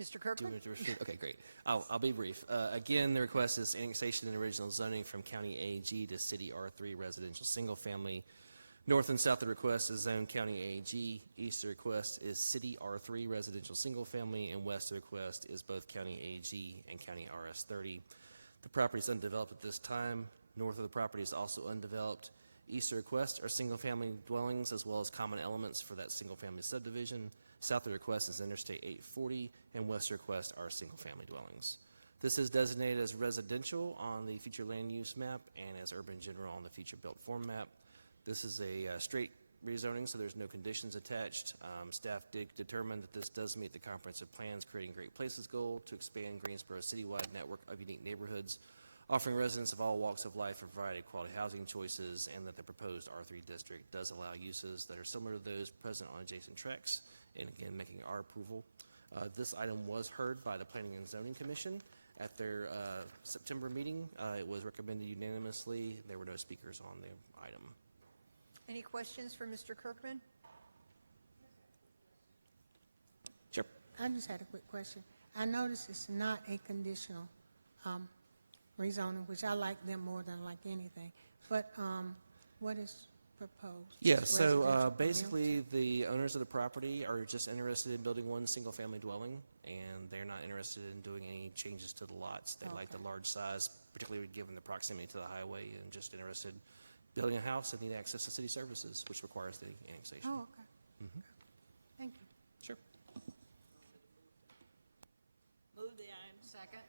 Mr. Kirkman? Okay, great. I'll be brief. Again, the request is annexation and original zoning from County AG to City R3 residential single family. North and south of the request is zone County AG. East of the request is City R3 residential single family, and west of the request is both County AG and County RS30. The property is undeveloped at this time. North of the property is also undeveloped. East of the request are single family dwellings as well as common elements for that single family subdivision. South of the request is Interstate 840, and west of the request are single family dwellings. This is designated as residential on the future land use map and as urban general on the future built form map. This is a straight rezoning, so there's no conditions attached. Staff did determine that this does meet the comprehensive plan's Creating Great Places goal to expand Greensboro's citywide network of unique neighborhoods, offering residents of all walks of life a variety of quality housing choices, and that the proposed R3 district does allow uses that are similar to those present on adjacent tracts, and again, making our approval. This item was heard by the Planning and Zoning Commission at their September meeting. It was recommended unanimously. There were no speakers on the item. Any questions for Mr. Kirkman? Sure. I just had a quick question. I noticed it's not a conditional rezoning, which I like them more than like anything. But what is proposed? Yeah, Just so residential basically the owners of the property are just interested in building one single-family dwelling, and they're not interested in doing any changes to the lots. They like the large size, particularly given the proximity to the highway, and just interested in building a house and need access to city services, which requires the annexation. Oh, okay. Thank you. Sure. Move the item. Second.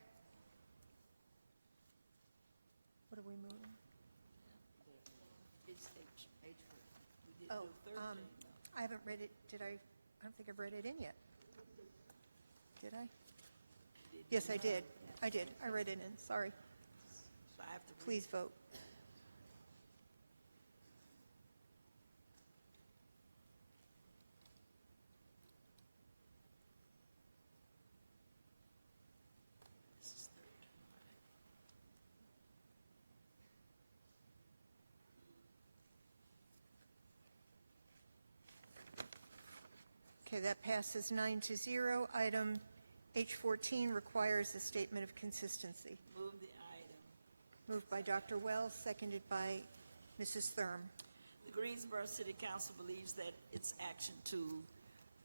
What are we moving? It's H. Oh, I haven't read it. Did I? I don't think I've read it in yet. Did I? Yes, I did. I did. I read it in. Sorry. So I have to read. Please vote. Okay, that passes 9-0. Item H14 requires a statement of consistency. Move the item. Moved by Dr. Wells, seconded by Mrs. Thurm. The Greensboro City Council believes that its action to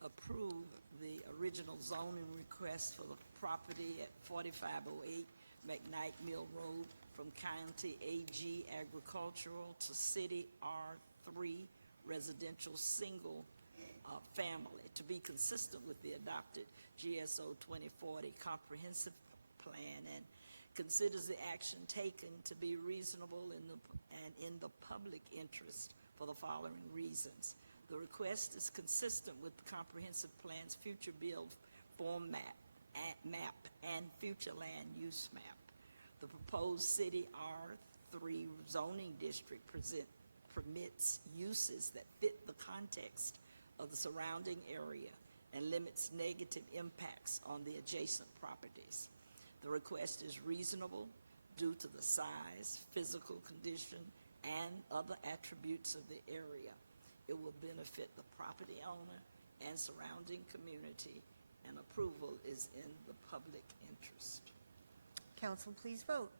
approve the original zoning request for the property at 4508 McKnight Mill Road from County AG Agricultural to City R3 Residential Single Family to be consistent with the adopted GSO 2040 Comprehensive Plan, and considers the action taken to be reasonable in the public interest for the following reasons. The request is consistent with the Comprehensive Plan's future build format map and future land use map. The proposed City R3 zoning district permits uses that fit the context of the surrounding area and limits negative impacts on the adjacent properties. The request is reasonable due to the size, physical condition, and other attributes of the area. It will benefit the property owner and surrounding community, and approval is in the public interest. Council, please vote.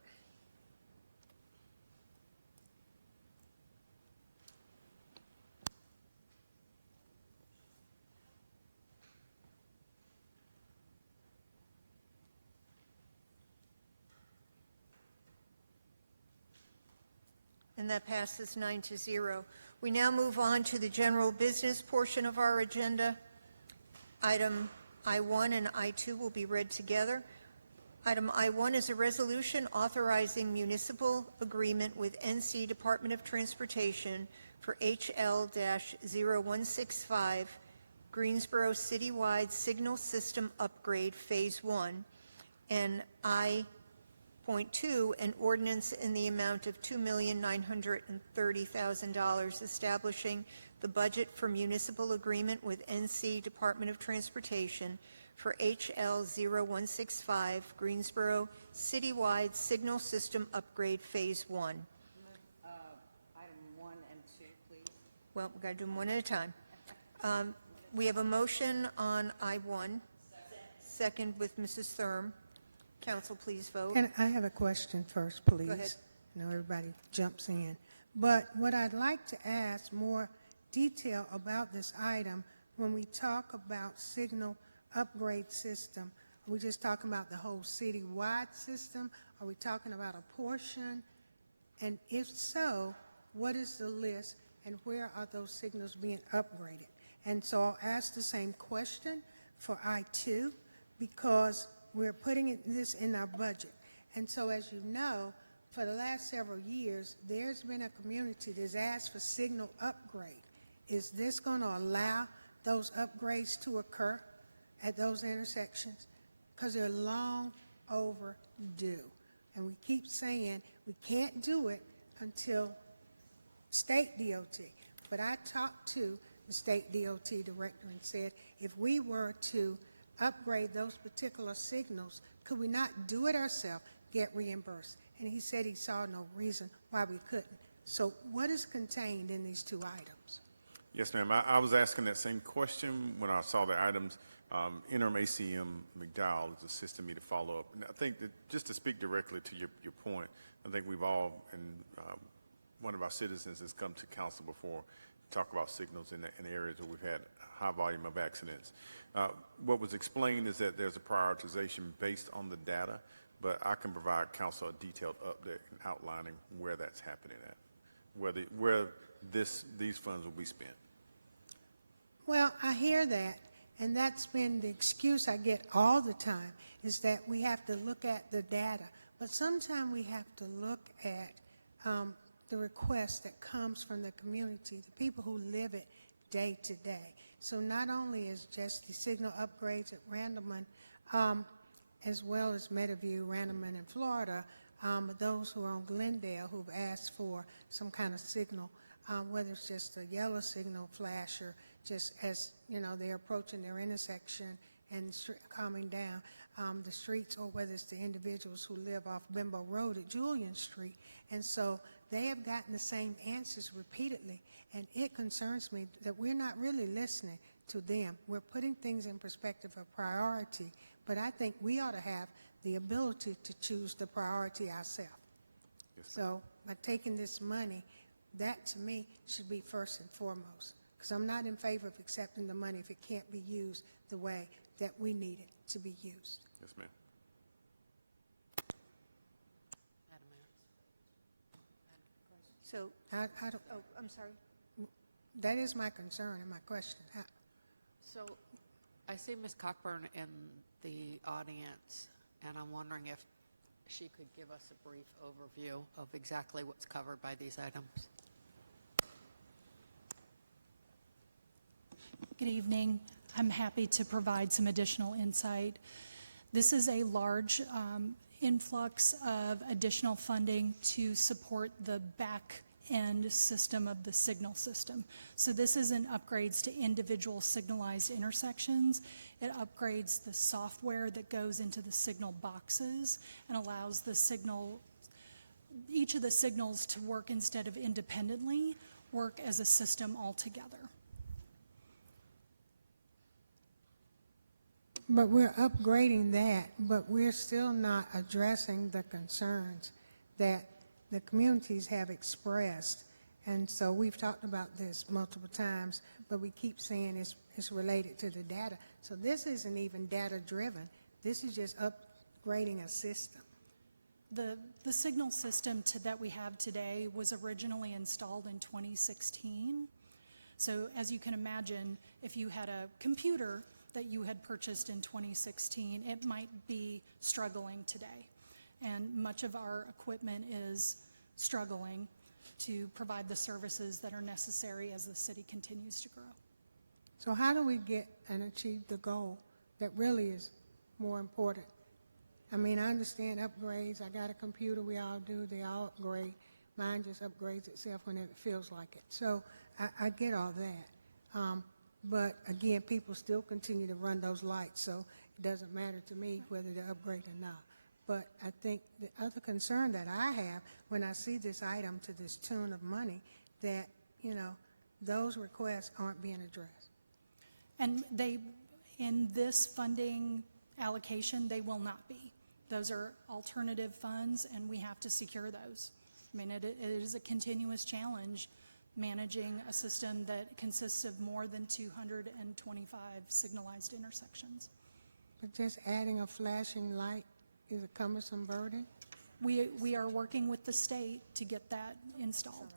And that passes 9-0. We now move on to the general business portion of our agenda. Item I-1 and I-2 will be read together. Item I-1 is a resolution authorizing municipal agreement with NC Department of Transportation for HL-0165 Greensboro Citywide Signal System Upgrade Phase 1, and I.2, an ordinance in the amount of $2,930,000 establishing the budget for municipal agreement with NC Department of Transportation for HL-0165 Greensboro Citywide Signal System Upgrade Phase 1. Item 1 and 2, please. Well, we've got to do them one at a time. We have a motion on I-1, second with Mrs. Thurm. Council, please vote. And I have a question first, please. Go ahead. I know everybody jumps in. But what I'd like to ask more detail about this item, when we talk about signal upgrade system, are we just talking about the whole city-wide system? Are we talking about a portion? And if so, what is the list and where are those signals being upgraded? And so I'll ask the same question for I-2 because we're putting this in our budget. And so as you know, for the last several years, there's been a community that's asked for signal upgrade. is this going to allow those upgrades to occur at those intersections? Because they're long overdue. And we keep saying we can't do it until state DOT. But I talked to the state DOT director and said, if we were to upgrade those particular signals, could we not do it ourselves, get reimbursed? And he said he saw no reason why we couldn't. So what is contained in these two items? Yes, ma'am. I was asking that same question when I saw the items. Interim ACM McDowell is assisting me to follow up. And I think that just to speak directly to your point, I think we've all, and one of our citizens has come to council before to talk about signals in areas where we've had high volume of accidents. What was explained is that there's a prioritization based on the data, but I can provide council a detailed update outlining where that's happening at, where these funds will be spent. Well, I hear that, and that's been the excuse I get all the time, is that we have to look at the data. But sometimes we have to look at the request that comes from the community, the people who live it day to day. So not only is just the signal upgrades at Randleman, as well as Meadowview, Randleman, and Florida, those who are on Glendale who've asked for some kind of signal, whether it's just a yellow signal flasher, just as, they're approaching their intersection and coming down the streets, or whether it's the individuals who live off Bimbo Road at Julian Street. And so they have gotten the same answers repeatedly, and it concerns me that we're not really listening to them. We're putting things in perspective of priority, but I think we ought to have the ability to choose the priority ourselves. Yes, so by taking this money, that to me should be first and foremost, because I'm not in favor of accepting the money if it can't be used the way that we need it to be used. Yes, ma'am. So, I don't, oh, I'm sorry. that is my concern and my question. So I see Ms. Cockburn in the audience, and I'm wondering if she could give us a brief overview of exactly what's covered by these items. Good evening. I'm happy to provide some additional insight. This is a large influx of additional funding to support the back end system of the signal system. So this isn't upgrades to individual signalized intersections. It upgrades the software that goes into the signal boxes and allows the signal, each of the signals to work instead of independently, work as a system altogether. But we're upgrading that, but we're still not addressing the concerns that the communities have expressed. And so we've talked about this multiple times, but we keep saying it's related to the data. So this isn't even data-driven. This is just upgrading a system. The signal system that we have today was originally installed in 2016. So as you can imagine, if you had a computer that you had purchased in 2016, it might be struggling today. And much of our equipment is struggling to provide the services that are necessary as the city continues to grow. So how do we get and achieve the goal that really is more important? I mean, I understand upgrades. I got a computer, we all do, they all upgrade. Mine just upgrades itself whenever it feels like it. So I get all that. But again, people still continue to run those lights, so it doesn't matter to me whether they're upgraded or not. But I think the other concern that I have when I see this item to this tune of money, that, those requests aren't being addressed. And in this funding allocation, they will not be. Those are alternative funds, and we have to secure those. I mean, it is a continuous challenge managing a system that consists of more than 225 signalized intersections. But just adding a flashing light is a cumbersome burden? We are working with the state to get that installed.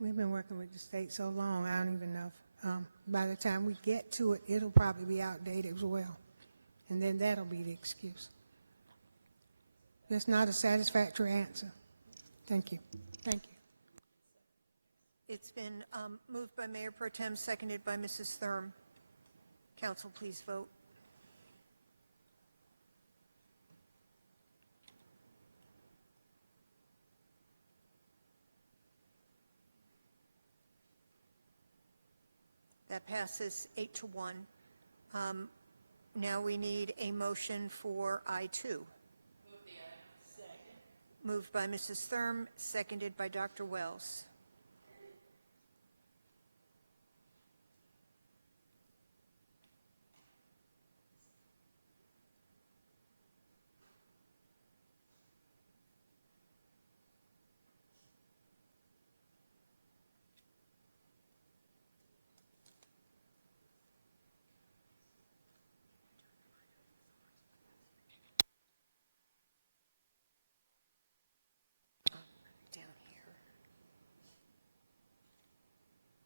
We've been working with the state so long, I don't even know if by the time we get to it, it'll probably be outdated as well. And then that'll be the excuse. That's not a satisfactory answer. Thank you. Thank you. It's been moved by Mayor Pro Tem, seconded by Mrs. Thurm. Council, please vote. That passes 8-1. Now we need a motion for I-2. Moved by Mrs. Thurm, seconded by Dr. Wells.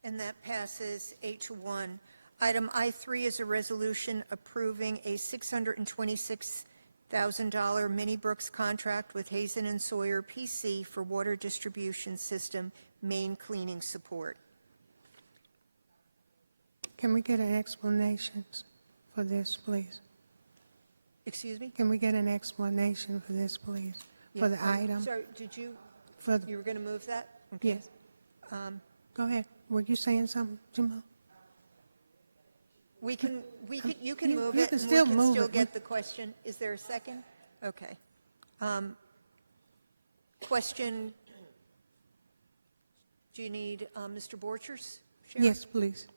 And that passes 8-1. Item I-3 is a resolution approving a $626,000 Mini Brooks contract with Hazen and Sawyer PC for water distribution system main cleaning support. Can we get an explanation for this, please? Excuse me? Can we get an explanation for this, please? For the item? Sorry, did you, For the, you were going to move that? Okay. yes. Go ahead. Were you saying something, Jamal? You can move you it, can and still we can move still it. get the question. Is there a second? Okay. Question, do you need Mr. Borchers? Sharon? Yes, please.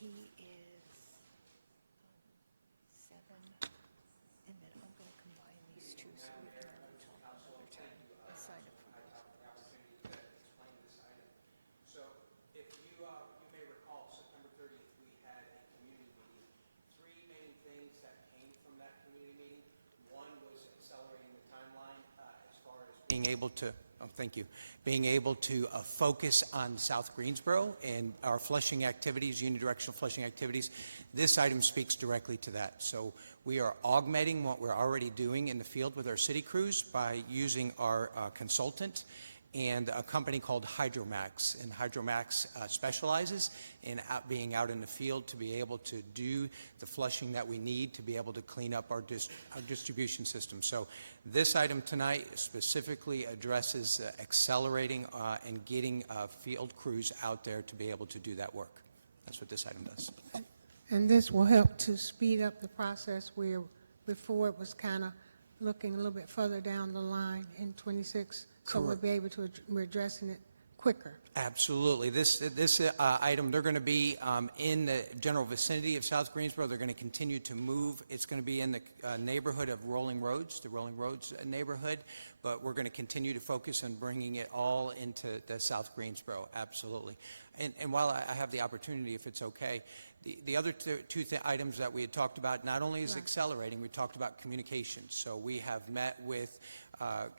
He is 7, and then I'm going to combine these two so we can talk another time. I signed up for it. So if you may recall, September 30th, we had a community meeting. Three main things that came from that community meeting. One was accelerating the timeline as far as being able to, being able to focus on South Greensboro and our flushing activities, unidirectional flushing activities. This item speaks directly to that. So we are augmenting what we're already doing in the field with our city crews by using our consultant and a company called Hydromax. And Hydromax specializes in being out in the field to be able to do the flushing that we need to be able to clean up our distribution system. So this item tonight specifically addresses accelerating and getting field crews out there to be able to do that work. That's what this item does. And this will help to speed up the process where before it was kind of looking a little bit further down the line in 26. So we'll be able to, we're addressing it quicker. Absolutely. This item, they're going to be in the general vicinity of South Greensboro. They're going to continue to move. It's going to be in the neighborhood of Rolling Roads, the Rolling Roads neighborhood, but we're going to continue to focus on bringing it all into the South Greensboro, absolutely. And while I have the opportunity, if it's okay, the other two items that we had talked about, not only is accelerating, we talked about communications. So we have met with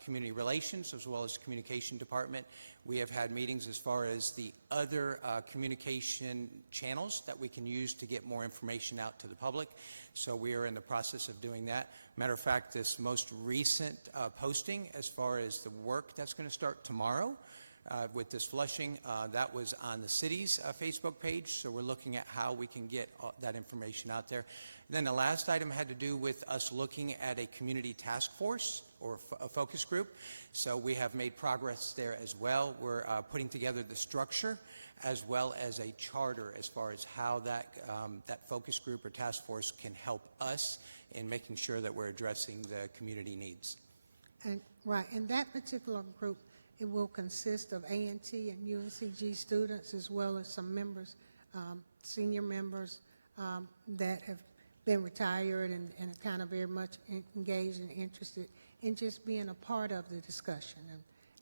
community relations as well as communication department. We have had meetings as far as the other communication channels that we can use to get more information out to the public. So we are in the process of doing that. Matter of fact, this most recent posting as far as the work that's going to start tomorrow with this flushing, that was on the city's Facebook page. So we're looking at how we can get that information out there. Then the last item had to do with us looking at a community task force or a focus group. So we have made progress there as well. We're putting together the structure as well as a charter as far as how that focus group or task force can help us in making sure that we're addressing the community needs. And right, and that particular group, it will consist of A&T and UNCG students as well as some members, senior members that have been retired and are kind of very much engaged and interested in just being a part of the discussion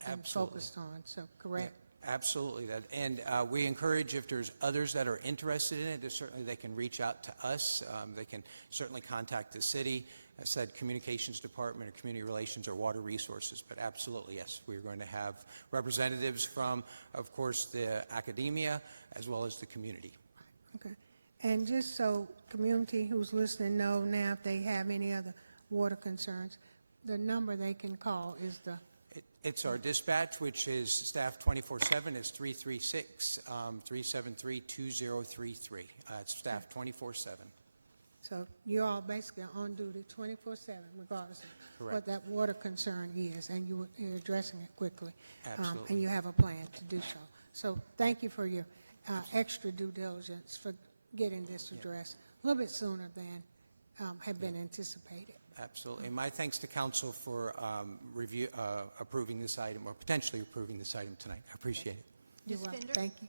and focused on. So, correct? Yeah, absolutely. And we encourage, if there's others that are interested in it, certainly they can reach out to us. They can certainly contact the city. I said communications department or community relations or water resources, but absolutely, yes, we're going to have representatives from, of course, the academia as well as the community. Okay. And just so community who's listening know now if they have any other water concerns, the number they can call is the, It's our dispatch, which is staff 24/7, is 336-373-2033. It's staff 24/7. so you're all basically on duty 24/7 regardless of what Correct. that water concern is, and you're addressing it quickly. Absolutely. And you have a plan to do so. So thank you for your extra due diligence for getting this addressed a little bit sooner than had been anticipated. Absolutely. My thanks to council for approving this item, or potentially approving this item tonight. I appreciate it. You're Ms. welcome. Pinder? Thank you.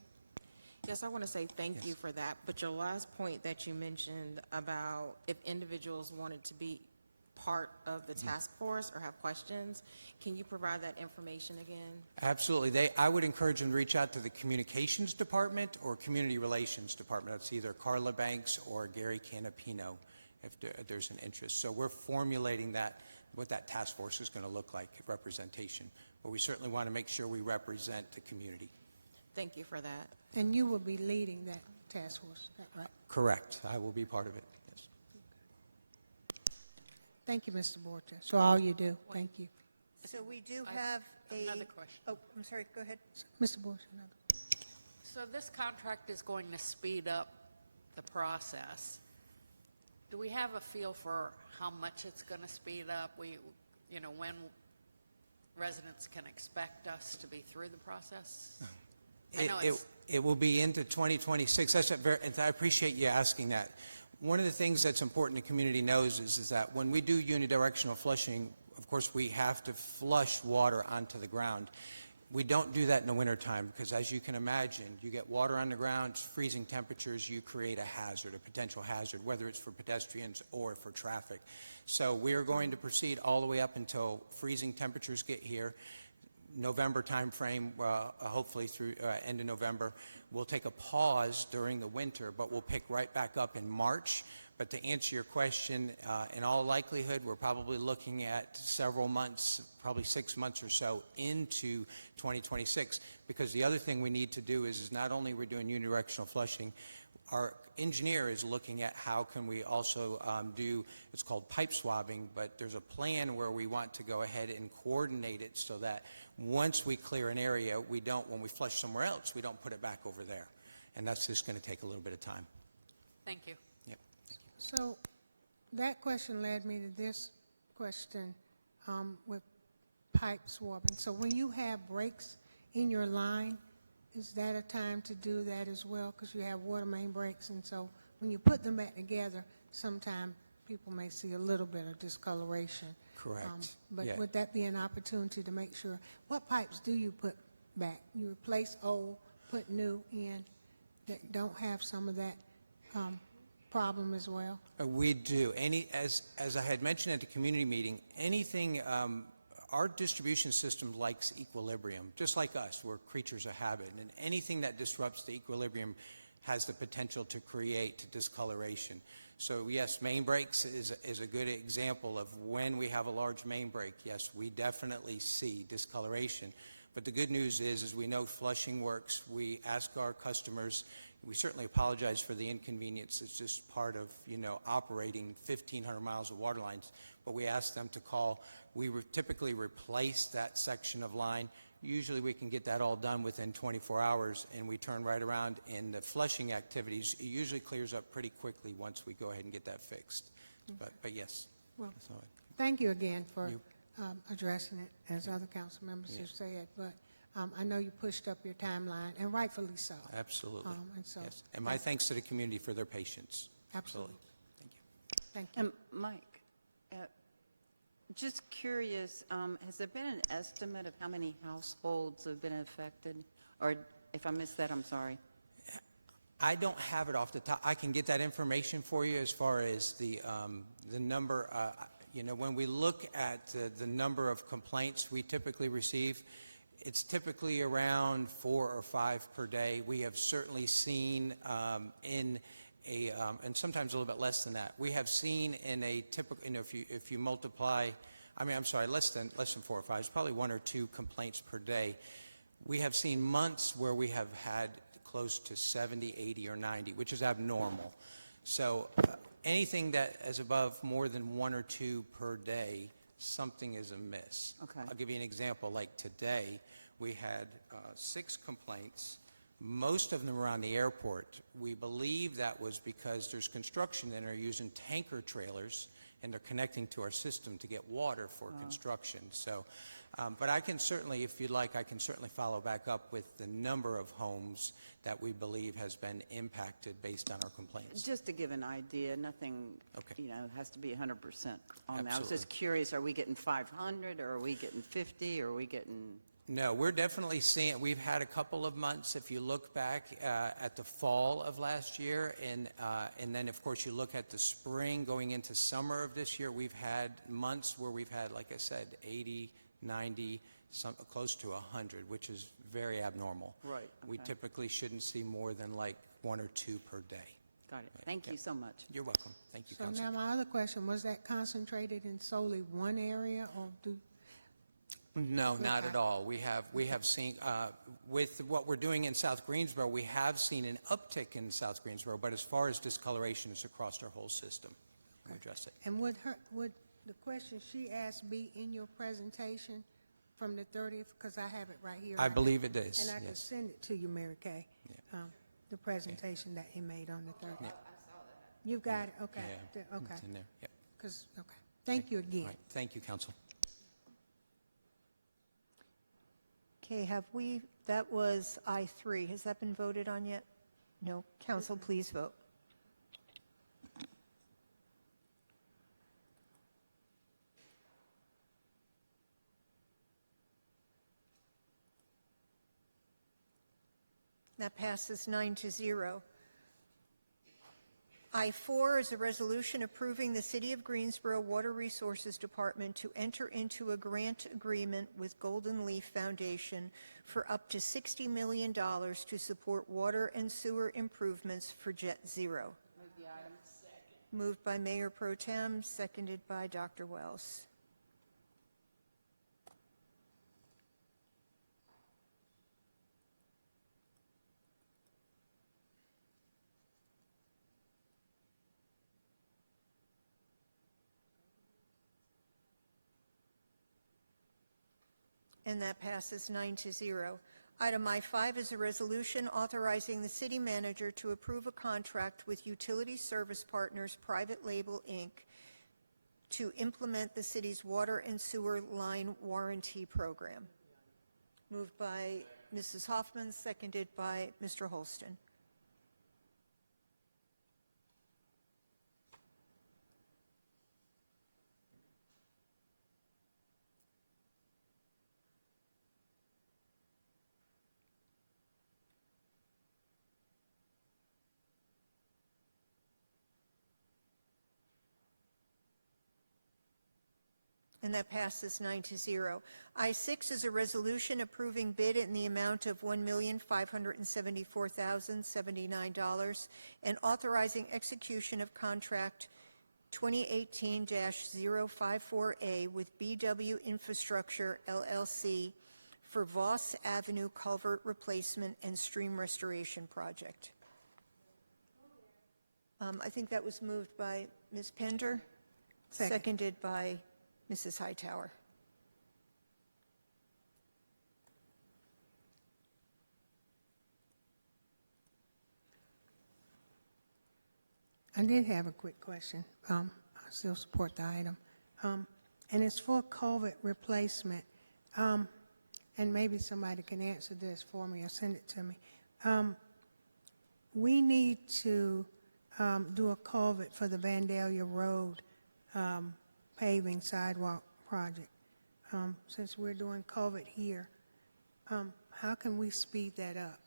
Yes, I want to say thank you for that. But your last point that you mentioned about if individuals wanted to be part of the task force or have questions, can you provide that information again? Absolutely. I would encourage them to reach out to the communications department or community relations department. It's either Carla Banks or Gary Canapino if there's an interest. So we're formulating that, what that task force is going to look like, representation. But we certainly want to make sure we represent the community. Thank you for that. And you will be leading that task force, is that right? Correct. I will be part of it. Yes. Thank you, Mr. Borges, for all you do. Thank you. So we do have Another question. Oh, I'm sorry, go ahead. Mr. Borges, another. So this contract is going to speed up the process. Do we have a feel for how much it's going to speed up? When residents can expect us to be through the process? I know It will be into 2026. And I appreciate you asking that. One of the things that's important the community knows is that when we do unidirectional flushing, of course, we have to flush water onto the ground. We don't do that in the wintertime because, as you can imagine, you get water on the ground, freezing temperatures, you create a hazard, a potential hazard, whether it's for pedestrians or for traffic. So we are going to proceed all the way up until freezing temperatures get here. November timeframe, hopefully through end of November. We'll take a pause during the winter, but we'll pick right back up in March. But to answer your question, in all likelihood, we're probably looking at several months, probably 6 months or so into 2026. Because the other thing we need to do is not only we're doing unidirectional flushing, our engineer is looking at how can we also do, it's called pipe swabbing, but there's a plan where we want to go ahead and coordinate it so that once we clear an area, we don't, when we flush somewhere else, we don't put it back over there. And that's just going to take a little bit of time. Thank you. Yep. So that question led me to this question with pipe swabbing. So when you have breaks in your line, is that a time to do that as well? Because you have water main breaks, and so when you put them back together, sometimes people may see a little bit of discoloration. Correct. But Yeah. would that be an opportunity to make sure, what pipes do you put back? You replace old, put new in that don't have some of that problem as well? We do. As I had mentioned at the community meeting, anything, our distribution system likes equilibrium, just like us. We're creatures of habit, and anything that disrupts the equilibrium has the potential to create discoloration. So yes, main breaks is a good example of when we have a large main break. Yes, we definitely see discoloration. But the good news is we know flushing works. We ask our customers, we certainly apologize for the inconvenience. It's just part of, operating 1,500 miles of water lines. But we ask them to call. We typically replace that section of line. Usually we can get that all done within 24 hours, and we turn right around, and the flushing activities, it usually clears up pretty quickly once we go ahead and get that fixed. But yes. Well, thank you again for addressing it, as other council members have said. But I know you pushed up your timeline, and rightfully so. Absolutely. And so, Yes. And my thanks to the community for their patience. Absolutely. Thank you. Thank you. Mike, just curious, has there been an estimate of how many households have been affected? Or if I missed that, I'm sorry. I don't have it off the top. I can get that information for you as far as the number. When we look at the number of complaints we typically receive, it's typically around 4 or 5 per day. We have certainly seen and sometimes a little bit less than that. We have seen in a typical, if you multiply, less than 4 or 5. It's probably 1 or 2 complaints per day. We have seen months where we have had close to 70, 80, or 90, which is abnormal. So anything that is above more than 1 or 2 per day something is amiss. Okay. I'll give you an example. Like today, we had 6 complaints. Most of them around the airport. We believe that was because there's construction and they're using tanker trailers and they're connecting to our system to get water for construction. So, but I can certainly, if you'd like, I can certainly follow back up with the number of homes that we believe has been impacted based on our complaints. Just to give an idea, nothing, has to be 100% on that. I was Absolutely. just curious, are we getting 500, or are we getting 50, or are we getting... No, we're definitely seeing, we've had a couple of months, if you look back at the fall of last year, and then, of course, you look at the spring going into summer of this year, we've had months where we've had, like I said, 80, 90, close to 100, which is very abnormal. Right. We okay. typically shouldn't see more than like 1 or 2 per day. Got it. Thank you so much. You're welcome. Thank you, So Council. now my other question, was that concentrated in solely one area, or No, not at all. We have seen, with what we're doing in South Greensboro, we have seen an uptick in South Greensboro, but as far as discoloration, it's across our whole system. We address it. And would the question she asked be in your presentation from the 30th? Because I have it right here. I believe it is, And I can yes. send it to you, Mary Kay, the presentation that he made on the 30th. You've got it? Okay. Yeah, Okay. it's in there. Yep. Okay. Thank you again. All right. Thank you, Council. Okay, that was I3. Has that been voted on yet? No. Council, please vote. That passes 9-0. I4 is a resolution approving the City of Greensboro Water Resources Department to enter into a grant agreement with Golden Leaf Foundation for up to $60 million to support water and sewer improvements for Jet Zero. Move the item. Moved by Mayor Pro Tem, seconded by Dr. Wells. And that passes 9-0. Item I5 is a resolution authorizing the city manager to approve a contract with Utility Service Partners Private Label, Inc. to implement the city's water and sewer line warranty program. Moved by Mrs. Hoffman, seconded by Mr. Holston. And that passes 9-0. I6 is a resolution approving bid in the amount of $1,574,079 and authorizing execution of contract 2018-054A with BW Infrastructure, LLC for Voss Avenue Culvert Replacement and Stream Restoration Project. I think that was moved by Ms. Pender, seconded by Mrs. Hightower. I did have a quick question. I still support the item. And it's for culvert replacement. And maybe somebody can answer this for me or send it to me. We need to do a culvert for the Vandalia Road paving sidewalk project. Since we're doing culvert here, how can we speed that up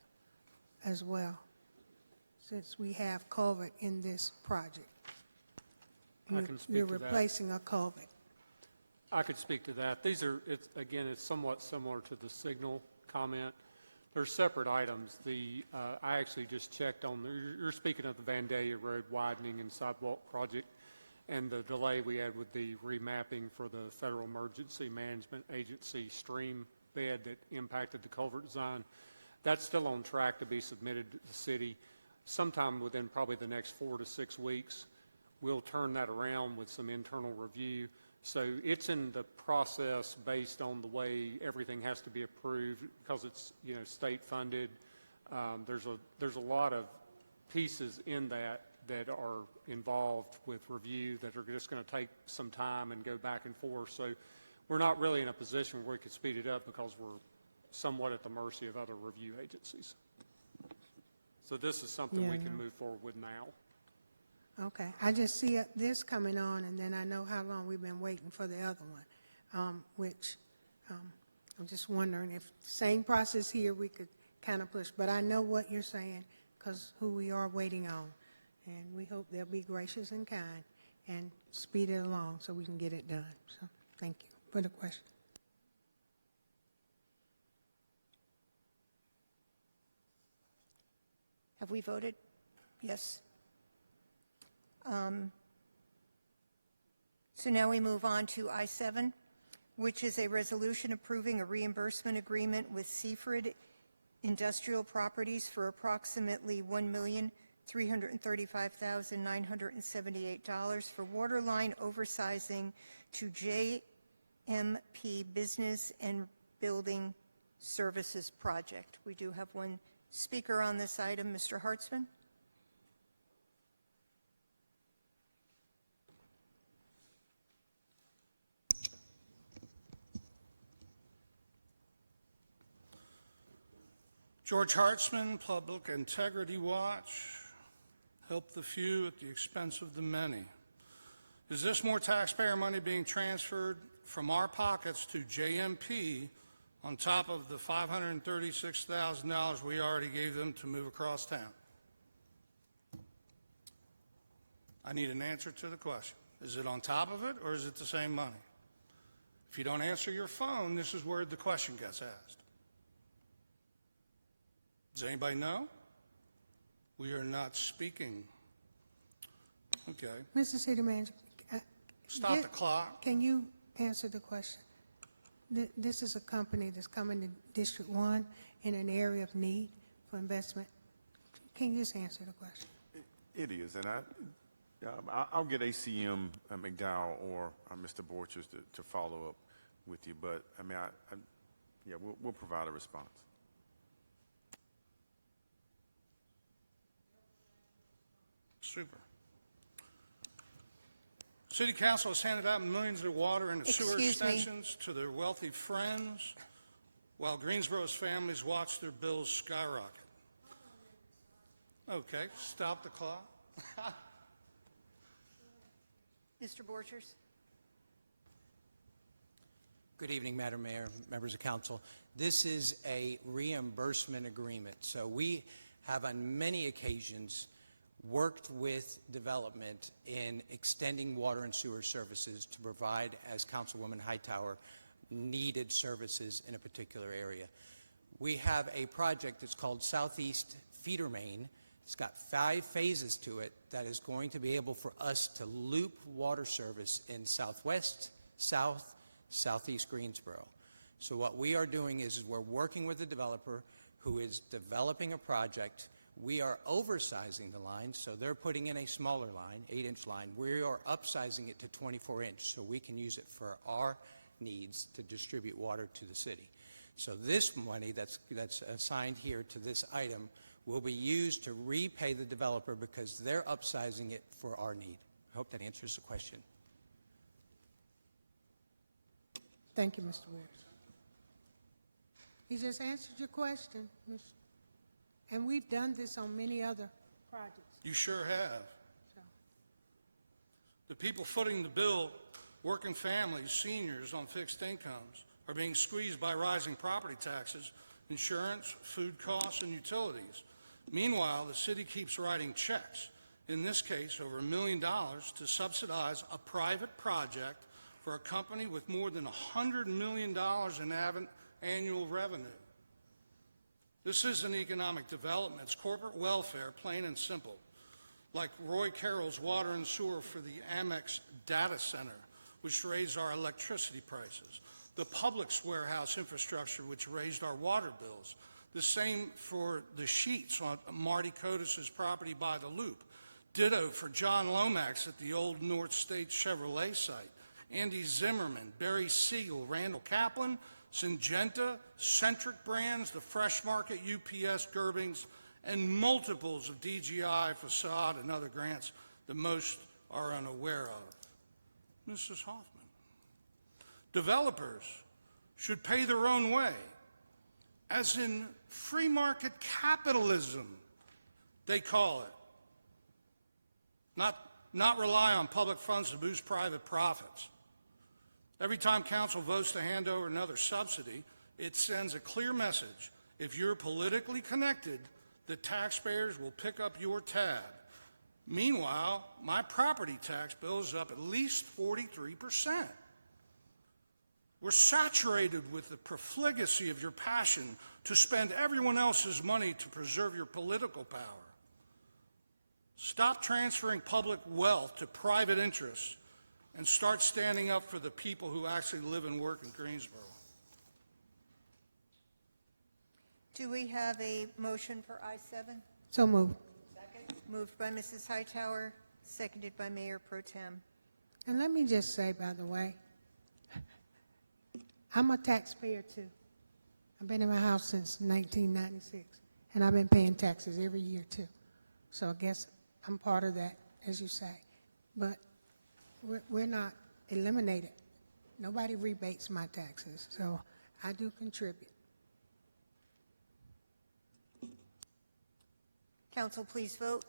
as well, since we have culvert in this project? I can speak You're to that. replacing a culvert. I could speak to that. These are, it's somewhat similar to the signal comment. They're separate items. I actually just checked on, you're speaking of the Vandalia Road widening and sidewalk project and the delay we had with the remapping for the Federal Emergency Management Agency stream bed that impacted the culvert design. That's still on track to be submitted to the city sometime within probably the next 4 to 6 weeks. We'll turn that around with some internal review So it's in the process based on the way everything has to be approved because it's, state funded. There's a lot of pieces in that are involved with review that are just going to take some time and go back and forth. So we're not really in a position where we could speed it up because we're somewhat at the mercy of other review agencies. So this is something we can move forward with now. Okay, I just see this coming on, and then I know how long we've been waiting for the other one, which I'm just wondering if same process here we could kind of push. But I know what you're saying because who we are waiting on, and we hope they'll be gracious and kind and speed it along so we can get it done. So thank you for the question. Have we voted? Yes. So now we move on to I-7, which is a resolution approving a reimbursement agreement with Seaford Industrial Properties for approximately $1,335,978 for water line oversizing to JMP Business and Building Services Project. We do have one speaker on this item, Mr. Hartzman. George Hartzman, Public Integrity Watch. Help the few at the expense of the many. Is this more taxpayer money being transferred from our pockets to JMP on top of the $536,000 we already gave them to move across town? I need an answer to the question. Is it on top of it, or is it the same money? If you don't answer your phone, this is where the question gets asked. Does anybody know? We are not speaking. Okay. Mr. City Manager, Stop the clock. Can you answer the question? This is a company that's coming to District 1 in an area of need for investment. Can you just answer the question? It is, and I'll get ACM McDowell or Mr. Borchers to follow up with you, but I mean, we'll provide a response. Super. City Council has handed out millions of water and sewer extensions to their wealthy friends while Greensboro's families watch their bills skyrocket. Okay, stop the clock. Mr. Borchers. Good evening, Madam Mayor, members of council. This is a reimbursement agreement. So we have on many occasions worked with development in extending water and sewer services to provide, as Councilwoman Hightower, needed services in a particular area. We have a project that's called Southeast Feeder Main. It's got 5 phases to it that is going to be able for us to loop water service in Southwest, South, Southeast Greensboro. So what we are doing is we're working with the developer who is developing a project. We are oversizing the line, so they're putting in a smaller line, 8-inch line. We are upsizing it to 24-inch so we can use it for our needs to distribute water to the city. So this money that's assigned here to this item will be used to repay the developer because they're upsizing it for our need. I hope that answers the question. Thank you, Mr. Ward. He just answered your question, and we've done this on many other projects. You sure have. The people footing the bill, working families, seniors on fixed incomes, are being squeezed by rising property taxes, insurance, food costs, and utilities. Meanwhile, the city keeps writing checks, in this case over $1 million, to subsidize a private project for a company with more than $100 million in annual revenue. This isn't economic development. It's corporate welfare, plain and simple. Like Roy Carroll's water and sewer for the Amex data center, which raised our electricity prices. The Publix warehouse infrastructure, which raised our water bills. The same for the sheets on Marty Codis's property by the Loop. Ditto for John Lomax at the old North State Chevrolet site. Andy Zimmerman, Barry Siegel, Randall Kaplan, Syngenta, Centric Brands, the Fresh Market, UPS, Gerbings, and multiples of DGI, Facade, and other grants that most are unaware of. Mrs. Hoffman, developers should pay their own way, as in free market capitalism, they call it. Not rely on public funds to boost private profits. Every time council votes to hand over another subsidy, it sends a clear message. If you're politically connected, the taxpayers will pick up your tab. Meanwhile, my property tax bill is up at least 43%. We're saturated with the profligacy of your passion to spend everyone else's money to preserve your political power. Stop transferring public wealth to private interests and start standing up for the people who actually live and work in Greensboro. Do we have a motion for I-7? So moved. Second. Moved by Mrs. Hightower, seconded by Mayor Pro Tem. And let me just say, by the way, I'm a taxpayer too. I've been in my house since 1996, and I've been paying taxes every year too. So I guess I'm part of that, as you say. But we're not eliminated. Nobody rebates my taxes, so I do contribute. Council, please vote.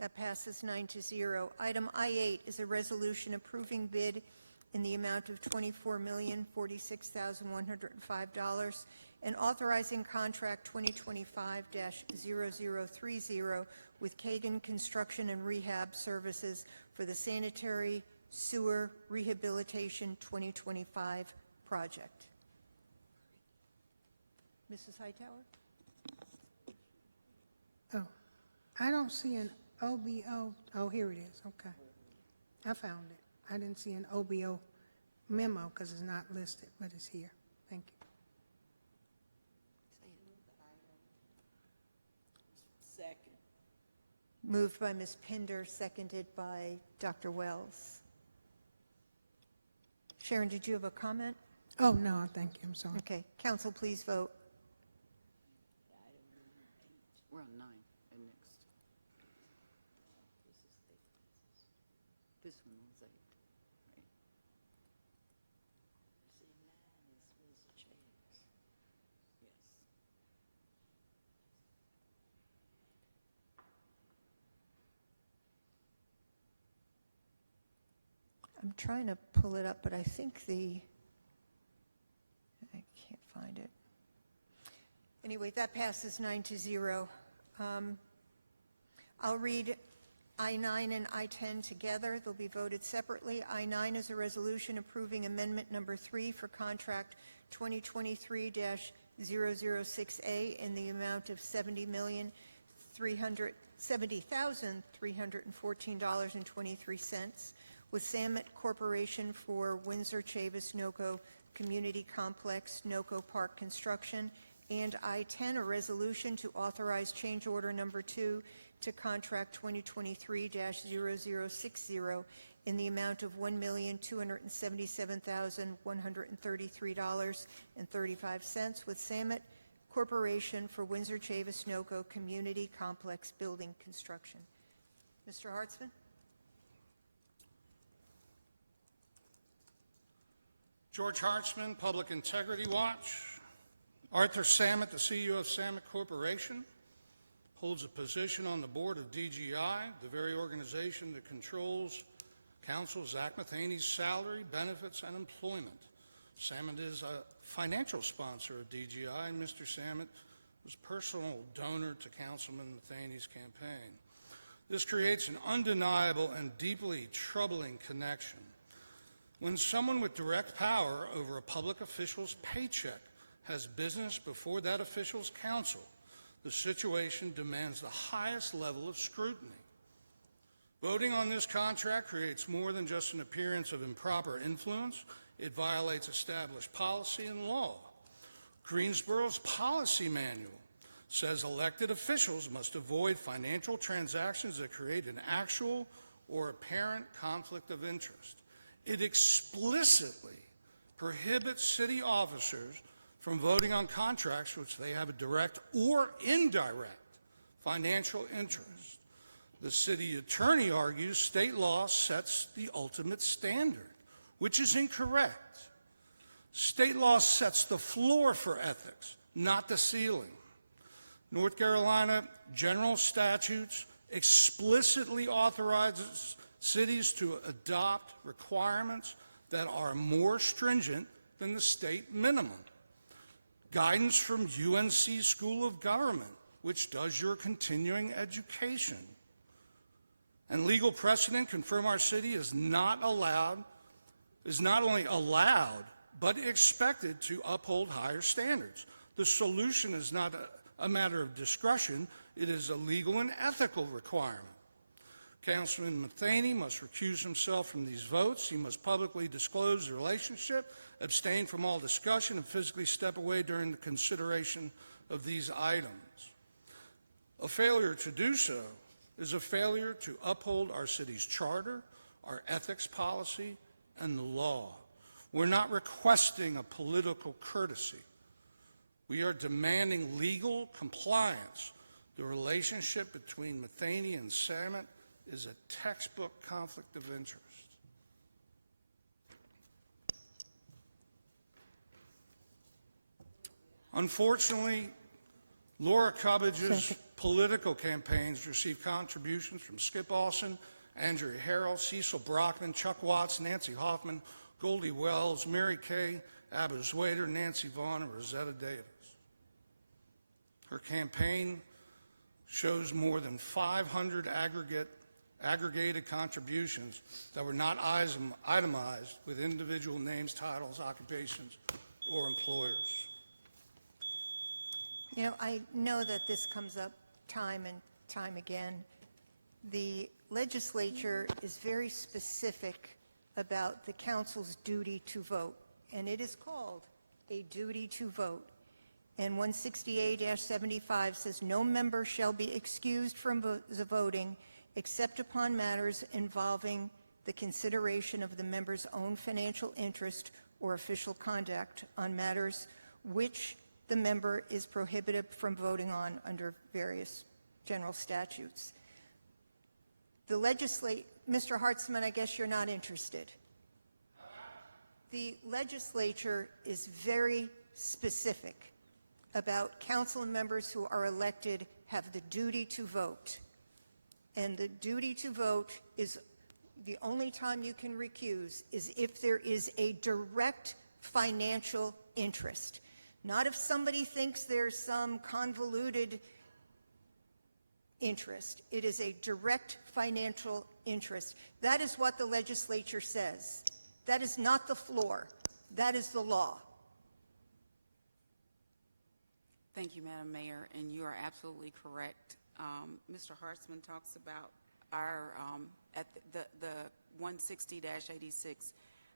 That passes 9-0. Item I-8 is a resolution approving bid in the amount of $24,046,105 and authorizing contract 2025-0030 with Kagan Construction and Rehab Services for the Sanitary Sewer Rehabilitation 2025 project. Mrs. Hightower? Oh, I don't see an OBO. Oh, here it is. Okay. I found it. I didn't see an OBO memo because it's not listed, but it's here. Thank you. Second. Moved by Ms. Pinder, seconded by Dr. Wells. Sharon, did you have a comment? Oh, no, thank you. I'm sorry. Okay. Council, please vote. We're on 9 and next. This one was 8. I'm trying to pull it up, but I think I can't find it. Anyway, that passes 9-0. I'll read I-9 and I-10 together. They'll be voted separately. I-9 is a resolution approving amendment number 3 for contract 2023-006A in the amount of $70,314.23 with Samet Corporation for Windsor Chavis NOCO Community Complex NOCO Park Construction, and I-10, a resolution to authorize change order number 2 to contract 2023-0060 in the amount of $1,277,133.35 with Samet Corporation for Windsor Chavis NOCO Community Complex Building Construction. Mr. Hartzman? George Hartzman, Public Integrity Watch. Arthur Samet, the CEO of Samet Corporation, holds a position on the board of DGI, the very organization that controls Council Zach Mathaney's salary, benefits, and employment. Samet is a financial sponsor of DGI, and Mr. Samet was personal donor to Councilman Mathaney's campaign. This creates an undeniable and deeply troubling connection. When someone with direct power over a public official's paycheck has business before that official's counsel, the situation demands the highest level of scrutiny. Voting on this contract creates more than just an appearance of improper influence. It violates established policy and law. Greensboro's policy manual says elected officials must avoid financial transactions that create an actual or apparent conflict of interest. It explicitly prohibits city officers from voting on contracts which they have a direct or indirect financial interest. The city attorney argues state law sets the ultimate standard, which is incorrect. State law sets the floor for ethics, not the ceiling. North Carolina general statutes explicitly authorizes cities to adopt requirements that are more stringent than the state minimum. Guidance from UNC School of Government, which does your continuing education, and legal precedent confirm our city is not only allowed, but expected to uphold higher standards. The solution is not a matter of discretion, it is a legal and ethical requirement. Councilman Matheny must recuse himself from these votes. He must publicly disclose the relationship, abstain from all discussion, and physically step away during the consideration of these items. A failure to do so is a failure to uphold our city's charter, our ethics policy, and the law. We're not requesting a political courtesy. We are demanding legal compliance. The relationship between Matheny and Samet is a textbook conflict of interest. Unfortunately, Laura Cubbage's political campaigns receive contributions from Skip Alson, Andrea Harrell, Cecil Brockman, Chuck Watts, Nancy Hoffman, Goldie Wells, Mary Kay Abbotswader, Nancy Vaughn, and Rosetta Davis. Her campaign shows more than 500 aggregated contributions that were not itemized with individual names, titles, occupations, or employers. You know, I know that this comes up time and time again. The legislature is very specific about the council's duty to vote, and it is called a duty to vote. And 168-75 says no member shall be excused from the voting except upon matters involving the consideration of the member's own financial interest or official conduct on matters which the member is prohibited from voting on under various general statutes. Mr. Hartzman, I guess you're not interested. The legislature is very specific about council members who are elected have the duty to vote. And the duty to vote is the only time you can recuse is if there is a direct financial interest. Not if somebody thinks there's some convoluted interest. It is a direct financial interest. That is what the legislature says. That is not the floor. That is the law. Thank you, Madam Mayor, and you are absolutely correct. Mr. Hartzman talks about our at the 160-86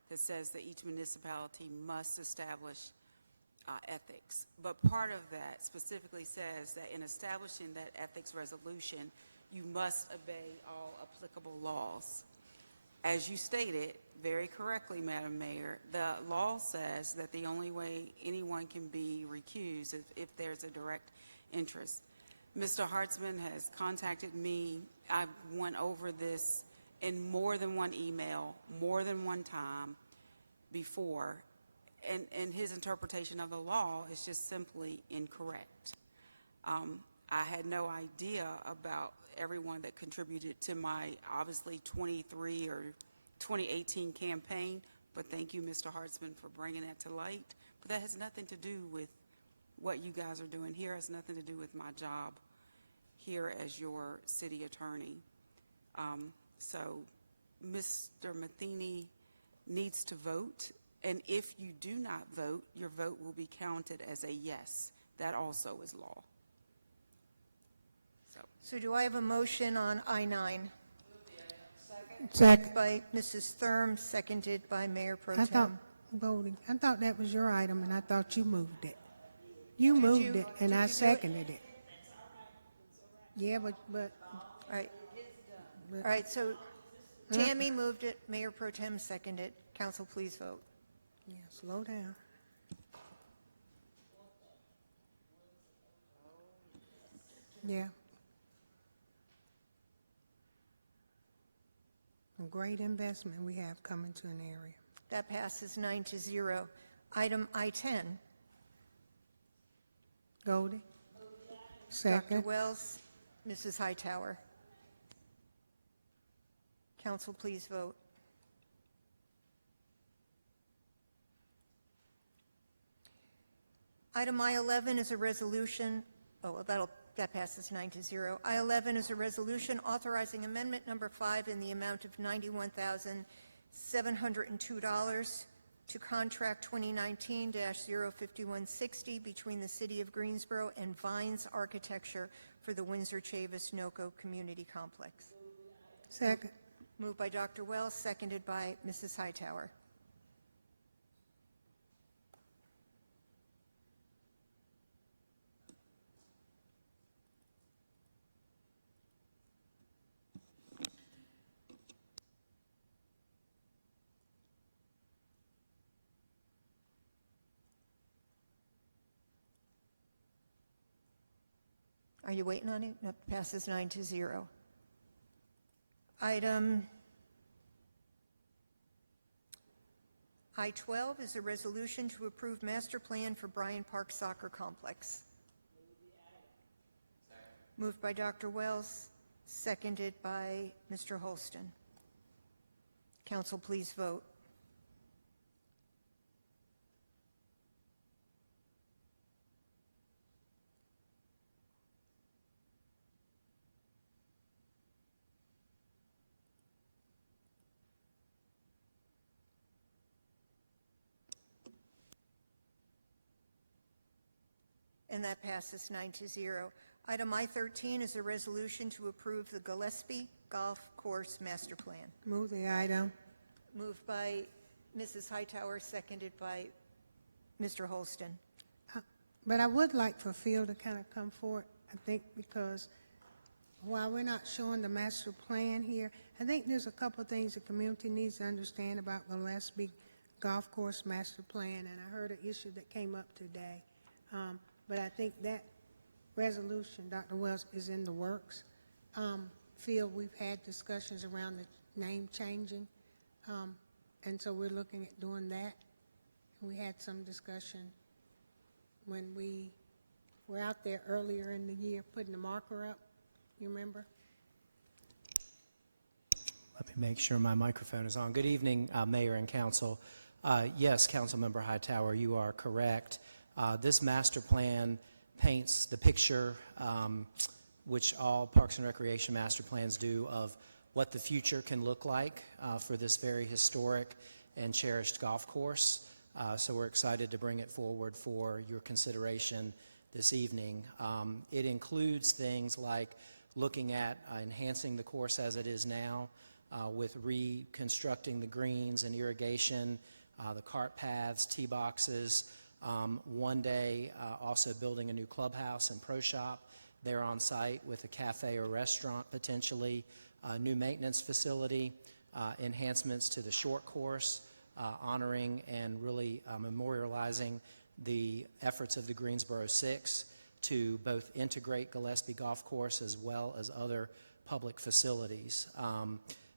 that says that each municipality must establish ethics. But part of that specifically says that in establishing that ethics resolution, you must obey all applicable laws. As you stated very correctly, Madam Mayor, the law says that the only way anyone can be recused is if there's a direct interest. Mr. Hartzman has contacted me. I went over this in more than one email, more than one time before, and his interpretation of the law is just simply incorrect. I had no idea about everyone that contributed to my obviously 23 or 2018 campaign, but thank you, Mr. Hartzman, for bringing that to light. But that has nothing to do with what you guys are doing here. It has nothing to do with my job here as your city attorney. So Mr. Matheny needs to vote, and if you do not vote, your vote will be counted as a yes. That also is law. So do I have a motion on I-9? Second. By Mrs. Thurm, seconded by Mayor Pro Tem. I thought that was your item, and I thought you moved it. You moved you- it, and did I you do it? seconded it. Yeah, but, All right. All right, so Tammy moved it, Mayor Pro Tem seconded. Council, please vote. yeah, slow down. Yeah. A great investment we have coming to an area. That passes 9-0. Item I-10, Goldie? Dr. Second. Wells, Mrs. Hightower. Council, please vote. Item I-11 is a resolution, that passes 9-0. I-11 is a resolution authorizing amendment number 5 in the amount of $91,702 to contract 2019-05160 between the City of Greensboro and Vines Architecture for the Windsor Chavis NOCO Community Complex. Second. Moved by Dr. Wells, seconded by Mrs. Hightower. Are you waiting on it? That passes 9-0. Item I-12 is a resolution to approve master plan for Bryant Park Soccer Complex. Moved by Dr. Wells, seconded by Mr. Holston. Council, please vote. And that passes 9-0. Item I-13 is a resolution to approve the Gillespie Golf Course Master Plan. Move the item. Moved by Mrs. Hightower, seconded by Mr. Holston. But I would like for Phil to kind of come forward, I think, because while we're not showing the master plan here, I think there's a couple of things the community needs to understand about Gillespie Golf Course Master Plan, and I heard an issue that came up today. But I think that resolution, Dr. Wells, is in the works. Phil, we've had discussions around the name changing, and so we're looking at doing that. We had some discussion when we were out there earlier in the year putting the marker up. You remember? Let me make sure my microphone is on. Good evening, Mayor and Council. Yes, Councilmember Hightower, you are correct. This master plan paints the picture, which all Parks and Recreation master plans do, of what the future can look like for this very historic and cherished golf course. So we're excited to bring it forward for your consideration this evening. It includes things like looking at enhancing the course as it is now with reconstructing the greens and irrigation, the cart paths, tee boxes. One day, also building a new clubhouse and pro shop there on site with a cafe or restaurant potentially, new maintenance facility, enhancements to the short course, honoring and really memorializing the efforts of the Greensboro Six to both integrate Gillespie Golf Course as well as other public facilities.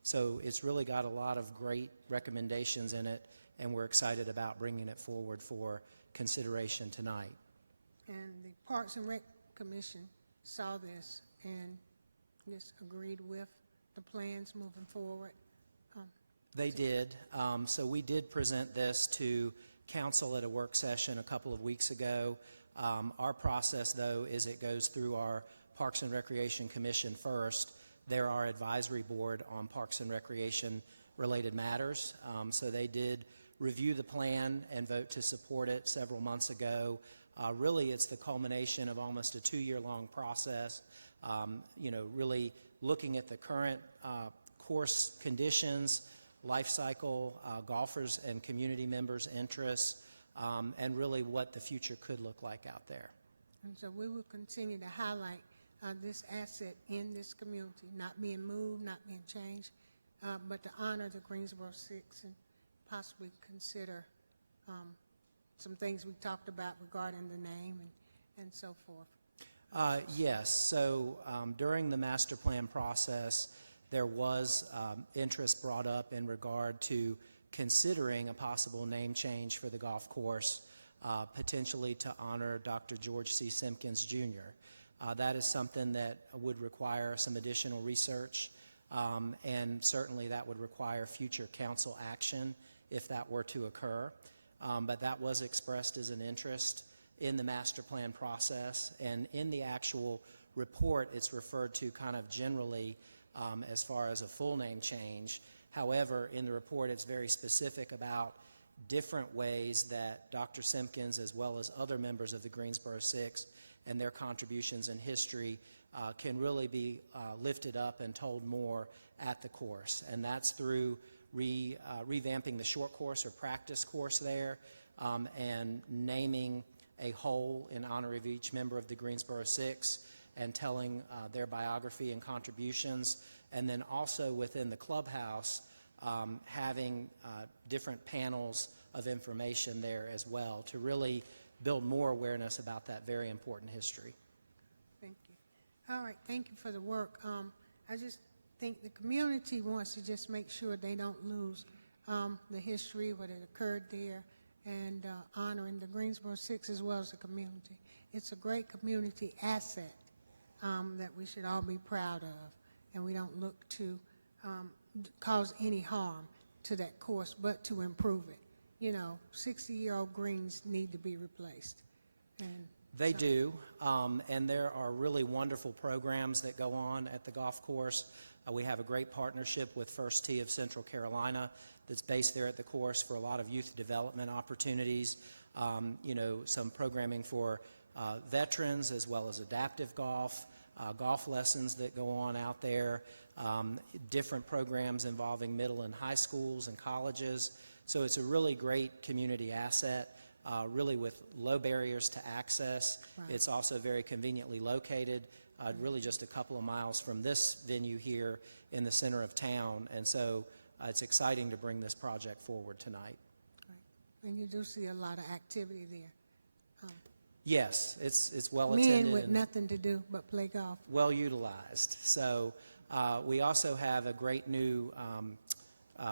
So it's really got a lot of great recommendations in it, and we're excited about bringing it forward for consideration tonight. And the Parks and Rec Commission saw this and just agreed with the plans moving forward. They did. So we did present this to council at a work session a couple of weeks ago. Our process, though, is it goes through our Parks and Recreation Commission first. They're our advisory board on Parks and Recreation related matters. So they did review the plan and vote to support it several months ago. Really, it's the culmination of almost a 2-year-long process, really looking at the current course conditions, life cycle, golfers and community members' interests, and really what the future could look like out there. And so we will continue to highlight this asset in this community, not being moved, not being changed, but to honor the Greensboro Six and possibly consider some things we talked about regarding the name and so forth. Yes, so during the master plan process, there was interest brought up in regard to considering a possible name change for the golf course, potentially to honor Dr. George C. Simpkins, Jr. That is something that would require some additional research, and certainly that would require future council action if that were to occur. But that was expressed as an interest in the master plan process, and in the actual report, it's referred to kind of generally as far as a full name change. However, in the report, it's very specific about different ways that Dr. Simpkins, as well as other members of the Greensboro Six and their contributions in history, can really be lifted up and told more at the course. And that's through revamping the short course or practice course there, and naming a hole in honor of each member of the Greensboro Six and telling their biography and contributions. And then also within the clubhouse, having different panels of information there as well to really build more awareness about that very important history. Thank you. All right, thank you for the work. I just think the community wants to just make sure they don't lose the history, what had occurred there, and honoring the Greensboro Six as well as the community. It's a great community asset that we should all be proud of, and we don't look to cause any harm to that course, but to improve it. You know, 60-year-old greens need to be replaced. And they do, and there are really wonderful programs that go on at the golf course. We have a great partnership with First Tee of Central Carolina that's based there at the course for a lot of youth development opportunities, you know, some programming for veterans as well as adaptive golf, golf lessons that go on out there, different programs involving middle and high schools and colleges. So it's a really great community asset, really with low barriers to access. Right. It's also very conveniently located, really just a couple of miles from this venue here in the center of town. And so it's exciting to bring this project forward tonight. Right. And you do see a lot of activity there. Yes, it's well attended. Men with and nothing to do but play golf. well utilized. So we also have a great new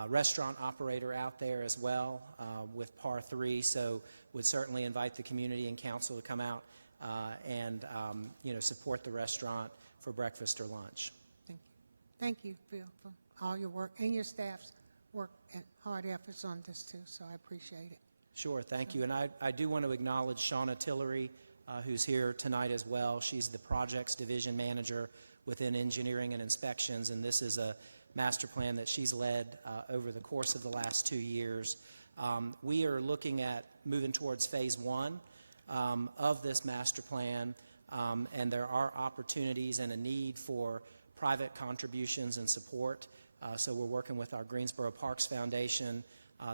restaurant operator out there as well with Par 3. So would certainly invite the community and council to come out and you know, support the restaurant for breakfast or lunch. Thank you. Thank you, Phil, for all your work and your staff's work and hard efforts on this too. So I appreciate it. Sure, thank you. And I do want to acknowledge Shauna Tillery, who's here tonight as well. She's the Projects Division Manager within Engineering and Inspections, and this is a master plan that she's led over the course of the last 2 years. We are looking at moving towards phase 1 of this master plan, and there are opportunities and a need for private contributions and support. So we're working with our Greensboro Parks Foundation,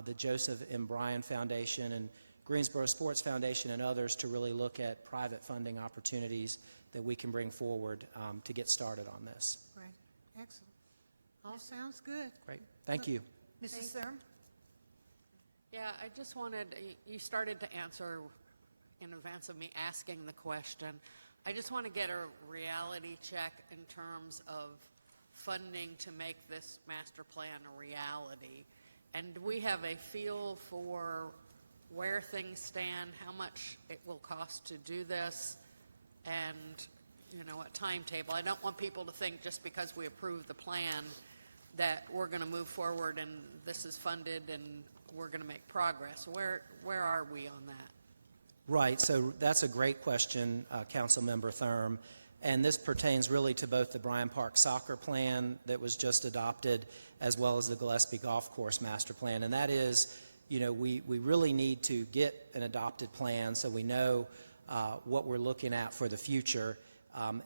the Joseph M. Bryan Foundation, and Greensboro Sports Foundation and others to really look at private funding opportunities that we can bring forward to get started on this. Right. Excellent. All sounds good. Great. Thank you. Mrs. Thurm? Yeah, I just wanted, you started to answer in advance of me asking the question. I just want to get a reality check in terms of funding to make this master plan a reality. And do we have a feel for where things stand, how much it will cost to do this, and, you know, a timetable? I don't want people to think just because we approve the plan that we're going to move forward and this is funded and we're going to make progress. Where are we on that? Right, so that's a great question, Councilmember Thurm. And this pertains really to both the Bryan Park Soccer Plan that was just adopted as well as the Gillespie Golf Course Master Plan. And that is, you know, we really need to get an adopted plan so we know what we're looking at for the future.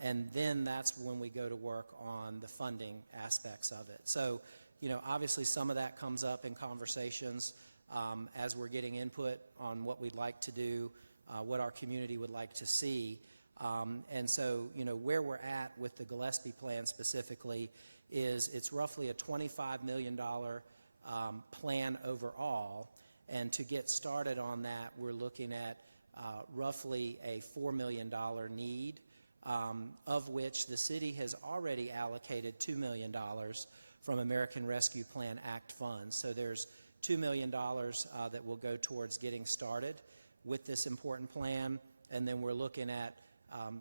And then that's when we go to work on the funding aspects of it. So, you know, obviously some of that comes up in conversations as we're getting input on what we'd like to do, what our community would like to see. And so, where we're at with the Gillespie plan specifically is it's roughly a $25 million plan overall. And to get started on that, we're looking at roughly a $4 million need, of which the city has already allocated $2 million from American Rescue Plan Act funds. So there's $2 million that will go towards getting started with this important plan, and then we're looking at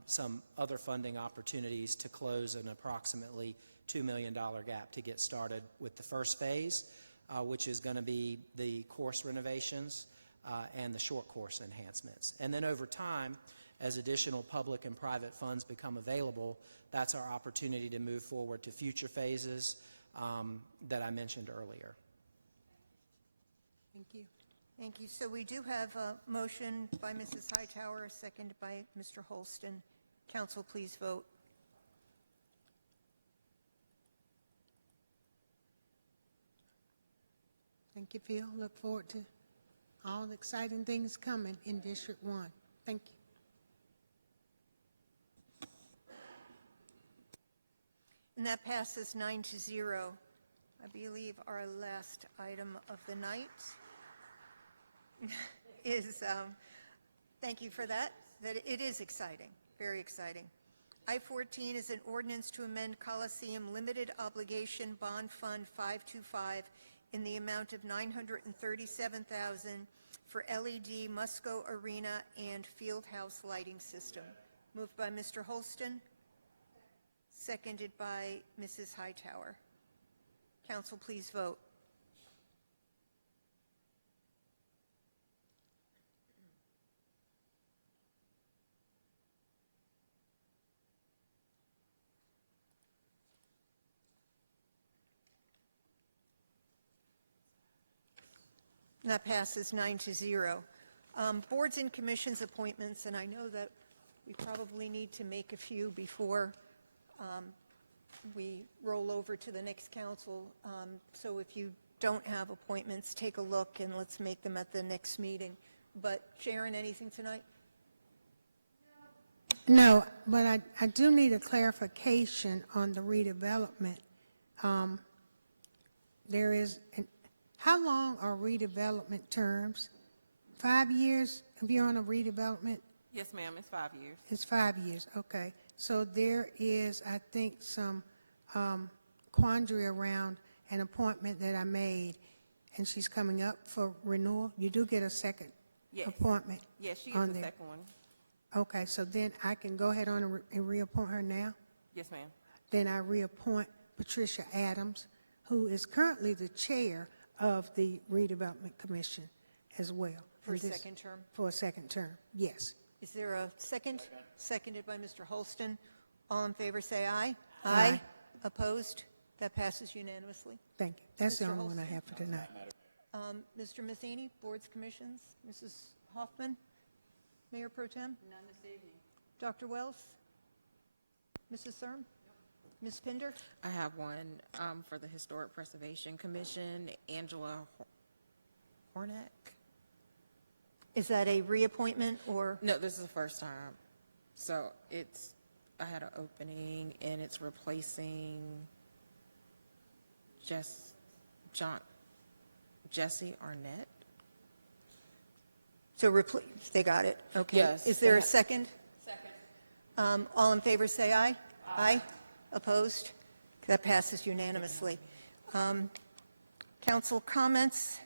some other funding opportunities to close an approximately $2 million gap to get started with the first phase, which is going to be the course renovations and the short course enhancements. And then over time, as additional public and private funds become available, that's our opportunity to move forward to future phases that I mentioned earlier. Thank you. Thank you. So we do have a motion by Mrs. Hightower, seconded by Mr. Holston. Council, please vote. Thank you, Phil. Look forward to all the exciting things coming in District 1. Thank you. And that passes 9-0. I believe our last item of the night is, thank you for that it is exciting, very exciting. I-14 is an ordinance to amend Coliseum Limited Obligation Bond Fund 525 in the amount of $937,000 for LED Musco Arena and Fieldhouse lighting system. Moved by Mr. Holston, seconded by Mrs. Hightower. Council, please vote. And that passes 9-0. Boards and commissions appointments, and I know that we probably need to make a few before we roll over to the next council. So if you don't have appointments, take a look and let's make them at the next meeting. But Sharon, anything tonight? No, but I do need a clarification on the redevelopment. How long are redevelopment terms? 5 years if you're on a redevelopment? Yes, ma'am, it's 5 years. It's 5 years, okay. So there is, I think, some quandary around an appointment that I made, and she's coming up for renewal. You do get a second appointment. Yes, she is the second one. Okay, so then I can go ahead on and reappoint her now? Yes, ma'am. Then I reappoint Patricia Adams, who is currently the chair of the Redevelopment Commission as well. For a second term? For a second term, yes. Is there a second? Seconded by Mr. Holston. All in favor say aye. Aye. Opposed? That passes unanimously. Thank you. That's the Mr. only one I have for tonight. Mr. Matheny, boards, commissions, Mrs. Hoffman, Mayor Pro Tem? None this evening. Dr. Wells? Mrs. Thurm? Ms. Pinder? I have one for the Historic Preservation Commission, Angela Hornack. Is that a reappointment or? No, this is the first time. So I had an opening, and it's replacing Jesse Arnett. So they got it, okay. Yes. Is there a second? Second. All in favor say aye. Aye. Opposed? That passes unanimously. Council comments?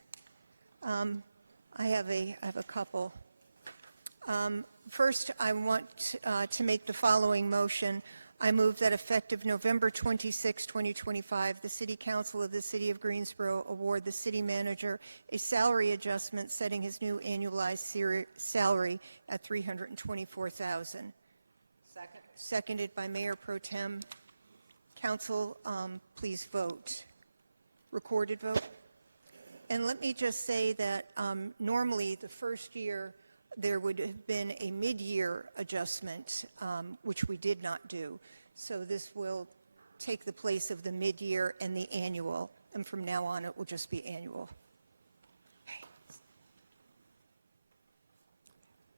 I have a couple. First, I want to make the following motion. I move that effective November 26, 2025, the City Council of the City of Greensboro award the city manager a salary adjustment setting his new annualized salary at $324,000. Second. Seconded by Mayor Pro Tem. Council, please vote. Recorded vote. And let me just say that normally the first year there would have been a mid-year adjustment, which we did not do. So this will take the place of the mid-year and the annual, and from now on it will just be annual. Okay.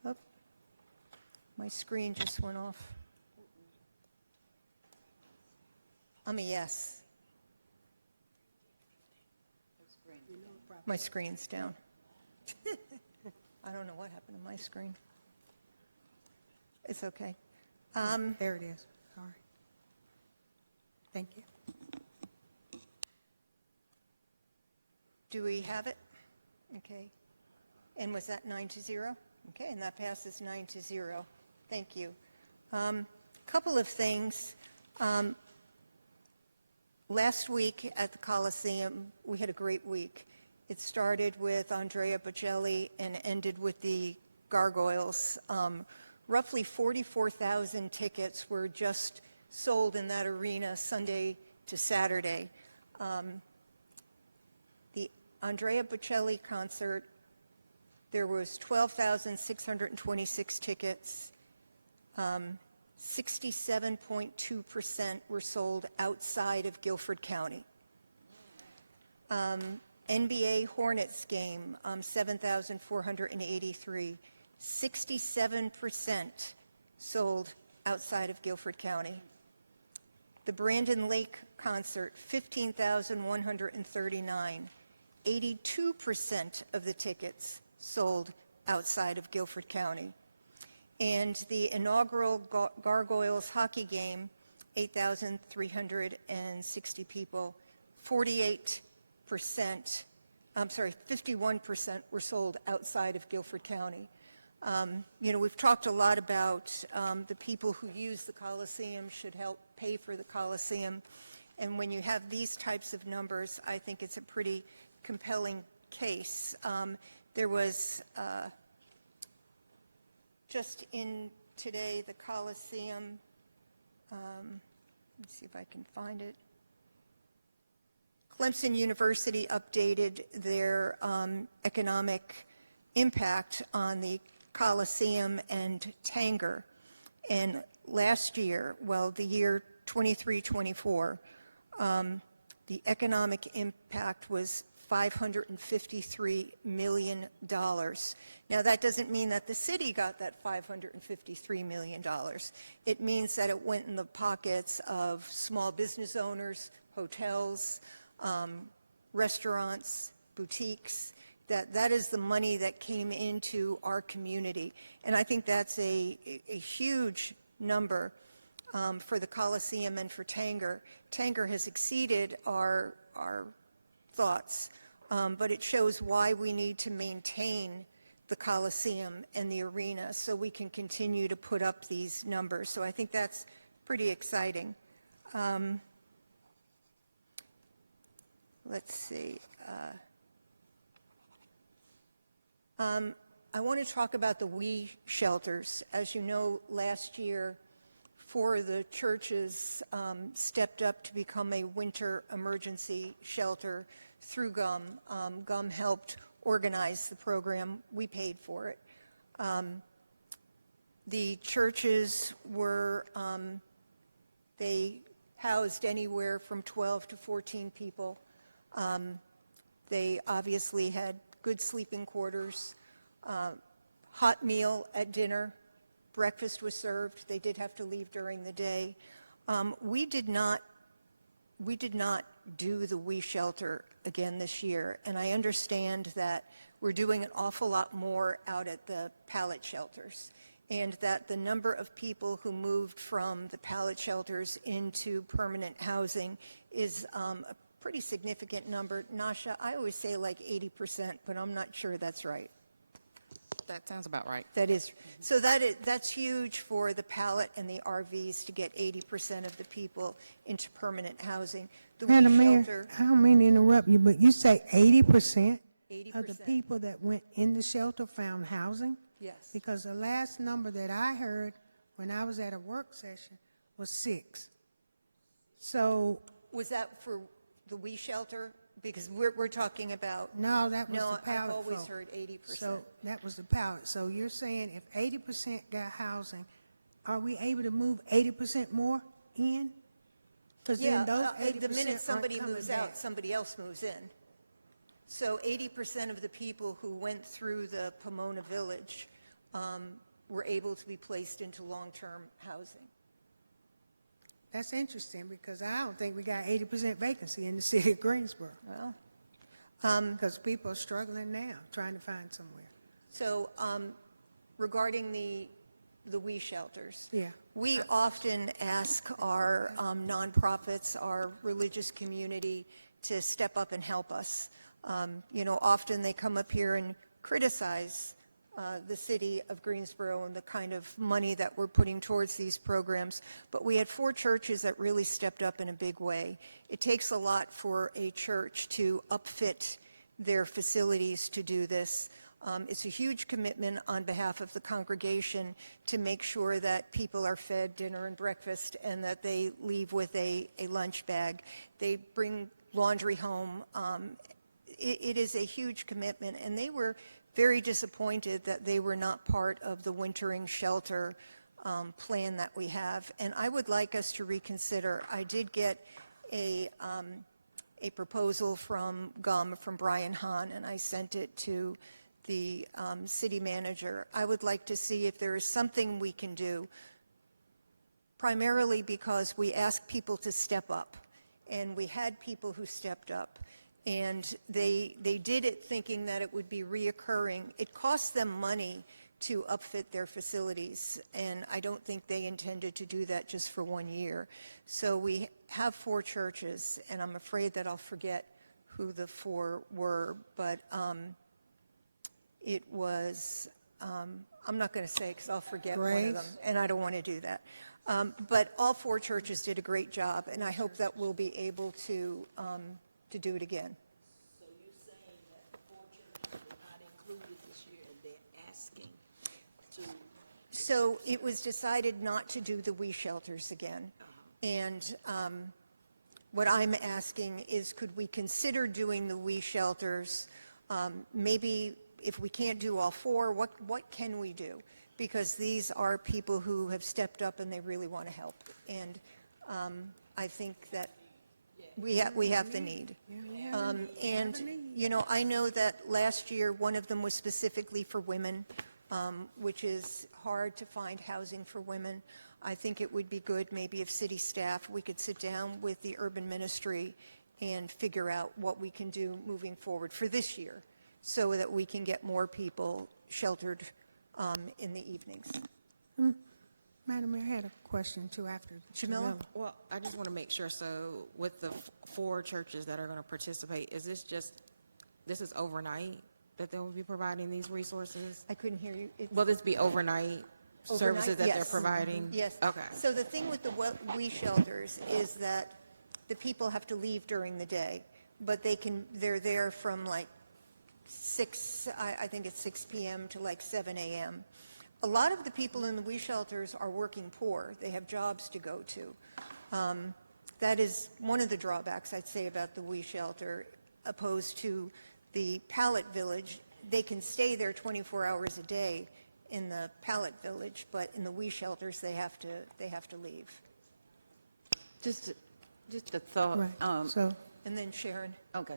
Oh, my screen just went off. I'm a yes. My screen's down. I don't know what happened to my screen. It's okay. There it is. Sorry. Thank you. Do we have it? Okay. And was that 9-0? Okay, and that passes 9-0. Thank you. Couple of things. Last week at the Coliseum, we had a great week. It started with Andrea Bocelli and ended with the Gargoyles. Roughly 44,000 tickets were just sold in that arena Sunday to Saturday. The Andrea Bocelli concert, there was 12,626 tickets. 67.2% were sold outside of Guilford County. NBA Hornets game, 7,483. 67% sold outside of Guilford County. The Brandon Lake concert, 15,139. 82% of the tickets sold outside of Guilford County. And the inaugural Gargoyles hockey game, 8,360 people, 51% were sold outside of Guilford County. We've talked a lot about the people who use the Coliseum should help pay for the Coliseum. And when you have these types of numbers, I think it's a pretty compelling case. There was just in today, the Coliseum, let's see if I can find it. Clemson University updated their economic impact on the Coliseum and Tanger. And last year, well, the year 23-24, the economic impact was $553 million. Now, that doesn't mean that the city got that $553 million. It means that it went in the pockets of small business owners, hotels, restaurants, boutiques. That is the money that came into our community. And I think that's a huge number for the Coliseum and for Tanger. Tanger has exceeded our thoughts, but it shows why we need to maintain the Coliseum and the arena so we can continue to put up these numbers. So I think that's pretty exciting. Let's see. I want to talk about the We shelters. As you know, last year, 4 of the churches stepped up to become a winter emergency shelter through GUM. GUM helped organize the program. We paid for it. The churches were, they housed anywhere from 12 to 14 people. They obviously had good sleeping quarters, hot meal at dinner, breakfast was served. They did have to leave during the day. We did not do the We shelter again this year, and I understand that we're doing an awful lot more out at the pallet shelters, and that the number of people who moved from the pallet shelters into permanent housing is a pretty significant number. Nasha, I always say like 80%, but I'm not sure that's right. That sounds about right. That is, so that's huge for the pallet and the RVs to get 80% of the people into permanent housing. The We Madam Mayor, shelter, I don't mean to interrupt you, but you say 80% of the people that went in the shelter found housing? yes. Because the last number that I heard when I was at a work session was 6. So, Was that for the We shelter? Because we're talking about. no, that was No, the pallet I've always folk. heard 80%. So that was the pallet. So you're saying if 80% got housing, are we able to move 80% more in? Because Yeah, then those 80% the minute somebody aren't coming moves back. out, somebody else moves in. So 80% of the people who went through the Pomona Village were able to be placed into long-term housing. That's interesting, because I don't think we got 80% vacancy in the city of Greensboro. Well, Because people are struggling now, trying to find somewhere. so regarding the We shelters, Yeah. we often ask our nonprofits, our religious community, to step up and help us. Often they come up here and criticize the city of Greensboro and the kind of money that we're putting towards these programs. But we had 4 churches that really stepped up in a big way. It takes a lot for a church to upfit their facilities to do this. It's a huge commitment on behalf of the congregation to make sure that people are fed dinner and breakfast and that they leave with a lunch bag. They bring laundry home. It is a huge commitment, and they were very disappointed that they were not part of the wintering shelter plan that we have. And I would like us to reconsider. I did get a proposal from GUM, from Brian Hahn, and I sent it to the city manager. I would like to see if there is something we can do, primarily because we ask people to step up, and we had people who stepped up. And they did it thinking that it would be reoccurring. It costs them money to upfit their facilities, and I don't think they intended to do that just for 1 year. So we have 4 churches, and I'm afraid that I'll forget who the 4 were, but it was, I'm not going to say because I'll forget one of them, and I don't want to do that. But all 4 churches did a great job, and I hope that we'll be able to do it again. So you're saying that 4 churches were not included this year, and they're asking to... So it was decided not to do the We shelters again. And what I'm asking is, could we consider doing the We shelters? Maybe if we can't do all 4, what can we do? Because these are people who have stepped up and they really want to help. And I think that we have the need. And, I know that last year one of them was specifically for women, which is hard to find housing for women. I think it would be good maybe if city staff, we could sit down with the urban ministry and figure out what we can do moving forward for this year so that we can get more people sheltered in the evenings. Madam Mayor, I had a question too after Jamila. Well, I just want to make sure, so with the 4 churches that are going to participate, is this is overnight that they will be providing these resources? I couldn't hear you. Will this be overnight services that they're providing? Yes. Okay. So the thing with the We shelters is that the people have to leave during the day, but they're there from like 6, I think it's 6 p.m. to like 7 a.m. A lot of the people in the We shelters are working poor. They have jobs to go to. That is one of the drawbacks, I'd say, about the We shelter, opposed to the Pallet Village. They can stay there 24 hours a day in the Pallet Village, but in the We shelters, they have to leave. Just a thought. Right. And then Sharon. Okay.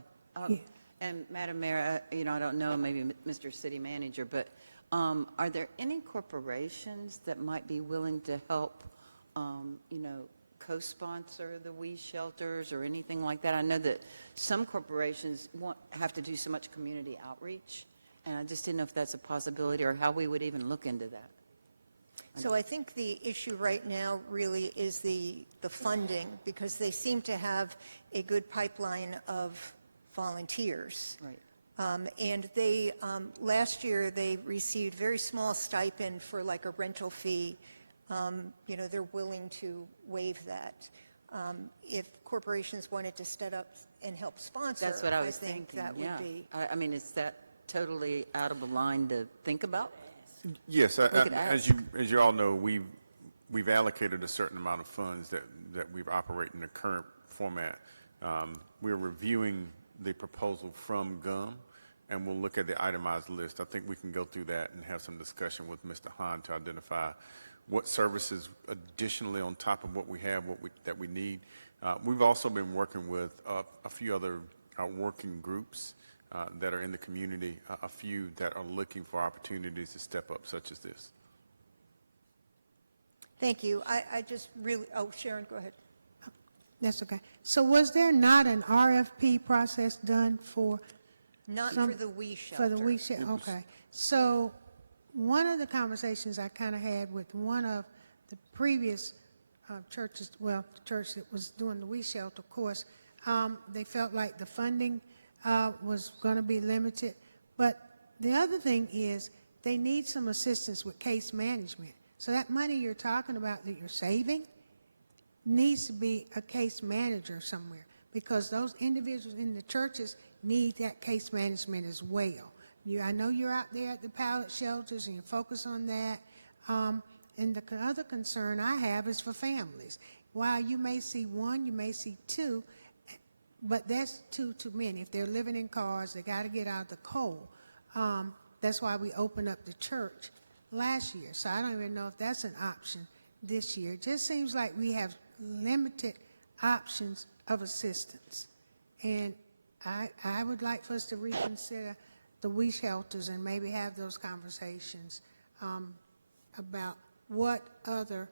Yeah. And Madam Mayor, I don't know, maybe Mr. City Manager, but are there any corporations that might be willing to help, co-sponsor the We shelters or anything like that? I know that some corporations have to do so much community outreach, and I just didn't know if that's a possibility or how we would even look into that. So I think the issue right now really is the funding, because they seem to have a good pipeline of volunteers. Right. And they, last year, they received very small stipend for like a rental fee. They're willing to waive that. If corporations wanted to step up and help sponsor, That's what I was think thinking, that yeah. would be. I mean, is that totally out of the line to think about? Yes, could as you all know, we've allocated a certain amount of funds that we've operated in the current format. We're reviewing the proposal from GUM, and we'll look at the itemized list. I think we can go through that and have some discussion with Mr. Hahn to identify what services additionally on top of what we have, that we need. We've also been working with a few other working groups that are in the community, a few that are looking for opportunities to step up such as this. Thank you. I just really, oh, Sharon, go ahead. That's okay. So was there not an RFP process done for? Not some- for the We Shelter. For the We Shelter, okay. So one of the conversations I kind of had with one of the previous churches, well, the church that was doing the We Shelter, of course, they felt like the funding was going to be limited. But the other thing is they need some assistance with case management. So that money you're talking about that you're saving needs to be a case manager somewhere, because those individuals in the churches need that case management as well. I know you're out there at the pallet shelters and you focus on that. And the other concern I have is for families. While you may see one, you may see two, but that's two too many. If they're living in cars, they got to get out of the cold. That's why we opened up the church last year. So I don't even know if that's an option this year. It just seems like we have limited options of assistance. And I would like for us to reconsider the We Shelters and maybe have those conversations about what other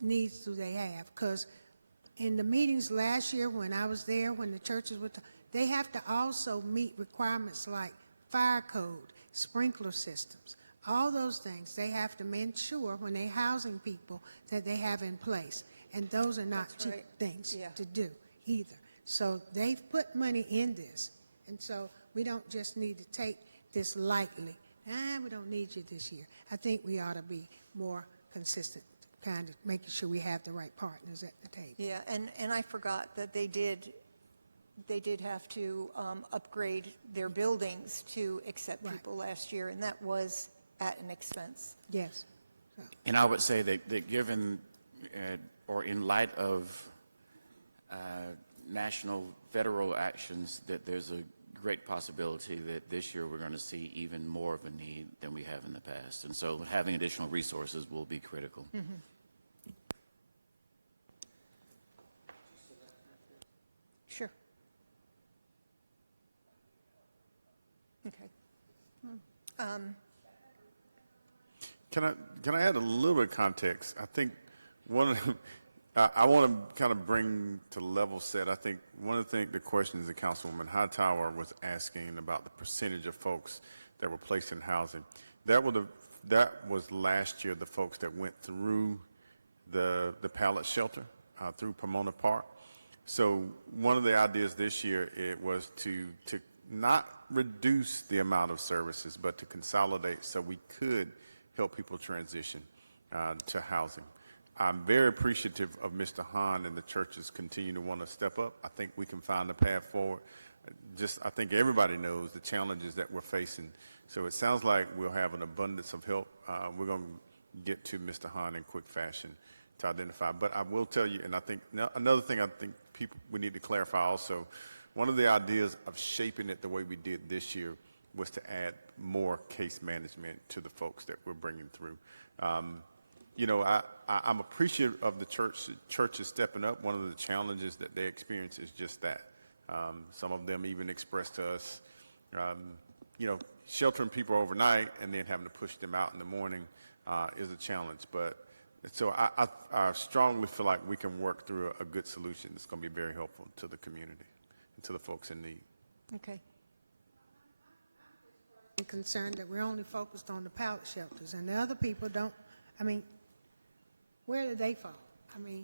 needs do they have. Because in the meetings last year when I was there, when the churches were, they have to also meet requirements like fire code, sprinkler systems, all those things. They have to make sure when they're housing people that they have in place. And those are not cheap things to do either. So they've put money in this. And so we don't just need to take this lightly. We don't need you this year. I think we ought to be more consistent, kind of making sure we have the right partners at the table. Yeah, and I forgot that they did have to upgrade their buildings to accept people last year, and that was at an expense. Yes. And I would say that given, or in light of national, federal actions, that there's a great possibility that this year we're going to see even more of a need than we have in the past. And so having additional resources will be critical. Mm-hmm. Sure. Okay. Can I add a little bit of context? I think one of the, I want to kind of bring to level set. I think one of the questions that Councilwoman Hightower was asking about the percentage of folks that were placed in housing. That was last year the folks that went through the pallet shelter through Pomona Park. So one of the ideas this year it was to not reduce the amount of services, but to consolidate so we could help people transition to housing. I'm very appreciative of Mr. Hahn and the churches continue to want to step up. I think we can find a path forward. I think everybody knows the challenges that we're facing. So it sounds like we'll have an abundance of help. We're going to get to Mr. Hahn in quick fashion to identify. But I will tell you, and I think another thing I think we need to clarify also, one of the ideas of shaping it the way we did this year was to add more case management to the folks that we're bringing through. I'm appreciative of the churches stepping up. One of the challenges that they experience is just that. Some of them even expressed to us, sheltering people overnight and then having to push them out in the morning is a challenge. But so I strongly feel like we can work through a good solution that's going to be very helpful to the community and to the folks in need. Okay. I'm concerned that we're only focused on the pallet shelters and the other people don't. I mean, where do they fall? I mean,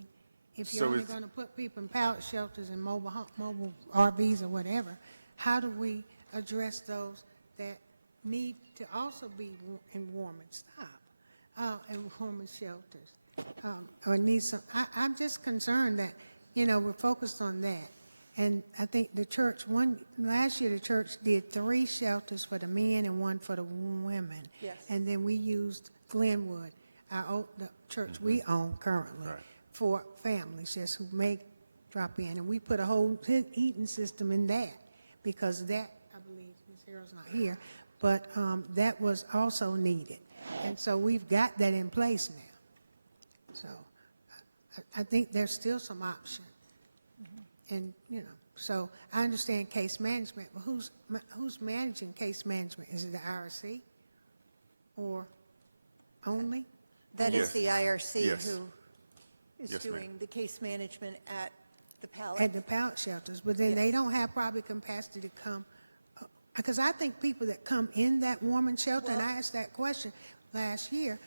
if you're only going to put people in pallet shelters and mobile RVs or whatever, how do we address those that need to also be in warming and warming shelters? Or need some? I'm just concerned that, we're focused on that. And I think last year the church did 3 shelters for the men and 1 for the women. Yes. And then we used Glenwood, the church we own currently, for families just who may drop in. And we put a whole heating system in that because that, I believe, Ms. Harrell's not here, but that was also needed. And so we've got that in place now. So I think there's still some option. And, So I understand case management, but who's managing case management? Is it the IRC or only? That is Yes. the IRC Yes. who is Yes, ma'am. doing the case management at the pallet. At the pallet shelters, but then they don't have probably capacity to come, because I think people that come in that warming shelter, and I asked that question last year,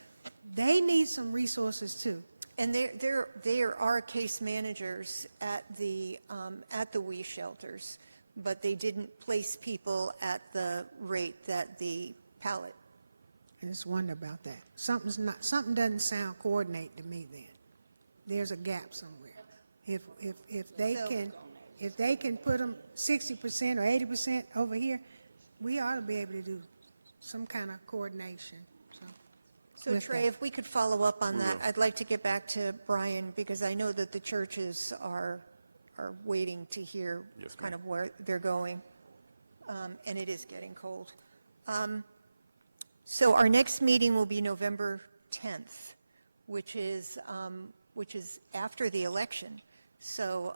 they need some resources too. And there are case managers at the WE shelters, but they didn't place people at the rate that the pallet. I just wonder about that. Something doesn't sound coordinated to me then. There's a gap somewhere. If they can put them 60% or 80% over here, we ought to be able to do some kind of coordination. So Trey, if we could follow up on that, I'd like to get back to Brian, because I know that the churches are waiting to hear kind of where they're going, and it is getting cold. So our next meeting will be November 10th, which is after the election. So,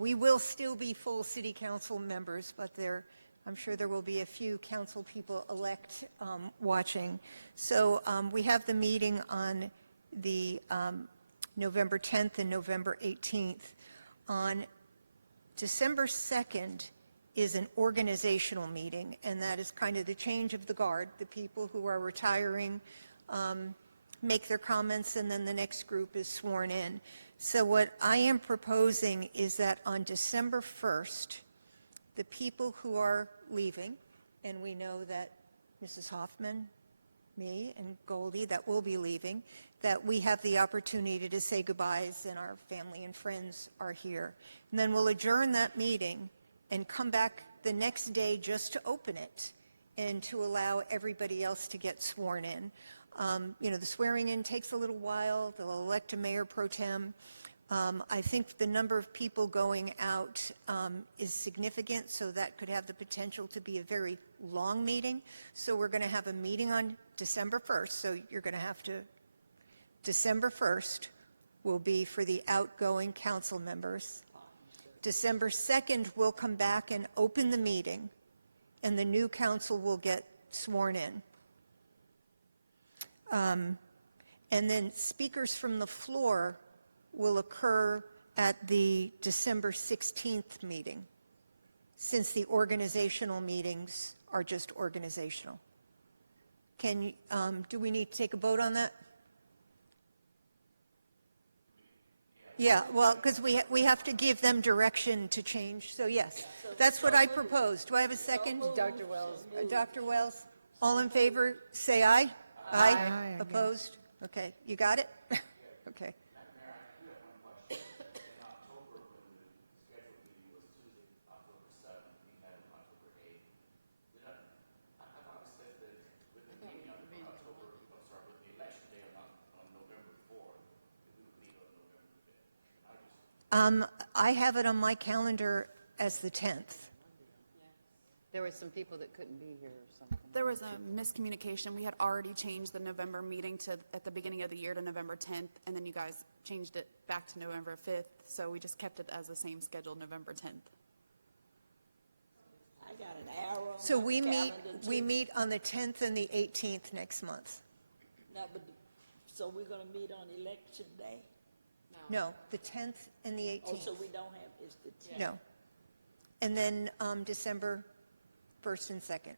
we will still be full city council members, but I'm sure there will be a few council people elect watching. So we have the meeting on the November 10th and November 18th. On December 2nd is an organizational meeting, and that is kind of the change of the guard. The people who are retiring make their comments, and then the next group is sworn in. So what I am proposing is that on December 1st, the people who are leaving, and we know that Mrs. Hoffman, me, and Goldie, that will be leaving, that we have the opportunity to say goodbyes and our family and friends are here. And then we'll adjourn that meeting and come back the next day just to open it and to allow everybody else to get sworn in. The swearing in takes a little while. They'll elect a mayor pro tem. I think the number of people going out is significant, so that could have the potential to be a very long meeting. So we're going to have a meeting on December 1st. So you're going to have to, December 1st will be for the outgoing council members. December 2nd, we'll come back and open the meeting, and the new council will get sworn in. And then speakers from the floor will occur at the December 16th meeting, since the organizational meetings are just organizational. Do we need to take a vote on that? Yeah, well, because we have to give them direction to change, so yes, that's what I proposed. Do I have a second? Dr. Wells. Dr. Wells, all in favor, say aye. Aye. Opposed? Okay, you got it? Okay. I have it on my calendar as the 10th. There were some people that couldn't be here or something. There was a miscommunication. We had already changed the November meeting at the beginning of the year to November 10th, and then you guys changed it back to November 5th, so we just kept it as the same schedule, November 10th. I got an arrow. So we meet on the 10th and the 18th next month. No, but, so we're gonna meet on election day? No, the 10th and the 18th. Oh, so we don't have this, the 10th? No. And then December 1st and 2nd.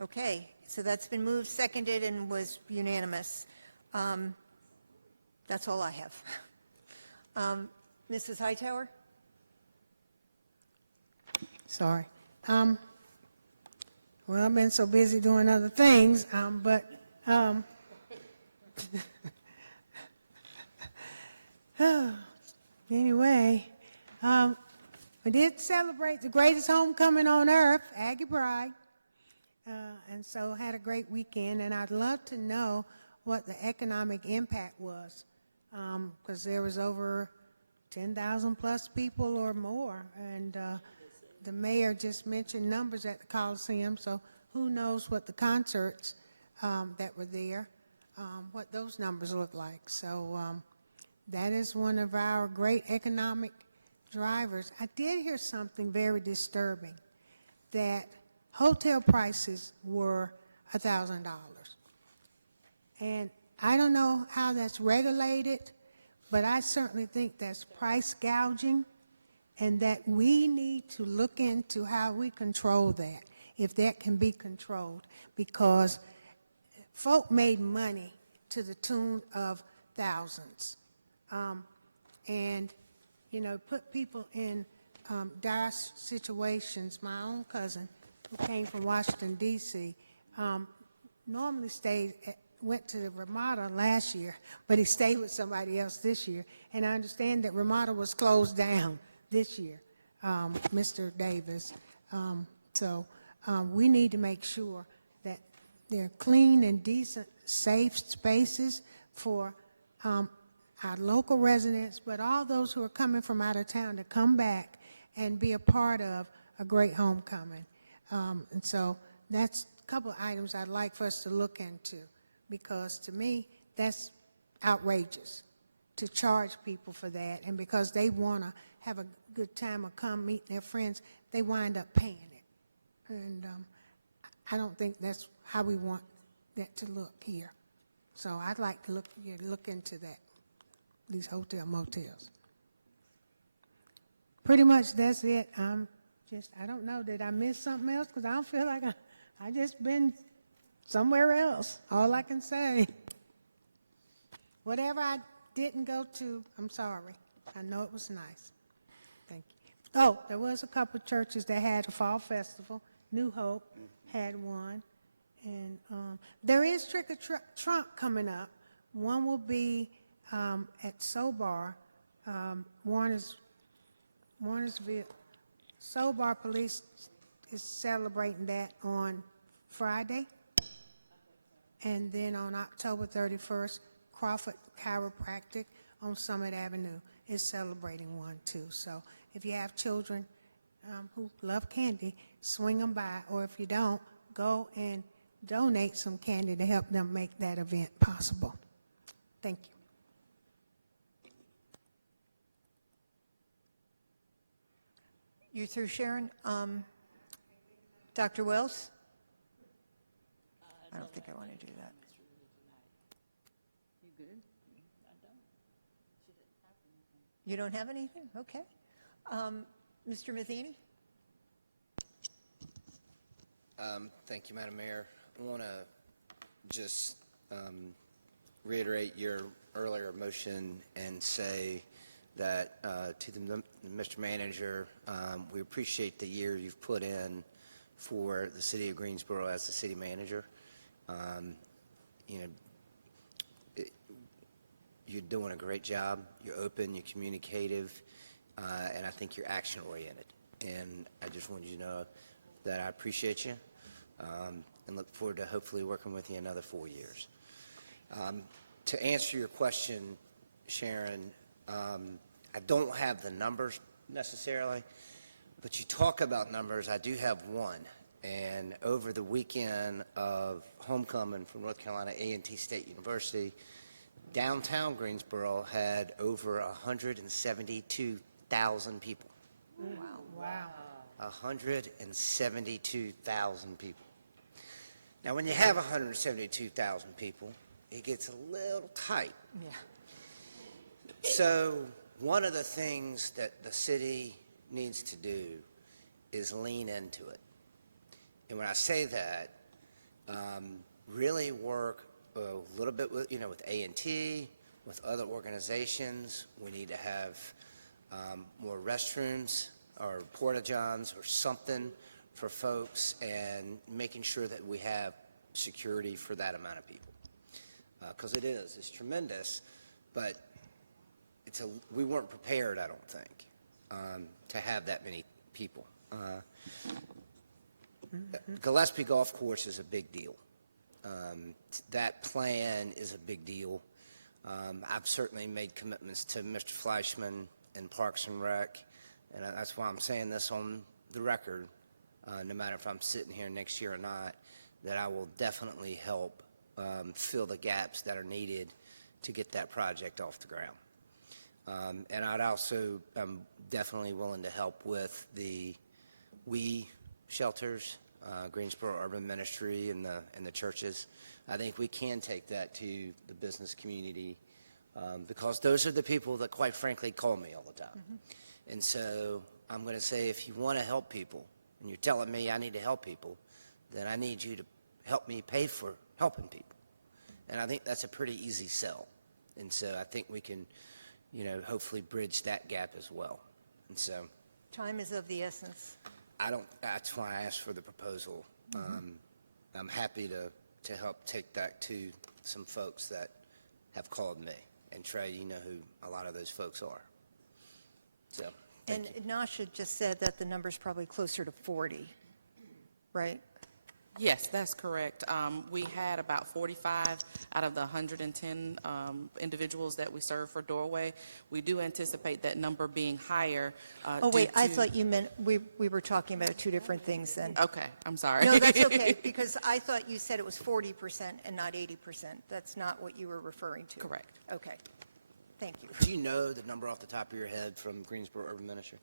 Okay, so that's been moved, seconded, and was unanimous. That's all I have. Mrs. Hightower? Sorry. Well, I've been so busy doing other things, but anyway, we did celebrate the greatest homecoming on earth, Aggie Pride, and so had a great weekend, and I'd love to know what the economic impact was, because there was over 10,000 plus people or more, and the mayor just mentioned numbers at the Coliseum, so who knows what the concerts that were there, what those numbers look like. So that is one of our great economic drivers, I did hear something very disturbing, that hotel prices were $1,000. And I don't know how that's regulated, but I certainly think that's price gouging, and that we need to look into how we control that, if that can be controlled, because folk made money to the tune of thousands. And, you know, put people in dire situations. My own cousin, who came from Washington, D.C., normally went to the Ramada last year, but he stayed with somebody else this year. And I understand that Ramada was closed down this year, Mr. Davis. So we need to make sure that they're clean and decent, safe spaces for our local residents, but all those who are coming from out of town to come back and be a part of a great homecoming. And so that's a couple of items I'd like for us to look into, because to me, that's outrageous to charge people for that. And because they want to have a good time or come meet their friends, they wind up paying it. And I don't think that's how we want that to look here. So I'd like to look into that, these hotel motels. Pretty much that's it. I don't know, did I miss something else? Because I don't feel like I just been somewhere else, all I can say. Whatever I didn't go to, I'm sorry. I know it was nice. Thank you. Oh, there was a couple of churches that had a fall festival. New Hope had one. And there is Trick or Trunk coming up. One will be at Sobar, Warnersville. Sobar Police is celebrating that on Friday. And then on October 31st, Crawford Chiropractic on Summit Avenue is celebrating one too. So if you have children who love candy, swing them by, or if you don't, go and donate some candy to help them make that event possible. Thank you. You through, Sharon? Dr. Wells? I don't think I want to do that. You don't have anything? Okay. Mr. Matheny? Thank you, Madam Mayor. I want to just reiterate your earlier motion and say that to Mr. Manager, we appreciate the year you've put in for the city of Greensboro as the city manager. You know, you're doing a great job. You're open, you're communicative, and I think you're action-oriented. And I just want you to know that I appreciate you and look forward to hopefully working with you another 4 years. To answer your question, Sharon, I don't have the numbers necessarily, but you talk about numbers. I do have one. And over the weekend of homecoming from North Carolina A&T State University, downtown Greensboro had over 172,000 people. Wow. 172,000 people. Now, when you have 172,000 people, it gets a little tight. Yeah. So one of the things that the city needs to do is lean into it. And when I say that, really work a little bit with, with A&T, with other organizations. We need to have more restrooms or porta-johns or something for folks, and making sure that we have security for that amount of people. Because it's tremendous, but we weren't prepared, I don't think, to have that many people. Gillespie Golf Course is a big deal. That plan is a big deal. I've certainly made commitments to Mr. Fleischman in Parks and Rec, and that's why I'm saying this on the record, no matter if I'm sitting here next year or not, that I will definitely help fill the gaps that are needed to get that project off the ground. And I'd also definitely willing to help with the WE shelters, Greensboro Urban Ministry, and the churches. I think we can take that to the business community because those are the people that, quite frankly, call me all the time. And so I'm going to say, if you want to help people, and you're telling me I need to help people, then I need you to help me pay for helping people. And I think that's a pretty easy sell. And so I think we can, hopefully bridge that gap as well. And so Time is of the essence. that's why I asked for the proposal. I'm happy to help take that to some folks that have called me. And Trey, you know who a lot of those folks are. So, And Nasha just said that the number's probably closer to 40, right? Yes, that's correct. We had about 45 out of the 110 individuals that we serve for Doorway. We do anticipate that number being higher. Oh, wait, due I to- thought you meant, we were talking about two different things then. Okay, I'm sorry. No, that's okay, because I thought you said it was 40% and not 80%. That's not what you were referring to. Correct. Okay, thank you. do you know the number off the top of your head from Greensboro Urban Ministry?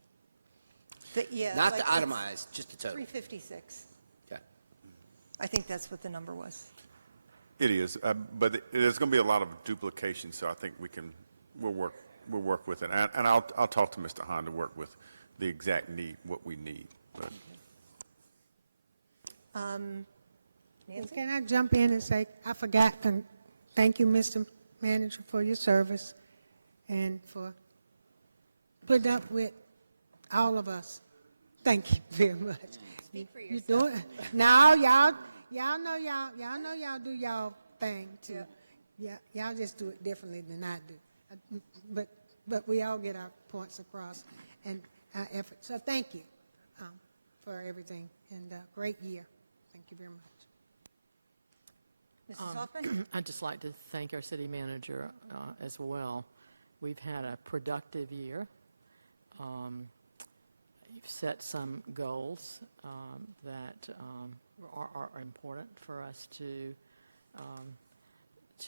Yeah. Not like the itemized, just the total. 356. Okay. I think that's what the number was. It is, but there's going to be a lot of duplication, so I think we'll work with it. And I'll talk to Mr. Hahn to work with the exact need, what we need. But Nancy? Can I jump in and say, I forgot, and thank you, Mr. Manager, for your service and for putting up with all of us. Thank you very much. Speak for You yourself. do it. Now, y'all know y'all do y'all thing too. Yeah, y'all just do it differently than I do. But we all get our points across and our efforts. So thank you for everything and great year. Thank you very much. Mrs. Hoffman? I'd just like to thank our city manager as well. We've had a productive year. You've set some goals that are important for us to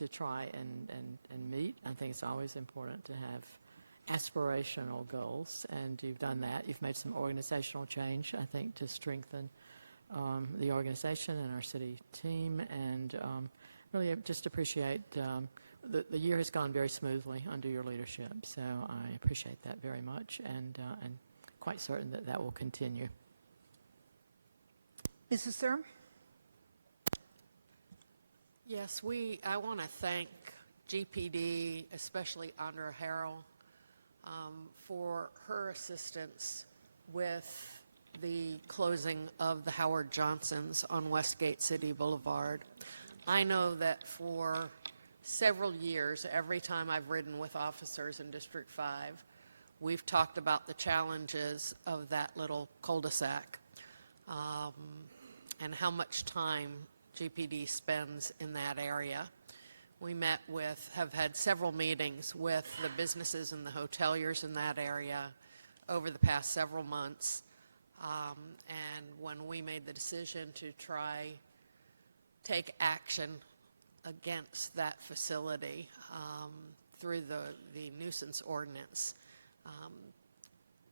try and meet. I think it's always important to have aspirational goals, and you've done that. You've made some organizational change, I think, to strengthen the organization and our city team, and really just appreciate the year has gone very smoothly under your leadership, so I appreciate that very much, and quite certain that that will continue. Mrs. Thurm? Yes, I want to thank GPD, especially Andrea Harrell, for her assistance with the closing of the Howard Johnsons on Westgate City Boulevard. I know that for several years, every time I've ridden with officers in District 5, we've talked about the challenges of that little cul-de-sac and how much time GPD spends in that area. We have had several meetings with the businesses and the hoteliers in that area over the past several months. And when we made the decision to take action against that facility through the nuisance ordinance,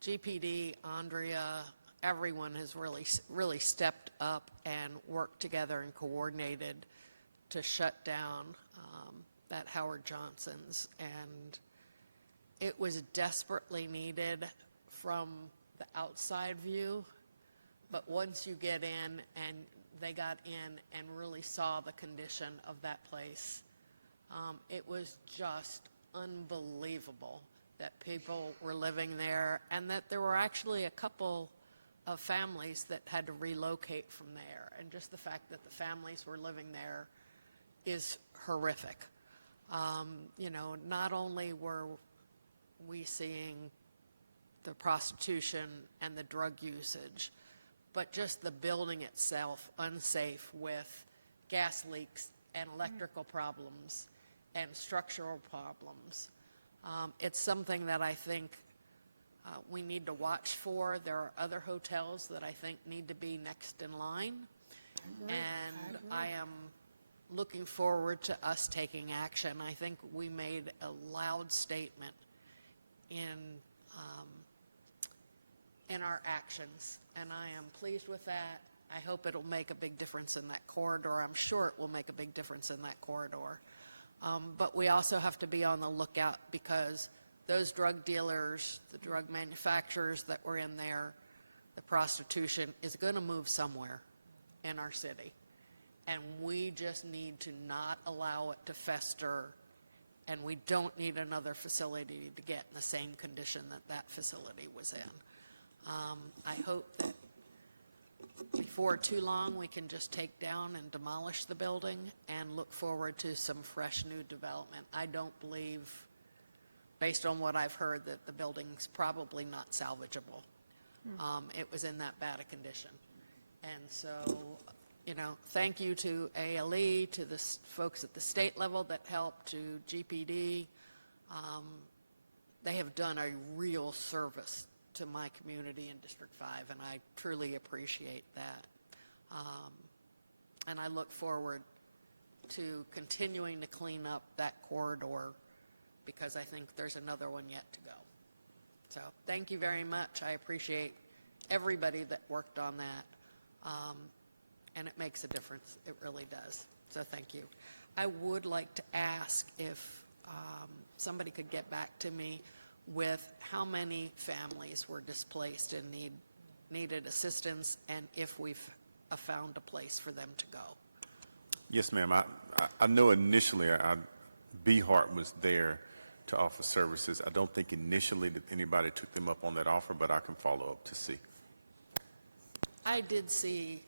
GPD, Andrea, everyone has really stepped up and worked together and coordinated to shut down that Howard Johnson's, and it was desperately needed from the outside view, but once you get in, and they got in and really saw the condition of that place, it was just unbelievable that people were living there, and that there were actually a couple of families that had to relocate from there, and just the fact that the families were living there is horrific. Not only were we seeing the prostitution and the drug usage, but just the building itself unsafe with gas leaks and electrical problems and structural problems. It's something that I think we need to watch for. There are other hotels that I think need to be next in line. And I am looking forward to us taking action. I think we made a loud statement in in our actions, and I am pleased with that. I hope it'll make a big difference in that corridor. I'm sure it will make a big difference in that corridor. But we also have to be on the lookout because those drug dealers, the drug manufacturers that were in there, the prostitution is going to move somewhere in our city. And we just need to not allow it to fester, and we don't need another facility to get in the same condition that that facility was in. I hope that before too long we can just take down and demolish the building and look forward to some fresh new development. I don't believe, based on what I've heard, that the building's probably not salvageable. It was in that bad a condition. And so, thank you to ALE, to the folks at the state level that helped, to GPD. They have done a real service to my community in District 5, and I truly appreciate that. And I look forward to continuing to clean up that corridor because I think there's another one yet to go. So thank you very much. I appreciate everybody that worked on that. And it makes a difference. It really does. So thank you. I would like to ask if somebody could get back to me with how many families were displaced and needed assistance, and if we've found a place for them to go. Yes, ma'am. I know initially B-Heart was there to offer services. I don't think initially that anybody took them up on that offer, but I can follow up to see. I did see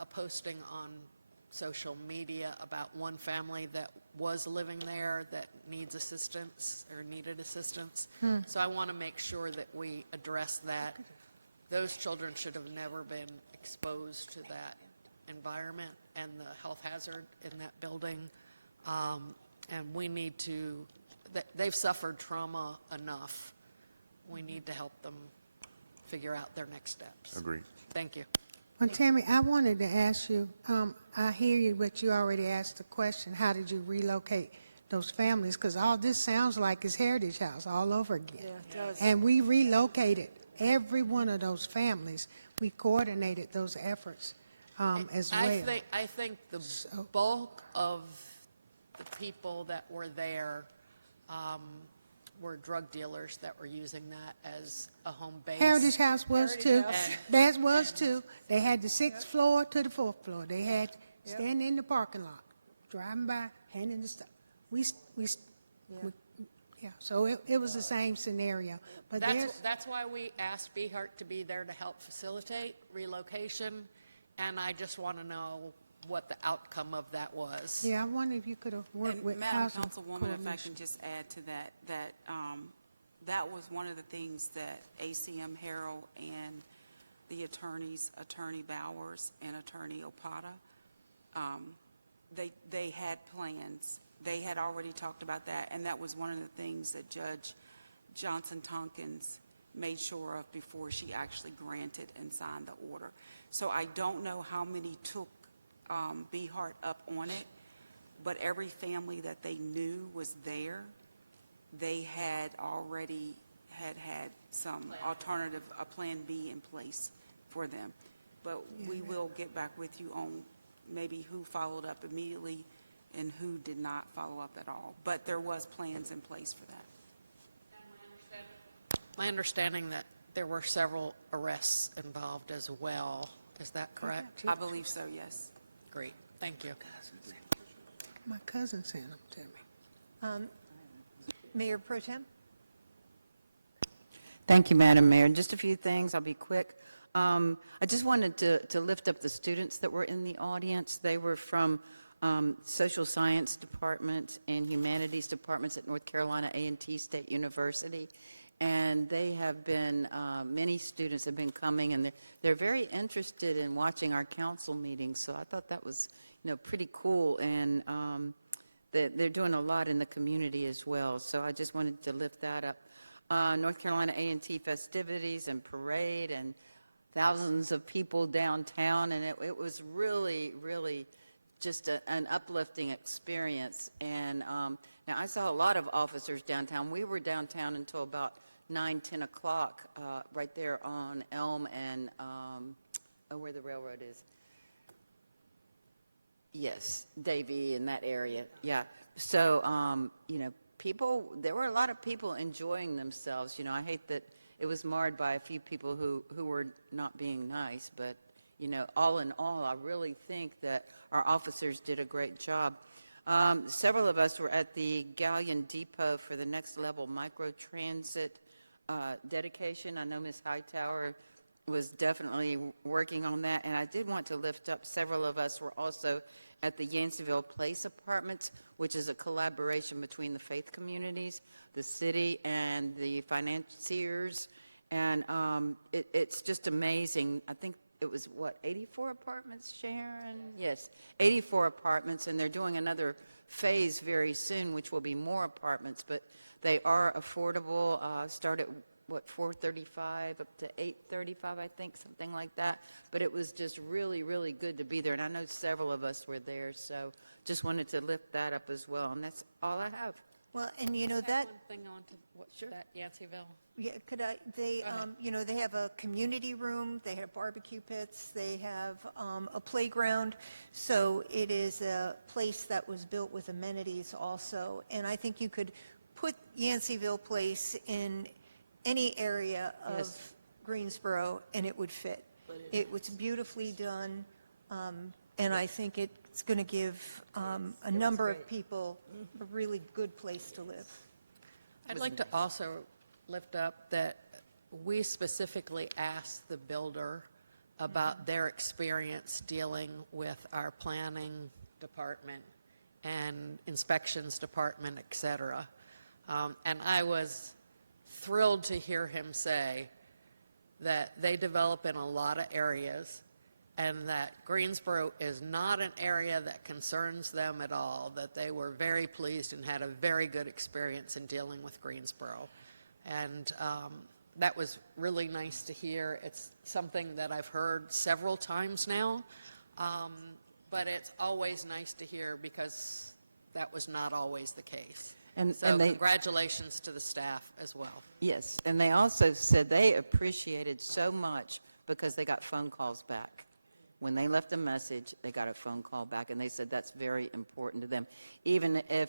a posting on social media about one family that was living there that needs assistance or needed assistance. So I want to make sure that we address that. Those children should have never been exposed to that environment and the health hazard in that building. And we need to, they've suffered trauma enough. We need to help them figure out their next steps. Agreed. Thank you. Well, Tammy, I wanted to ask you, I hear you, but you already asked the question, how did you relocate those families? Because all this sounds like is Heritage House all over again. Yeah, it does. And we relocated every one of those families. We coordinated those efforts as well. I think the bulk of the people that were there were drug dealers that were using that as a home base. Heritage House was too. House. That was too. They had the 6th floor to the 4th floor. They had standing in the parking lot, driving by, handing the stuff. So it was the same scenario. But That's why we asked B-Heart to be there to help facilitate relocation, and I just want to know what the outcome of that was. Yeah, I wonder if you could have worked with Madam housing Councilwoman, if I coordination. can just add to that, that was one of the things that ACM Harrell and the attorneys, Attorney Bowers and Attorney Opata, they had plans. They had already talked about that, and that was one of the things that Judge Johnson-Tompkins made sure of before she actually granted and signed the order. So I don't know how many took B-Heart up on it, but every family that they knew was there, they had already had some alternative, a plan B in place for them. But we will get back with you on maybe who followed up immediately and who did not follow up at all. But there was plans in place for that. My understanding that there were several arrests involved as well. Is that correct? I believe so, yes. Great. Thank you. My cousin sent them to me. Mayor Pro Tem? Thank you, Madam Mayor. Just a few things. I'll be quick. I just wanted to lift up the students that were in the audience. They were from social science department and humanities departments at North Carolina A&T State University. And they have been, many students have been coming, and they're very interested in watching our council meetings. So I thought that was, pretty cool. And they're doing a lot in the community as well. So I just wanted to lift that up. North Carolina A&T festivities and parade and thousands of people downtown. And it was really, really just an uplifting experience. And now I saw a lot of officers downtown. We were downtown until about 9, 10 o'clock, right there on Elm and, where the railroad is. Yes, Davie in that area, yeah. So, there were a lot of people enjoying themselves. I hate that it was marred by a few people who were not being nice, but, all in all, I really think that our officers did a great job. Several of us were at the Galleon Depot for the next level microtransit dedication. I know Ms. Hightower was definitely working on that, and I did want to lift up, several of us were also at the Yanceyville Place Apartments, which is a collaboration between the faith communities, the city, and the financiers, and it's just amazing. I think it was, 84 apartments, Sharon? Yes, 84 apartments, and they're doing another phase very soon, which will be more apartments, but they are affordable, start at, $435 up to $835, I think, something like that. But it was just really, really good to be there, and I know several of us were there, so just wanted to lift that up as well, and that's all I have. Well, and that, One thing on to what's that, Yanceyville? yeah, they have a community room, they have barbecue pits, they have a playground, so it is a place that was built with amenities also, and I think you could put Yanceyville Place in any area of Yes. Greensboro, and it would fit. It was beautifully done, and I think it's going to give a number of people a really good place to live. I'd like to also lift up that we specifically asked the builder about their experience dealing with our planning department and inspections department, et cetera. And I was thrilled to hear him say that they develop in a lot of areas and that Greensboro is not an area that concerns them at all, that they were very pleased and had a very good experience in dealing with Greensboro. And that was really nice to hear. It's something that I've heard several times now, but it's always nice to hear because that was not always the case. So congratulations to the staff as well. Yes, and they also said they appreciated so much because they got phone calls back. When they left a message, they got a phone call back, and they said that's very important to them. Even if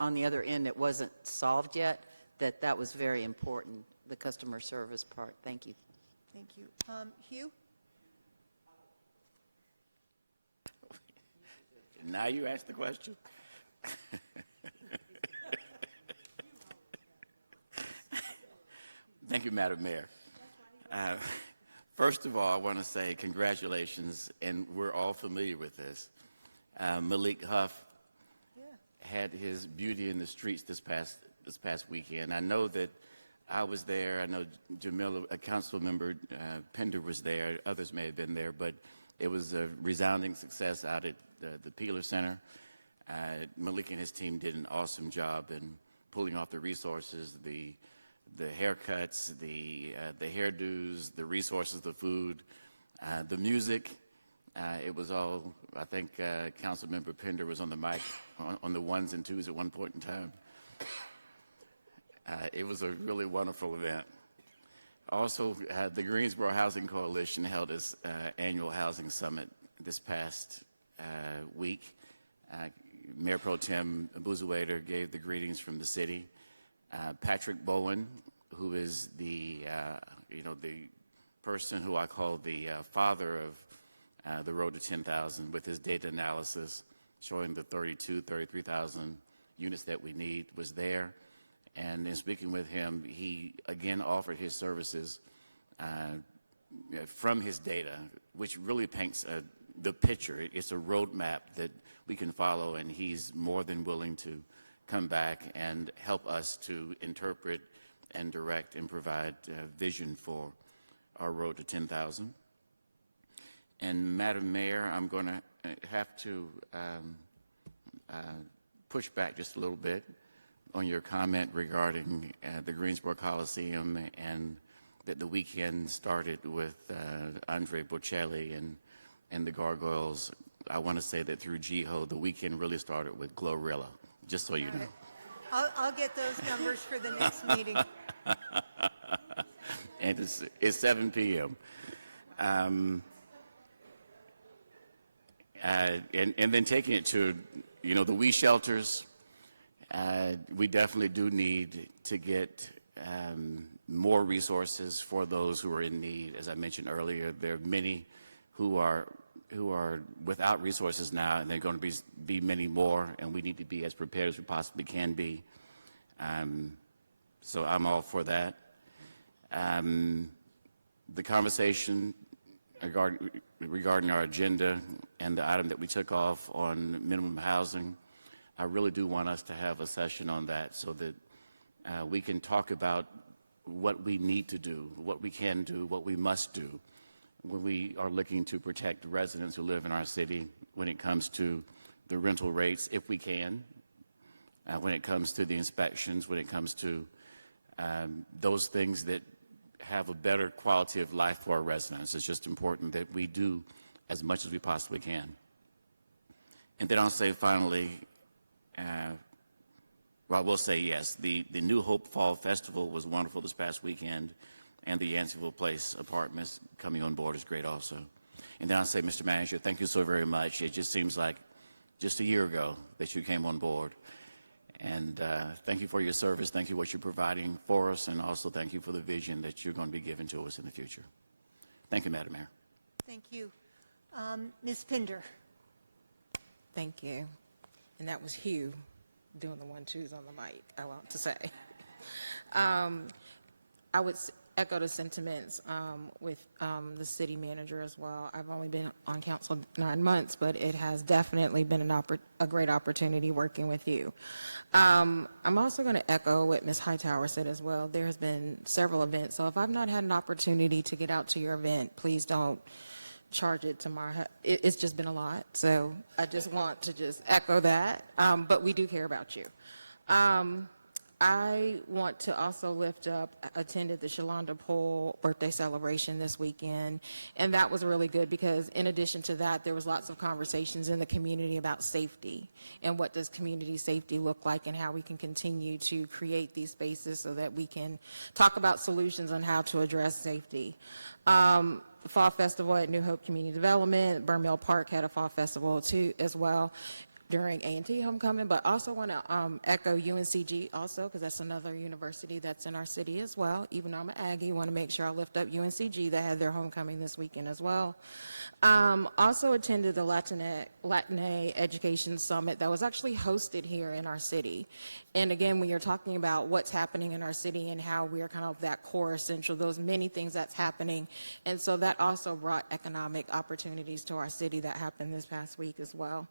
on the other end it wasn't solved yet, that was very important, the customer service part. Thank you. Thank you. Hugh? Now you ask the question. Thank you, Madam Mayor. First of all, I want to say congratulations, and we're all familiar with this. Malik Huff had his Beauty in the Streets this past weekend. I know that I was there. I know Jamila, a council member, Pender was there. Others may have been there, but it was a resounding success out at the Peeler Center. Malik and his team did an awesome job in pulling off the resources, the haircuts, the hairdos, the resources, the food, the music. It was all, I think Councilmember Pender was on the mic on the ones and twos at one point in time. It was a really wonderful event. Also, the Greensboro Housing Coalition held its annual housing summit this past week. Mayor Pro Tem Buzuwader gave the greetings from the city. Patrick Bowen, who is the person who I call the father of the Road to 10,000 with his data analysis showing the 33,000 units that we need, was there. And in speaking with him, he again offered his services from his data, which really paints the picture. It's a roadmap that we can follow, and he's more than willing to come back and help us to interpret and direct and provide vision for our road to 10,000. And Madam Mayor, I'm going to have to push back just a little bit on your comment regarding the Greensboro Coliseum and that the weekend started with Andre Bocelli and the Gargoyles. I want to say that through GEHO, the weekend really started with Glorilla, just so you know. I'll get those numbers for the next meeting. and it's 7 p.m. And then taking it to, the we shelters, we definitely do need to get more resources for those who are in need. As I mentioned earlier, there are many who are without resources now, and there are going to be many more, and we need to be as prepared as we possibly can be. So I'm all for that. The conversation regarding our agenda and the item that we took off on minimum housing, I really do want us to have a session on that so that we can talk about what we need to do, what we can do, what we must do when we are looking to protect residents who live in our city when it comes to the rental rates, if we can, when it comes to the inspections, when it comes to those things that have a better quality of life for our residents. It's just important that we do as much as we possibly can. And then I'll say finally, well, I will say yes, the New Hope Fall Festival was wonderful this past weekend, and the Yanceyville Place Apartments coming on board is great also. And then I'll say, Mr. Manager, thank you so very much. It just seems like just a year ago that you came on board. And thank you for your service. Thank you for what you're providing for us, and also thank you for the vision that you're going to be giving to us in the future. Thank you, Madam Mayor. Thank you. Ms. Pinder. Thank you. And that was Hugh doing the 1-2s on the mic, I want to say. I would echo the sentiments with the city manager as well. I've only been on council 9 months, but it has definitely been a great opportunity working with you. I'm also going to echo what Ms. Hightower said as well. There has been several events, so if I've not had an opportunity to get out to your event, please don't charge it to my head. It's just been a lot, so I just want to just echo that, but we do care about you. I want to also lift up, attended the Shalonda Poole birthday celebration this weekend, and that was really good because in addition to that, there was lots of conversations in the community about safety and what does community safety look like and how we can continue to create these spaces so that we can talk about solutions on how to address safety. Fall Festival at New Hope Community Development, Burnmill Park had a fall festival too as well during A&T homecoming, but also want to echo UNCG also because that's another university that's in our city as well. Even though I'm an Aggie, want to make sure I lift up UNCG that had their homecoming this weekend as well. Also attended the Latina Education Summit that was actually hosted here in our city. And again, when you're talking about what's happening in our city and how we're kind of that core essential, those many things that's happening. And so that also brought economic opportunities to our city that happened this past week as well.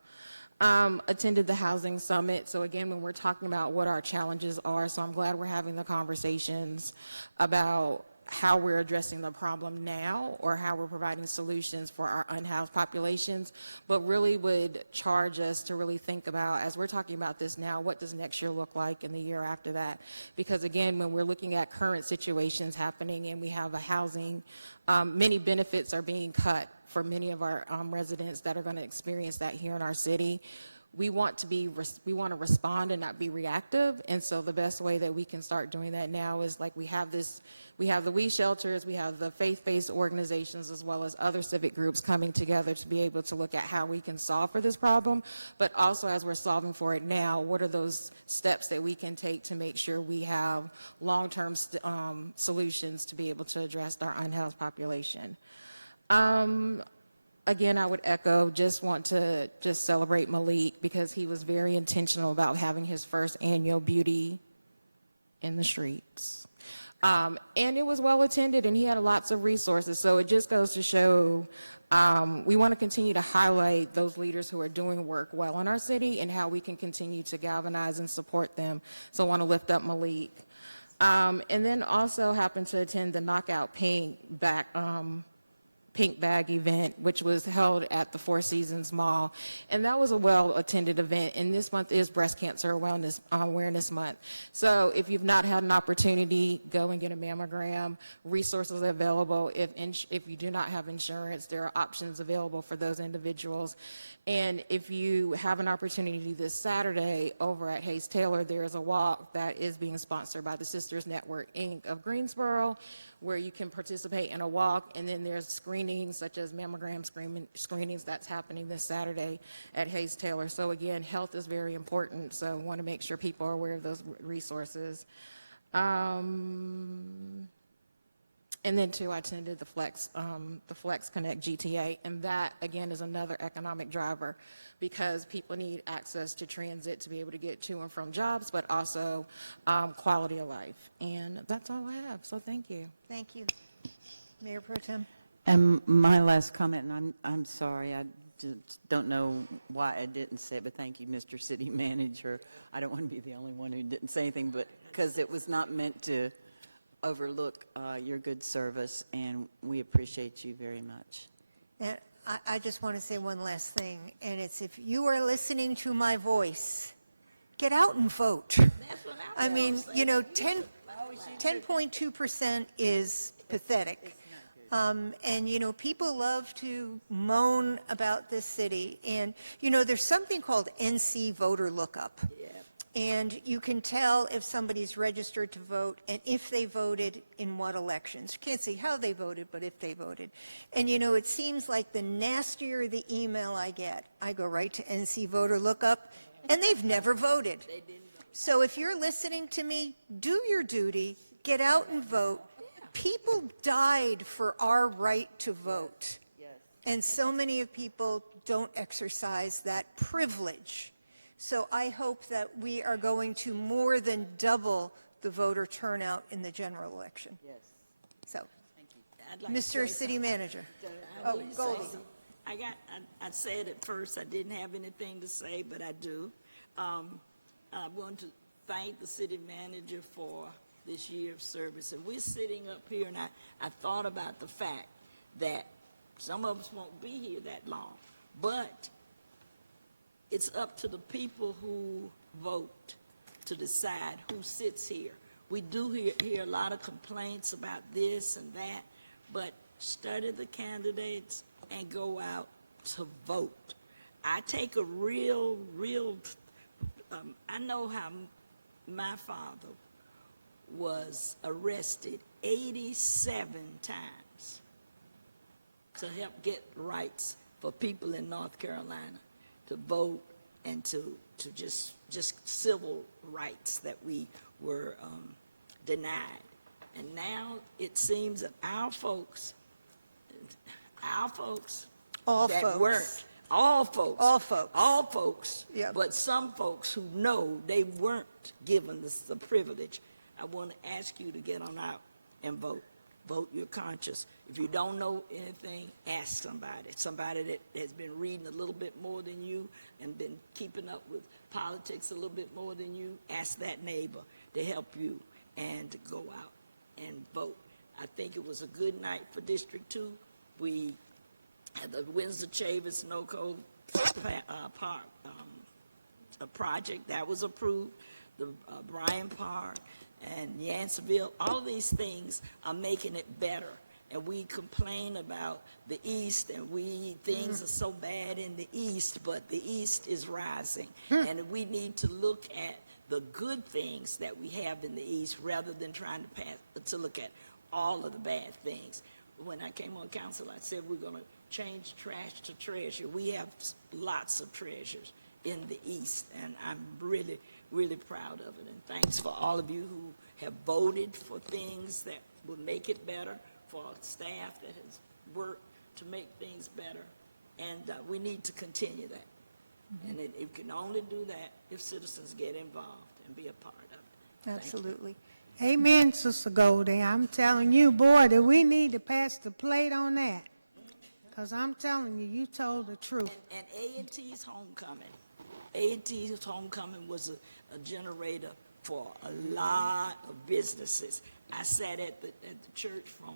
Attended the Housing Summit. So again, when we're talking about what our challenges are, so I'm glad we're having the conversations about how we're addressing the problem now or how we're providing solutions for our unhoused populations, but really would charge us to really think about, as we're talking about this now, what does next year look like and the year after that? Because again, when we're looking at current situations happening and we have a housing, many benefits are being cut for many of our residents that are going to experience that here in our city. We want to respond and not be reactive, and so the best way that we can start doing that now is like we have the We Shelters, we have the faith-based organizations as well as other civic groups coming together to be able to look at how we can solve for this problem, but also as we're solving for it now, what are those steps that we can take to make sure we have long-term solutions to be able to address our unhoused population. Again, I would echo, just want to just celebrate Malik because he was very intentional about having his first annual Beauty in the Streets. And it was well attended and he had lots of resources. So it just goes to show we want to continue to highlight those leaders who are doing work well in our city and how we can continue to galvanize and support them. So I want to lift up Malik. And then also happened to attend the Knockout Pink Bag event, which was held at the Four Seasons Mall. And that was a well-attended event. And this month is Breast Cancer Awareness Month. So if you've not had an opportunity, go and get a mammogram. Resources are available. If you do not have insurance, there are options available for those individuals. And if you have an opportunity this Saturday over at Hayes-Taylor, there is a walk that is being sponsored by the Sisters Network, Inc. of Greensboro, where you can participate in a walk, and then there's screenings such as mammogram screenings that's happening this Saturday at Hayes Taylor. So again, health is very important, so I want to make sure people are aware of those resources. And then too, I attended the Flex Connect GTA, and that again is another economic driver because people need access to transit to be able to get to and from jobs, but also quality of life. And that's all I have, so thank you. Thank you. Mayor Pro Tem. And my last comment, and I'm sorry, I just don't know why I didn't say it, but thank you, Mr. City Manager. I don't want to be the only one who didn't say anything, but because it was not meant to overlook your good service, and we appreciate you very much. And I just want to say one last thing, and it's if you are listening to my voice, get out and vote. I mean, you know, 10.2% is pathetic. And, you know, people love to moan about this city. And, you know, there's something called NC Voter Lookup. And you can tell if somebody's registered to vote and if they voted in what elections. You can't see how they voted, but if they voted. And, you know, it seems like the nastier the email I get, I go right to NC Voter Lookup, and they've never voted. So if you're listening to me, do your duty, get out and vote. People died for our right to vote. And so many of people don't exercise that privilege. So I hope that we are going to more than double the voter turnout in the general election. Yes. So, I'd like to Mr. say City something. Manager. I Oh, will say Goldie. something. I said at first I didn't have anything to say, but I do. I want to thank the city manager for this year of service. And we're sitting up here, and I thought about the fact that some of us won't be here that long, but it's up to the people who vote to decide who sits here. We do hear a lot of complaints about this and that, but study the candidates and go out to vote. I take a real, I know how my father was arrested 87 times to help get rights for people in North Carolina to vote and to just civil rights that we were denied. And now it seems that our folks All that folks. weren't, all folks, Yep. but some folks who know they weren't given the privilege. I want to ask you to get on out and vote. Vote your conscience. If you don't know anything, ask somebody that has been reading a little bit more than you and been keeping up with politics a little bit more than you. Ask that neighbor to help you and go out and vote. I think it was a good night for District 2. We had the Windsor Chavis NOCO Park project that was approved, the Bryant Park and Yanceyville. All these things are making it better. And we complain about the East, and things are so bad in the East, but the East is rising. And we need to look at the good things that we have in the East rather than trying to look at all of the bad things. When I came on council, I said we're going to change trash to treasure. We have lots of treasures in the East, and I'm really, really proud of it. And thanks for all of you who have voted for things that will make it better, for staff that has worked to make things better, and we need to continue that. And it can only do that if citizens get involved and be a part of it. Thank you. Absolutely. Amen, Sister Goldie. I'm telling you, boy, that we need to pass the plate on that. Because I'm telling you, you told the truth. And A&T's homecoming. A&T's homecoming was a generator for a lot of businesses. I sat at the church from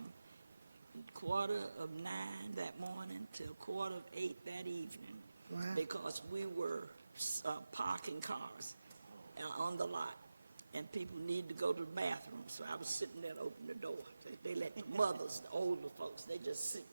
8:45 that morning till 8:15 that evening. Wow. Because we were parking cars on the lot, and people need to go to the bathroom. So I was sitting there to open the door. They let the mothers, the older folks, they just sit,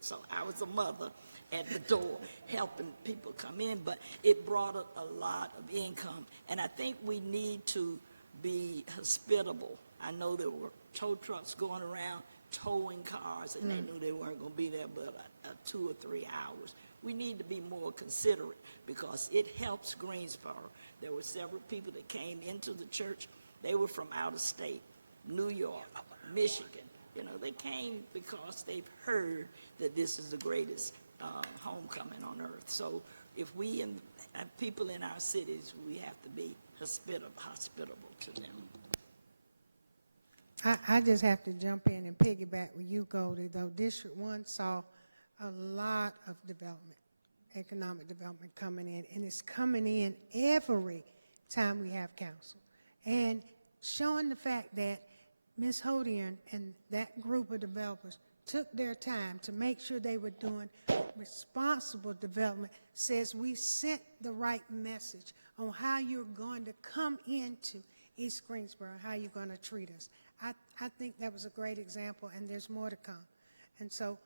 so I was a mother at the door helping people come in, but it brought a lot of income. And I think we need to be hospitable. I know there were tow trucks going around towing cars, and they knew they weren't going to be there but 2 or 3 hours. We need to be more considerate because it helps Greensboro. There were several people that came into the church. They were from out of state, New York, Michigan. You know, they came because they've heard that this is the greatest homecoming on earth. So if we have people in our cities, we have to be hospitable to them. I just have to jump in and piggyback with you, Goldie, though. District 1 saw a lot of development, economic development coming in, and it's coming in every time we have council. And showing the fact that Ms. Hodian and that group of developers took their time to make sure they were doing responsible development says we sent the right message on how you're going to come into East Greensboro, how you're going to treat us. I think that was a great example, and there's more to come. And so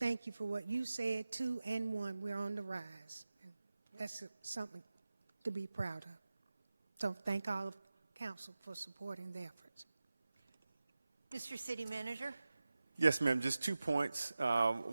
thank you for what you said, 2 and 1. We're on the rise. And that's something to be proud of. So thank all of council for supporting the efforts. Mr. City Manager? Yes, ma'am. Just 2 points.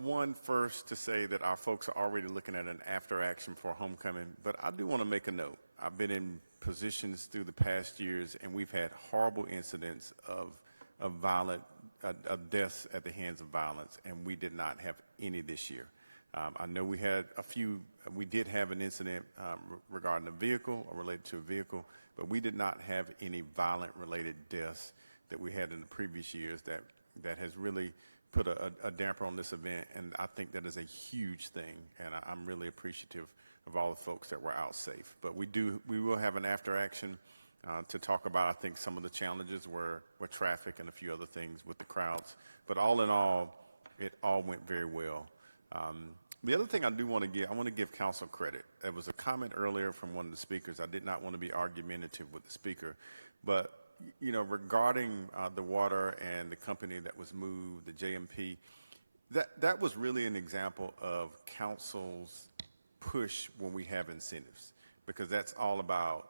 One, first, to say that our folks are already looking at an after action for homecoming, but I do want to make a note. I've been in positions through the past years, and we've had horrible incidents of violent, of deaths at the hands of violence, and we did not have any this year. I know we had a few, we did have an incident regarding a vehicle or related to a vehicle, but we did not have any violent related deaths that we had in the previous years that has really put a damper on this event, and I think that is a huge thing, and I'm really appreciative of all the folks that were out safe. But we will have an after action to talk about, I think, some of the challenges were traffic and a few other things with the crowds. But all in all, it all went very well. The other thing I want to give council credit. There was a comment earlier from one of the speakers. I did not want to be argumentative with the speaker, but you know, regarding the water and the company that was moved, the JMP, that was really an example of council's push when we have incentives, because that's all about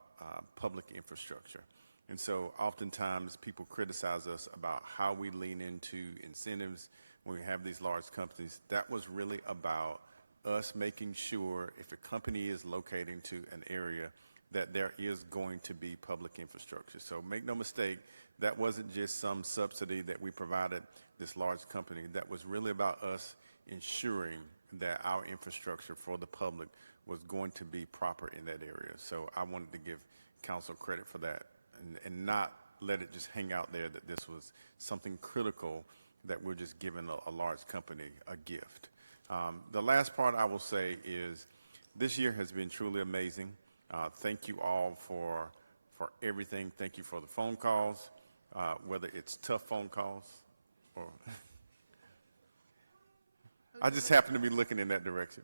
public infrastructure. And so oftentimes people criticize us about how we lean into incentives when we have these large companies. That was really about us making sure if a company is locating to an area that there is going to be public infrastructure. So make no mistake, that wasn't just some subsidy that we provided this large company. That was really about us ensuring that our infrastructure for the public was going to be proper in that area. So I wanted to give council credit for that and not let it just hang out there that this was something critical that we're just giving a large company a gift. The last part I will say is this year has been truly amazing. Thank you all for everything. Thank you for the phone calls, whether it's tough phone calls or I just happen to be looking in that direction.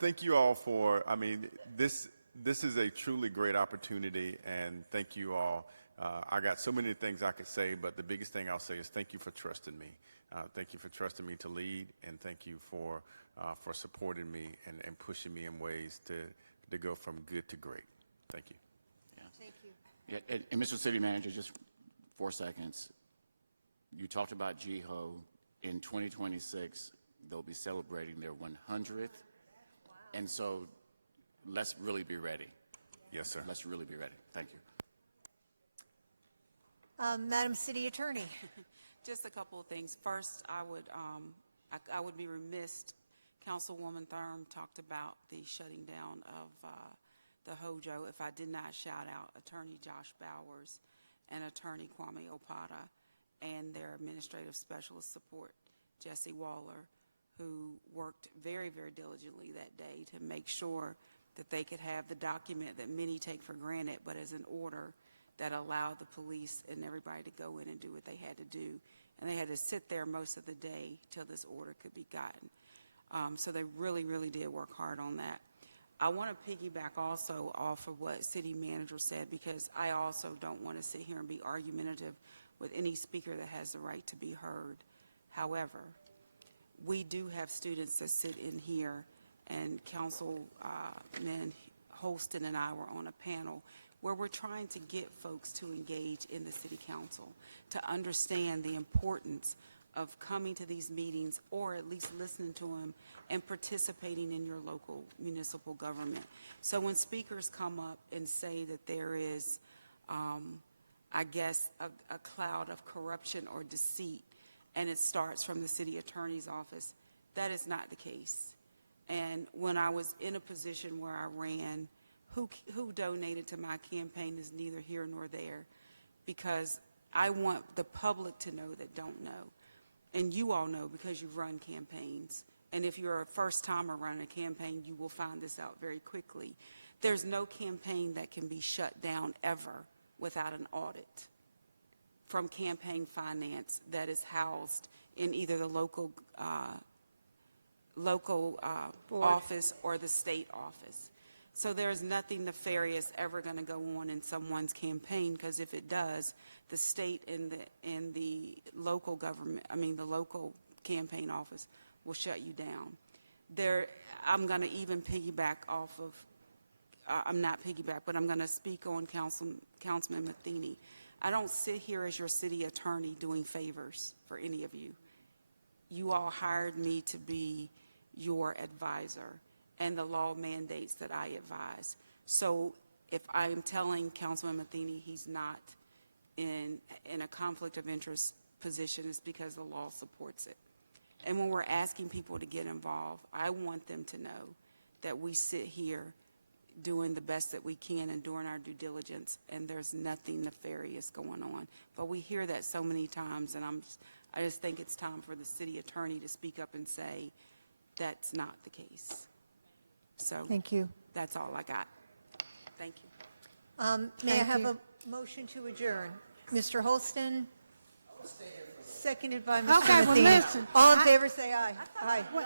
Thank you all for, I mean, this is a truly great opportunity, and thank you all. I got so many things I could say, but the biggest thing I'll say is thank you for trusting me. Thank you for trusting me to lead, and thank you for supporting me and pushing me in ways to go from good to great. Thank you. Thank you. Yeah, and Mr. City Manager, just 4 seconds. You talked about GHO. In 2026, they'll be celebrating their 100th. Wow. And so let's really be ready. Yes, sir. Let's really be ready. Thank you. Madam City Attorney. Just a couple of things. First, I would be remiss. Councilwoman Thurm talked about the shutting down of the HOJO if I did not shout out Attorney Josh Bowers and Attorney Kwame Opata and their administrative specialist support, Jesse Waller, who worked very, very diligently that day to make sure that they could have the document that many take for granted, but as an order that allowed the police and everybody to go in and do what they had to do. And they had to sit there most of the day till this order could be gotten. So they really, really did work hard on that. I want to piggyback also off of what City Manager said, because I also don't want to sit here and be argumentative with any speaker that has the right to be heard. However, we do have students that sit in here, and Councilman Holston and I were on a panel where we're trying to get folks to engage in the city council, to understand the importance of coming to these meetings, or at least listening to them and participating in your local municipal government. So when speakers come up and say that there is, I guess, a cloud of corruption or deceit, and it starts from the city attorney's office, that is not the case. And when I was in a position where I ran, who donated to my campaign is neither here nor there, because I want the public to know that don't know. And you all know because you've run campaigns. And if you're a first-timer running a campaign, you will find this out very quickly. There's no campaign that can be shut down ever without an audit from campaign finance that is housed in either the local office or the state office. So there's nothing nefarious ever going to go on in someone's campaign, because if it does, the state and the local government, the local campaign office will shut you down. I'm going to even piggyback off of, I'm not piggyback, but I'm going to speak on Councilman Matheny. I don't sit here as your city attorney doing favors for any of you. You all hired me to be your advisor, and the law mandates that I advise. So if I am telling Councilman Matheny he's not in a conflict of interest position, it's because the law supports it. And when we're asking people to get involved, I want them to know that we sit here doing the best that we can and doing our due diligence, and there's nothing nefarious going on. But we hear that so many times, and I just think it's time for the city attorney to speak up and say that's not the case. So Thank you. that's all I got. Thank you. May I have a motion to adjourn? Mr. Holston? Seconded by Mr. Okay, well, Matheny. listen, All in favor, say aye. Aye. What-